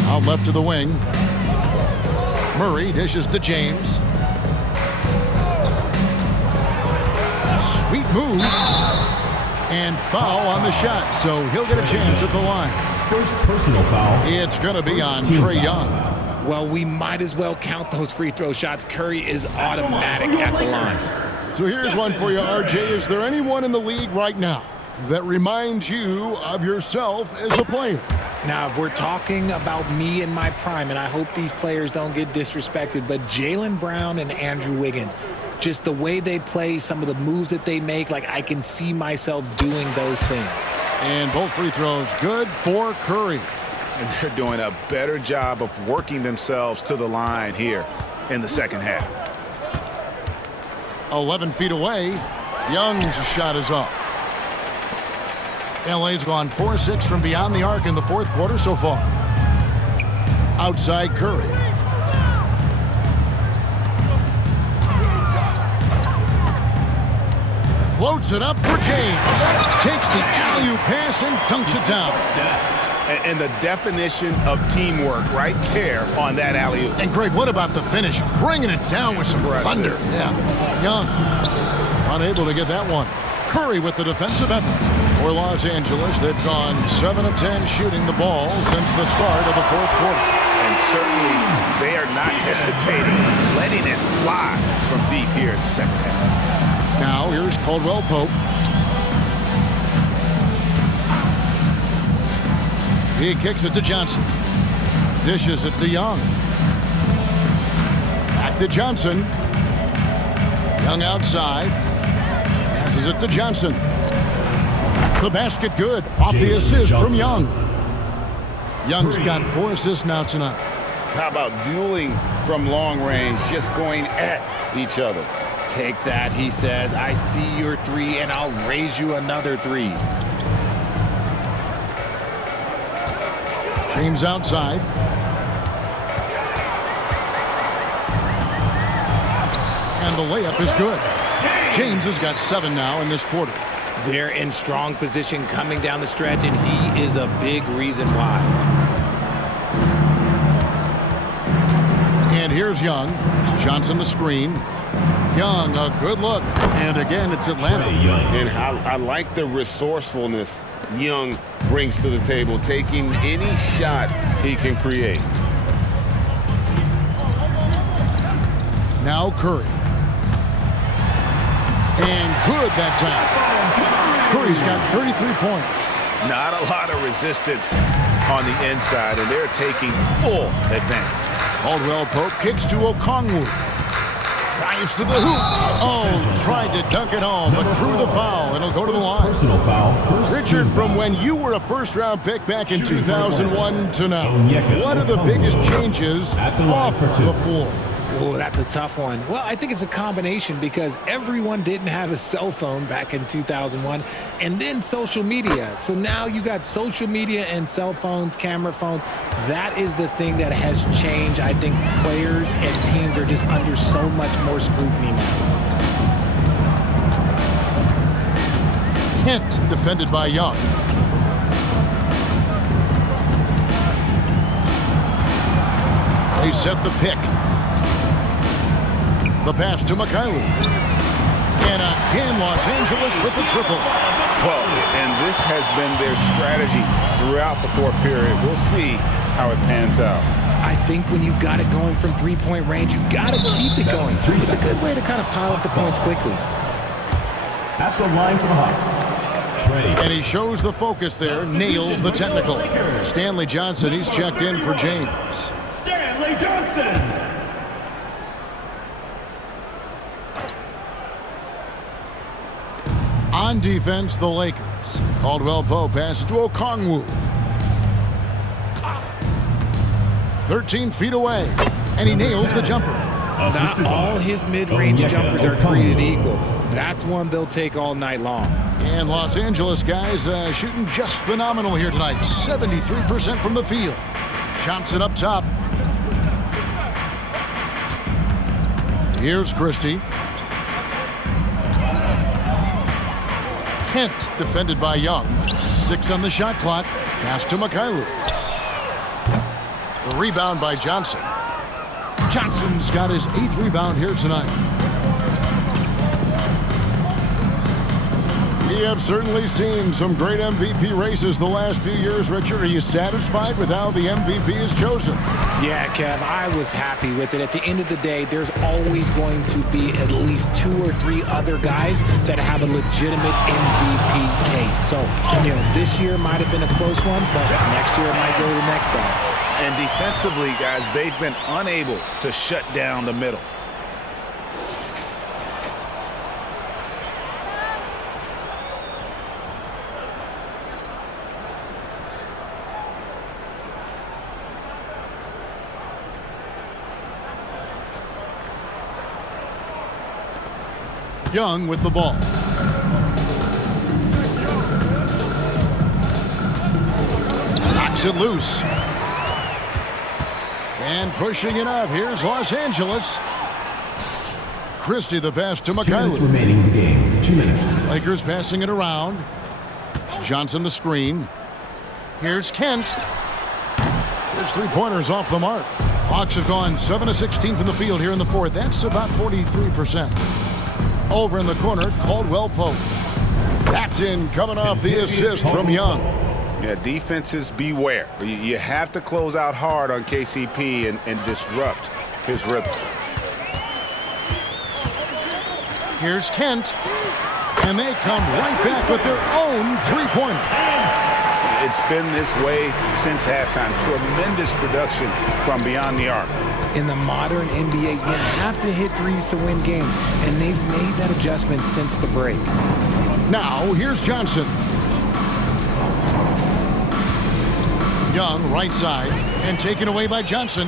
Out left to the wing. Murray dishes to James. Sweet move. And foul on the shot, so he'll get a chance at the line. First personal foul. It's going to be on Trae Young. Well, we might as well count those free throw shots. Curry is automatic at the line. So here's one for you, RJ. Is there anyone in the league right now that reminds you of yourself as a player? Now, if we're talking about me in my prime, and I hope these players don't get disrespected, but Jaylen Brown and Andrew Wiggins, just the way they play, some of the moves that they make, like I can see myself doing those things. And both free throws good for Curry. And they're doing a better job of working themselves to the line here in the second half. 11 feet away. Young's shot is off. LA's gone 4-6 from beyond the arc in the fourth quarter so far. Outside Curry. Floats it up for James. Takes the alley-oop pass and dunks it down. And the definition of teamwork right there on that alley-oop. And Greg, what about the finish? Bringing it down with some thunder. Yeah. Young unable to get that one. Curry with the defensive effort. For Los Angeles, they've gone 7 of 10 shooting the ball since the start of the fourth quarter. And certainly they are not hesitating, letting it fly from deep here in the second half. Now here's Caldwell Pope. He kicks it to Johnson. Dishes it to Young. Back to Johnson. Young outside. Passes it to Johnson. The basket good. Off the assist from Young. Young's got 4 assists now tonight. How about dueling from long range, just going at each other? Take that, he says. I see your 3, and I'll raise you another 3. James outside. And the layup is good. James has got 7 now in this quarter. They're in strong position coming down the stretch, and he is a big reason why. And here's Young. Johnson the screen. Young, a good look. And again, it's Atlanta. And I like the resourcefulness Young brings to the table, taking any shot he can create. Now Curry. And good that time. Curry's got 33 points. Not a lot of resistance on the inside, and they're taking full advantage. Caldwell Pope kicks to Okongwu. Drives to the hoop. Oh, tried to dunk it home, but drew the foul, and it'll go to the line. Personal foul. Richard, from when you were a first-round pick back in 2001 to now, what are the biggest changes off the floor? Oh, that's a tough one. Well, I think it's a combination because everyone didn't have a cell phone back in 2001 and then social media. So now you got social media and cell phones, camera phones. That is the thing that has changed. I think players and teams are just under so much more scrutiny now. Kent defended by Young. They set the pick. The pass to Mikhailuk. And again, Los Angeles with the triple. Well, and this has been their strategy throughout the fourth period. We'll see how it pans out. I think when you've got it going from three-point range, you've got to keep it going. It's a good way to kind of pile up the points quickly. At the line for the Hawks, Trey. And he shows the focus there, nails the technical. Stanley Johnson, he's checked in for James. Stanley Johnson. On defense, the Lakers. Caldwell Pope passes to Okongwu. 13 feet away, and he nails the jumper. Not all his mid-range jumpers are created equal. That's one they'll take all night long. And Los Angeles guys shooting just phenomenal here tonight. 73% from the field. Johnson up top. Here's Christie. Kent defended by Young. 6 on the shot clock. Pass to Mikhailuk. The rebound by Johnson. Johnson's got his 8th rebound here tonight. We have certainly seen some great MVP races the last few years. Richard, are you satisfied with how the MVP is chosen? Yeah, Kev, I was happy with it. At the end of the day, there's always going to be at least 2 or 3 other guys that have a legitimate MVP case. So, this year might have been a close one, but next year it might go to the next guy. And defensively, guys, they've been unable to shut down the middle. Young with the ball. Knocks it loose. And pushing it up. Here's Los Angeles. Christie the pass to Mikhailuk. 2 minutes remaining in the game. 2 minutes. Lakers passing it around. Johnson the screen. Here's Kent. There's 3-pointers off the mark. Hawks have gone 7 of 16 from the field here in the fourth. That's about 43%. Over in the corner, Caldwell Pope. That's in, coming off the assist from Young. Yeah, defenses beware. You have to close out hard on KCP and disrupt his rhythm. Here's Kent. And they come right back with their own 3-pointer. It's been this way since halftime. Tremendous production from beyond the arc. In the modern NBA, you have to hit threes to win games, and they've made that adjustment since the break. Now, here's Johnson. Young, right side, and taken away by Johnson.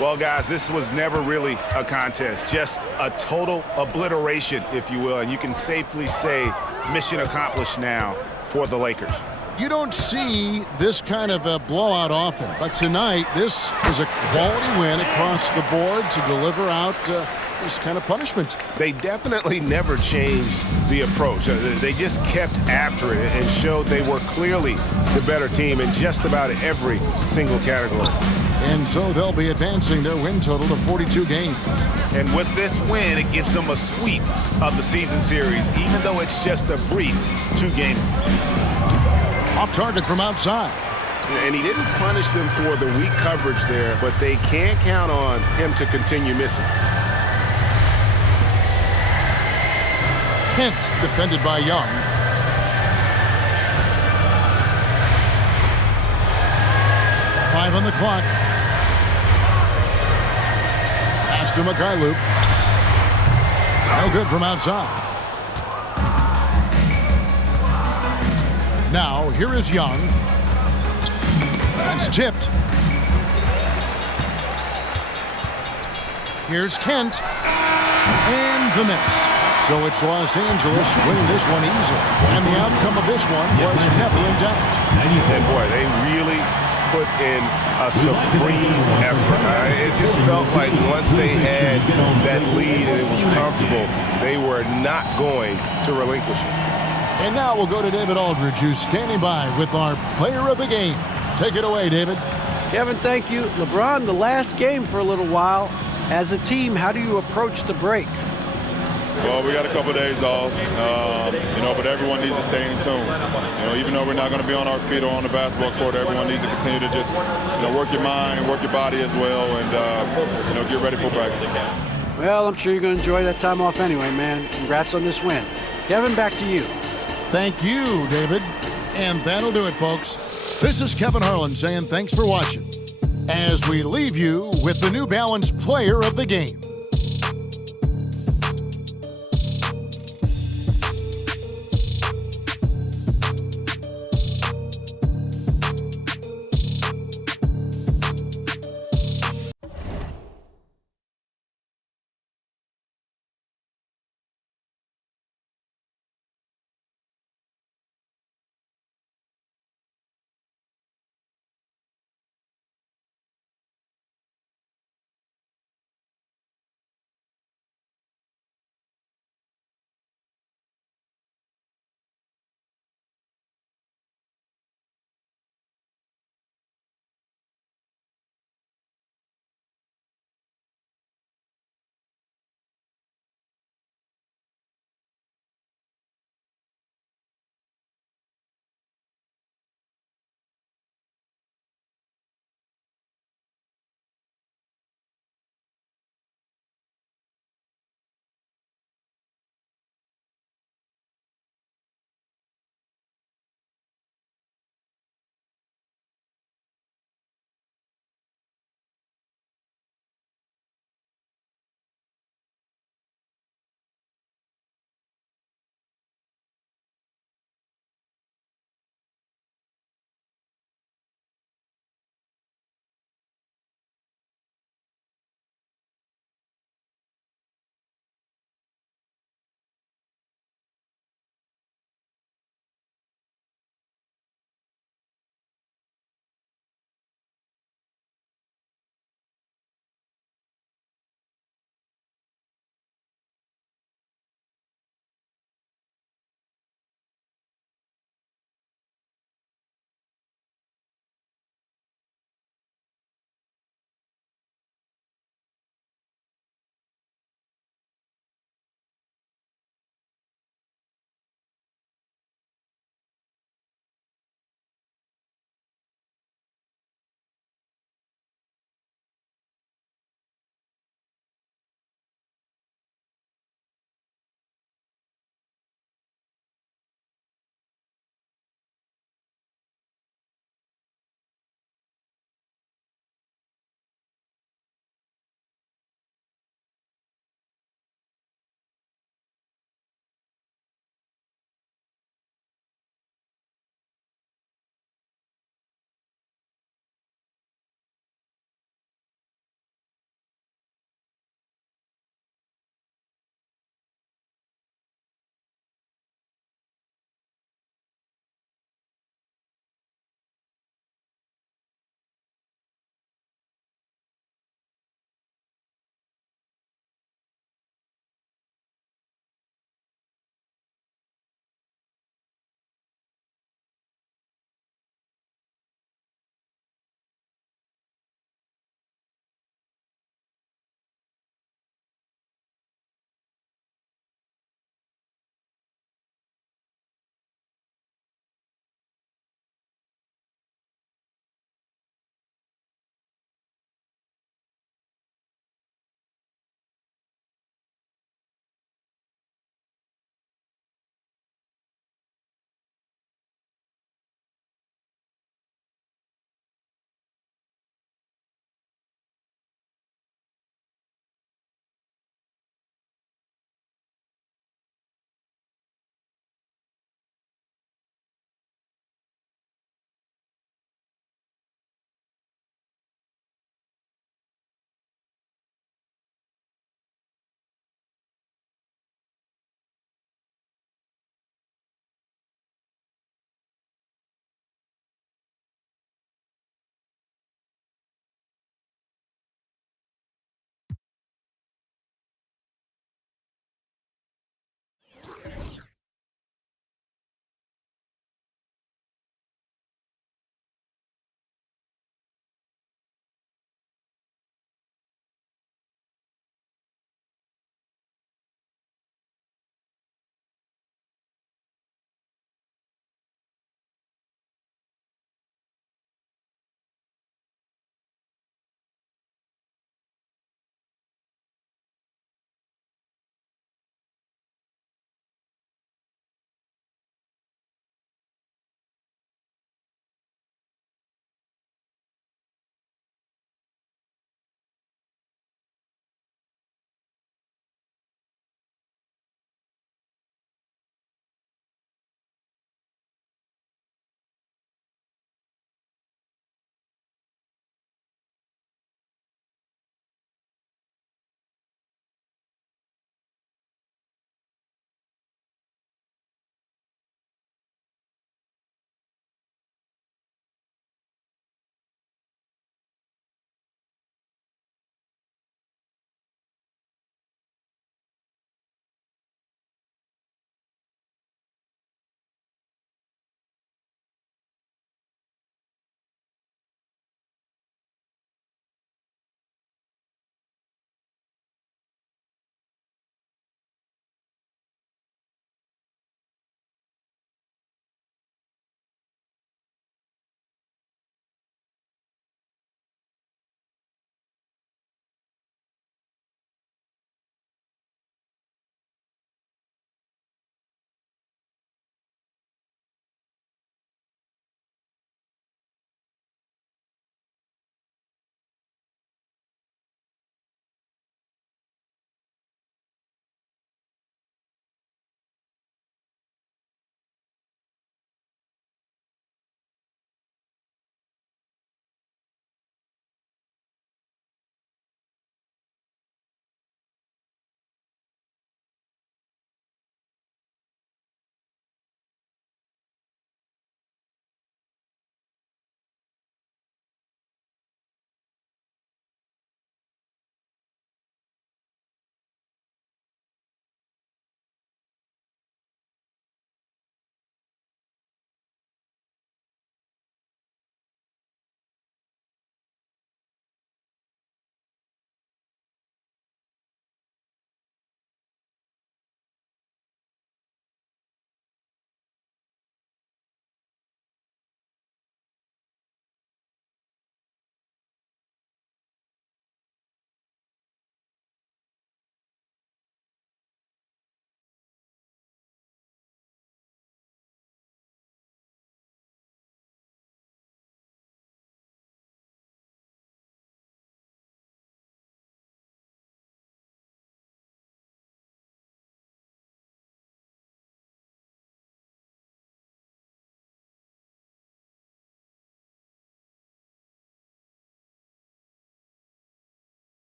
Well, guys, this was never really a contest, just a total obliteration, if you will, and you can safely say mission accomplished now for the Lakers. You don't see this kind of a blowout often, but tonight this is a quality win across the board to deliver out this kind of punishment. They definitely never changed the approach. They just kept after it and showed they were clearly the better team in just about every single category. And so they'll be advancing their win total to 42 games. And with this win, it gives them a sweep of the season series, even though it's just a brief 2-game. Off target from outside. And he didn't punish them for the weak coverage there, but they can't count on him to continue missing. Kent defended by Young. Five on the clock. Pass to Mikhailuk. No good from outside. Now, here is Young. That's tipped. Here's Kent. And the miss. So it's Los Angeles winning this one easily. And the outcome of this one was never in doubt. And boy, they really put in a supreme effort. It just felt like once they had that lead and it was comfortable, they were not going to relinquish it. And now we'll go to David Aldridge, who's standing by with our player of the game. Take it away, David. Kevin, thank you. LeBron, the last game for a little while. As a team, how do you approach the break? Well, we got a couple of days off, but everyone needs to stay in tune. Even though we're not going to be on our feet or on the basketball court, everyone needs to continue to just, work your mind and work your body as well, and get ready for practice. Well, I'm sure you're going to enjoy that time off anyway, man. Congrats on this win. Kevin, back to you. Thank you, David. And that'll do it, folks. This is Kevin Harlan saying thanks for watching as we leave you with the New Balance Player of the Game.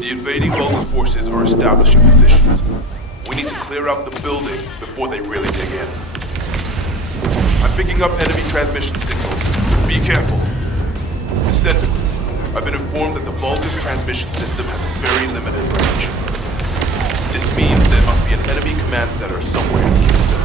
The invading Vulcan forces are establishing positions. We need to clear out the building before they really dig in. I'm picking up enemy transmission signals. Be careful. Sentinel, I've been informed that the Vulcan's transmission system has a very limited range. This means there must be an enemy command center somewhere in Houston.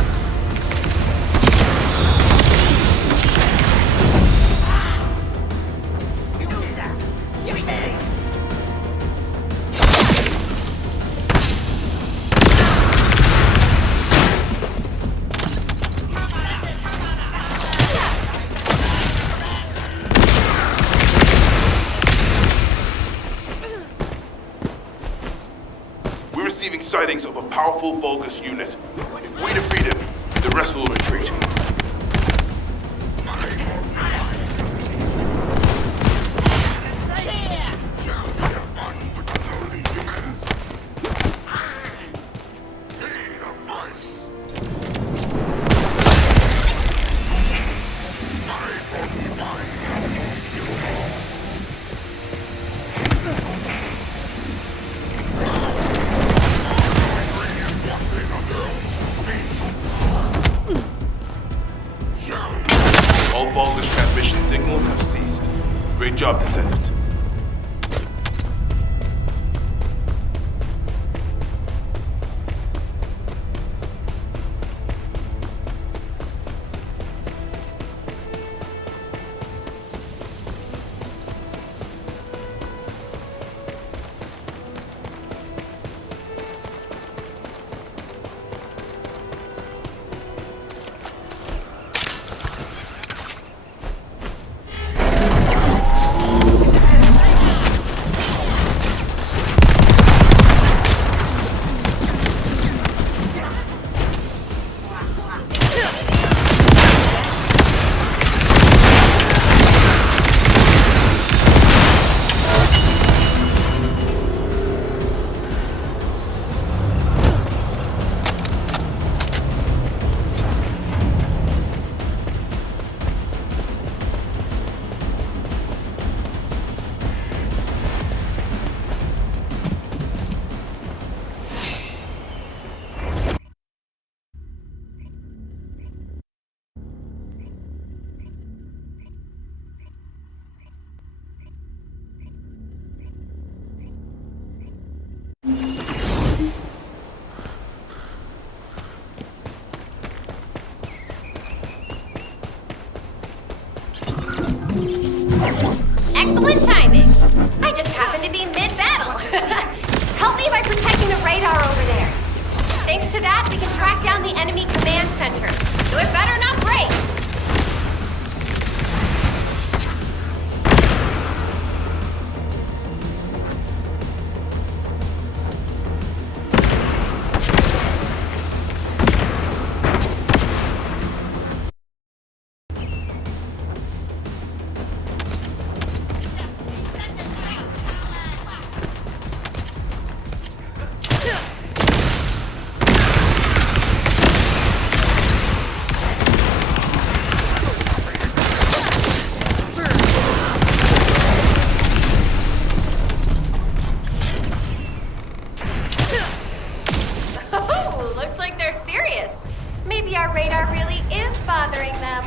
Receiving sightings of a powerful Vulgus unit. If we defeat him, the rest will retreat. All Vulgus transmission signals have ceased. Great job, Descendant. Excellent timing. I just happened to be mid-battle. Help me by protecting the radar over there. Thanks to that, we can track down the enemy command center. So it better not break. Maybe our radar really is bothering them.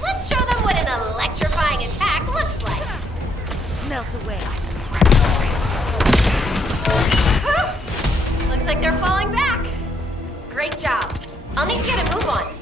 Let's show them what an electrifying attack looks like. Melt away. Looks like they're falling back. Great job. I'll need to get a move on.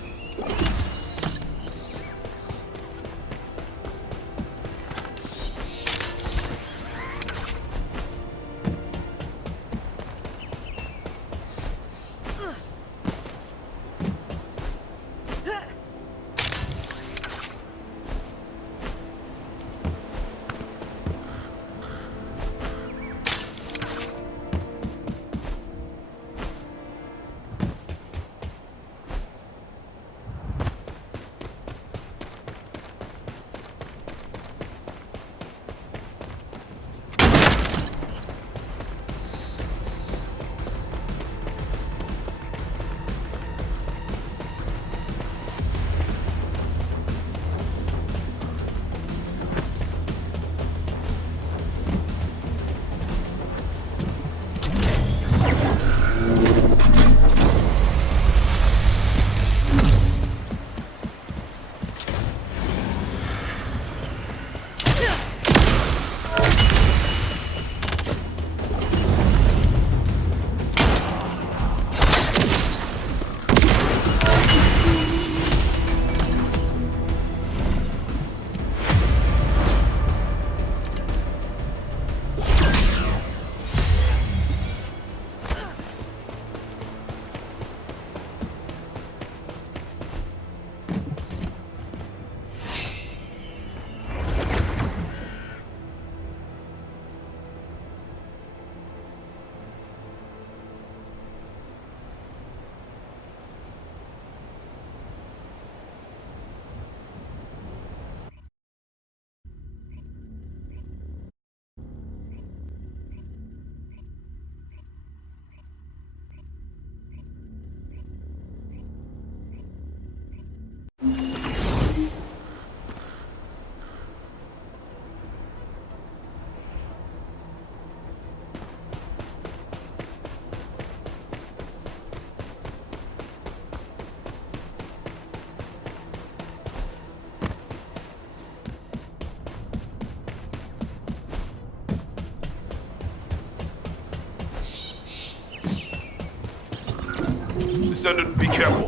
Descendant, be careful.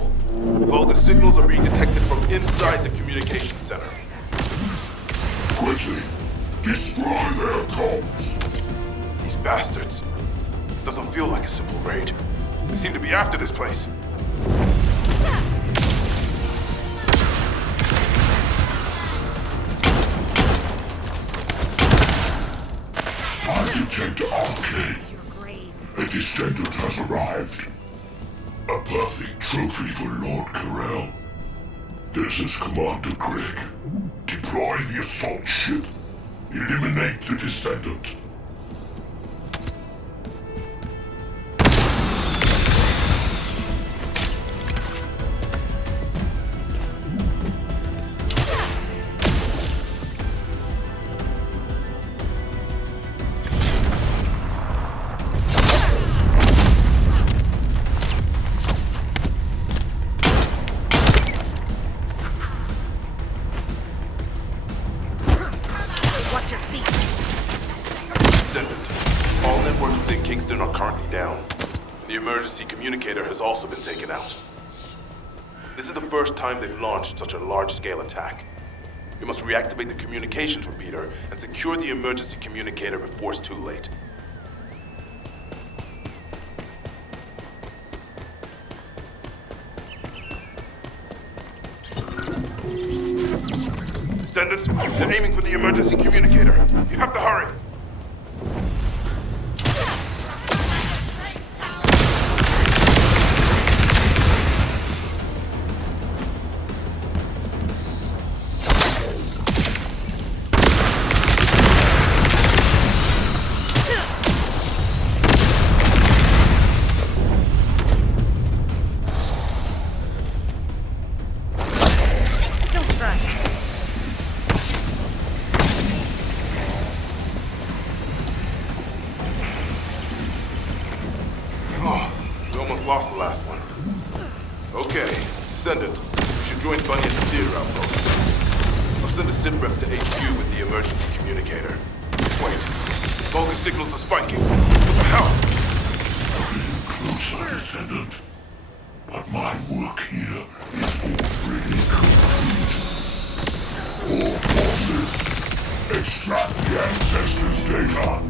Vulgar signals are being detected from inside the communication center. Quickly, destroy their comms. These bastards. This doesn't feel like a simple raid. They seem to be after this place. I detect arcade. A descendant has arrived. A perfect trophy for Lord Carell. This is Commander Greg. Deploy the assault ship. Eliminate the descendant. Descendant, all networks within Kingston are currently down. The emergency communicator has also been taken out. This is the first time they've launched such a large-scale attack. You must reactivate the communications repeater and secure the emergency communicator before it's too late. Descendants, they're aiming for the emergency communicator. You have to hurry. Lost the last one. Okay, Descendant, you should join Bunny at the theater outpost. I'll send a SIP rep to HQ with the emergency communicator. Wait, vulgar signals are spiking. What the hell? Closer, Descendant. But my work here is already complete. All forces, extract the ancestors' data.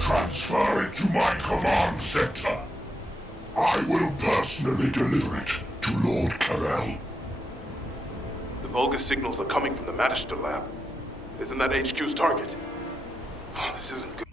Transfer it to my command center. I will personally deliver it to Lord Carell. The vulgar signals are coming from the Magister lab. Isn't that HQ's target? This isn't good.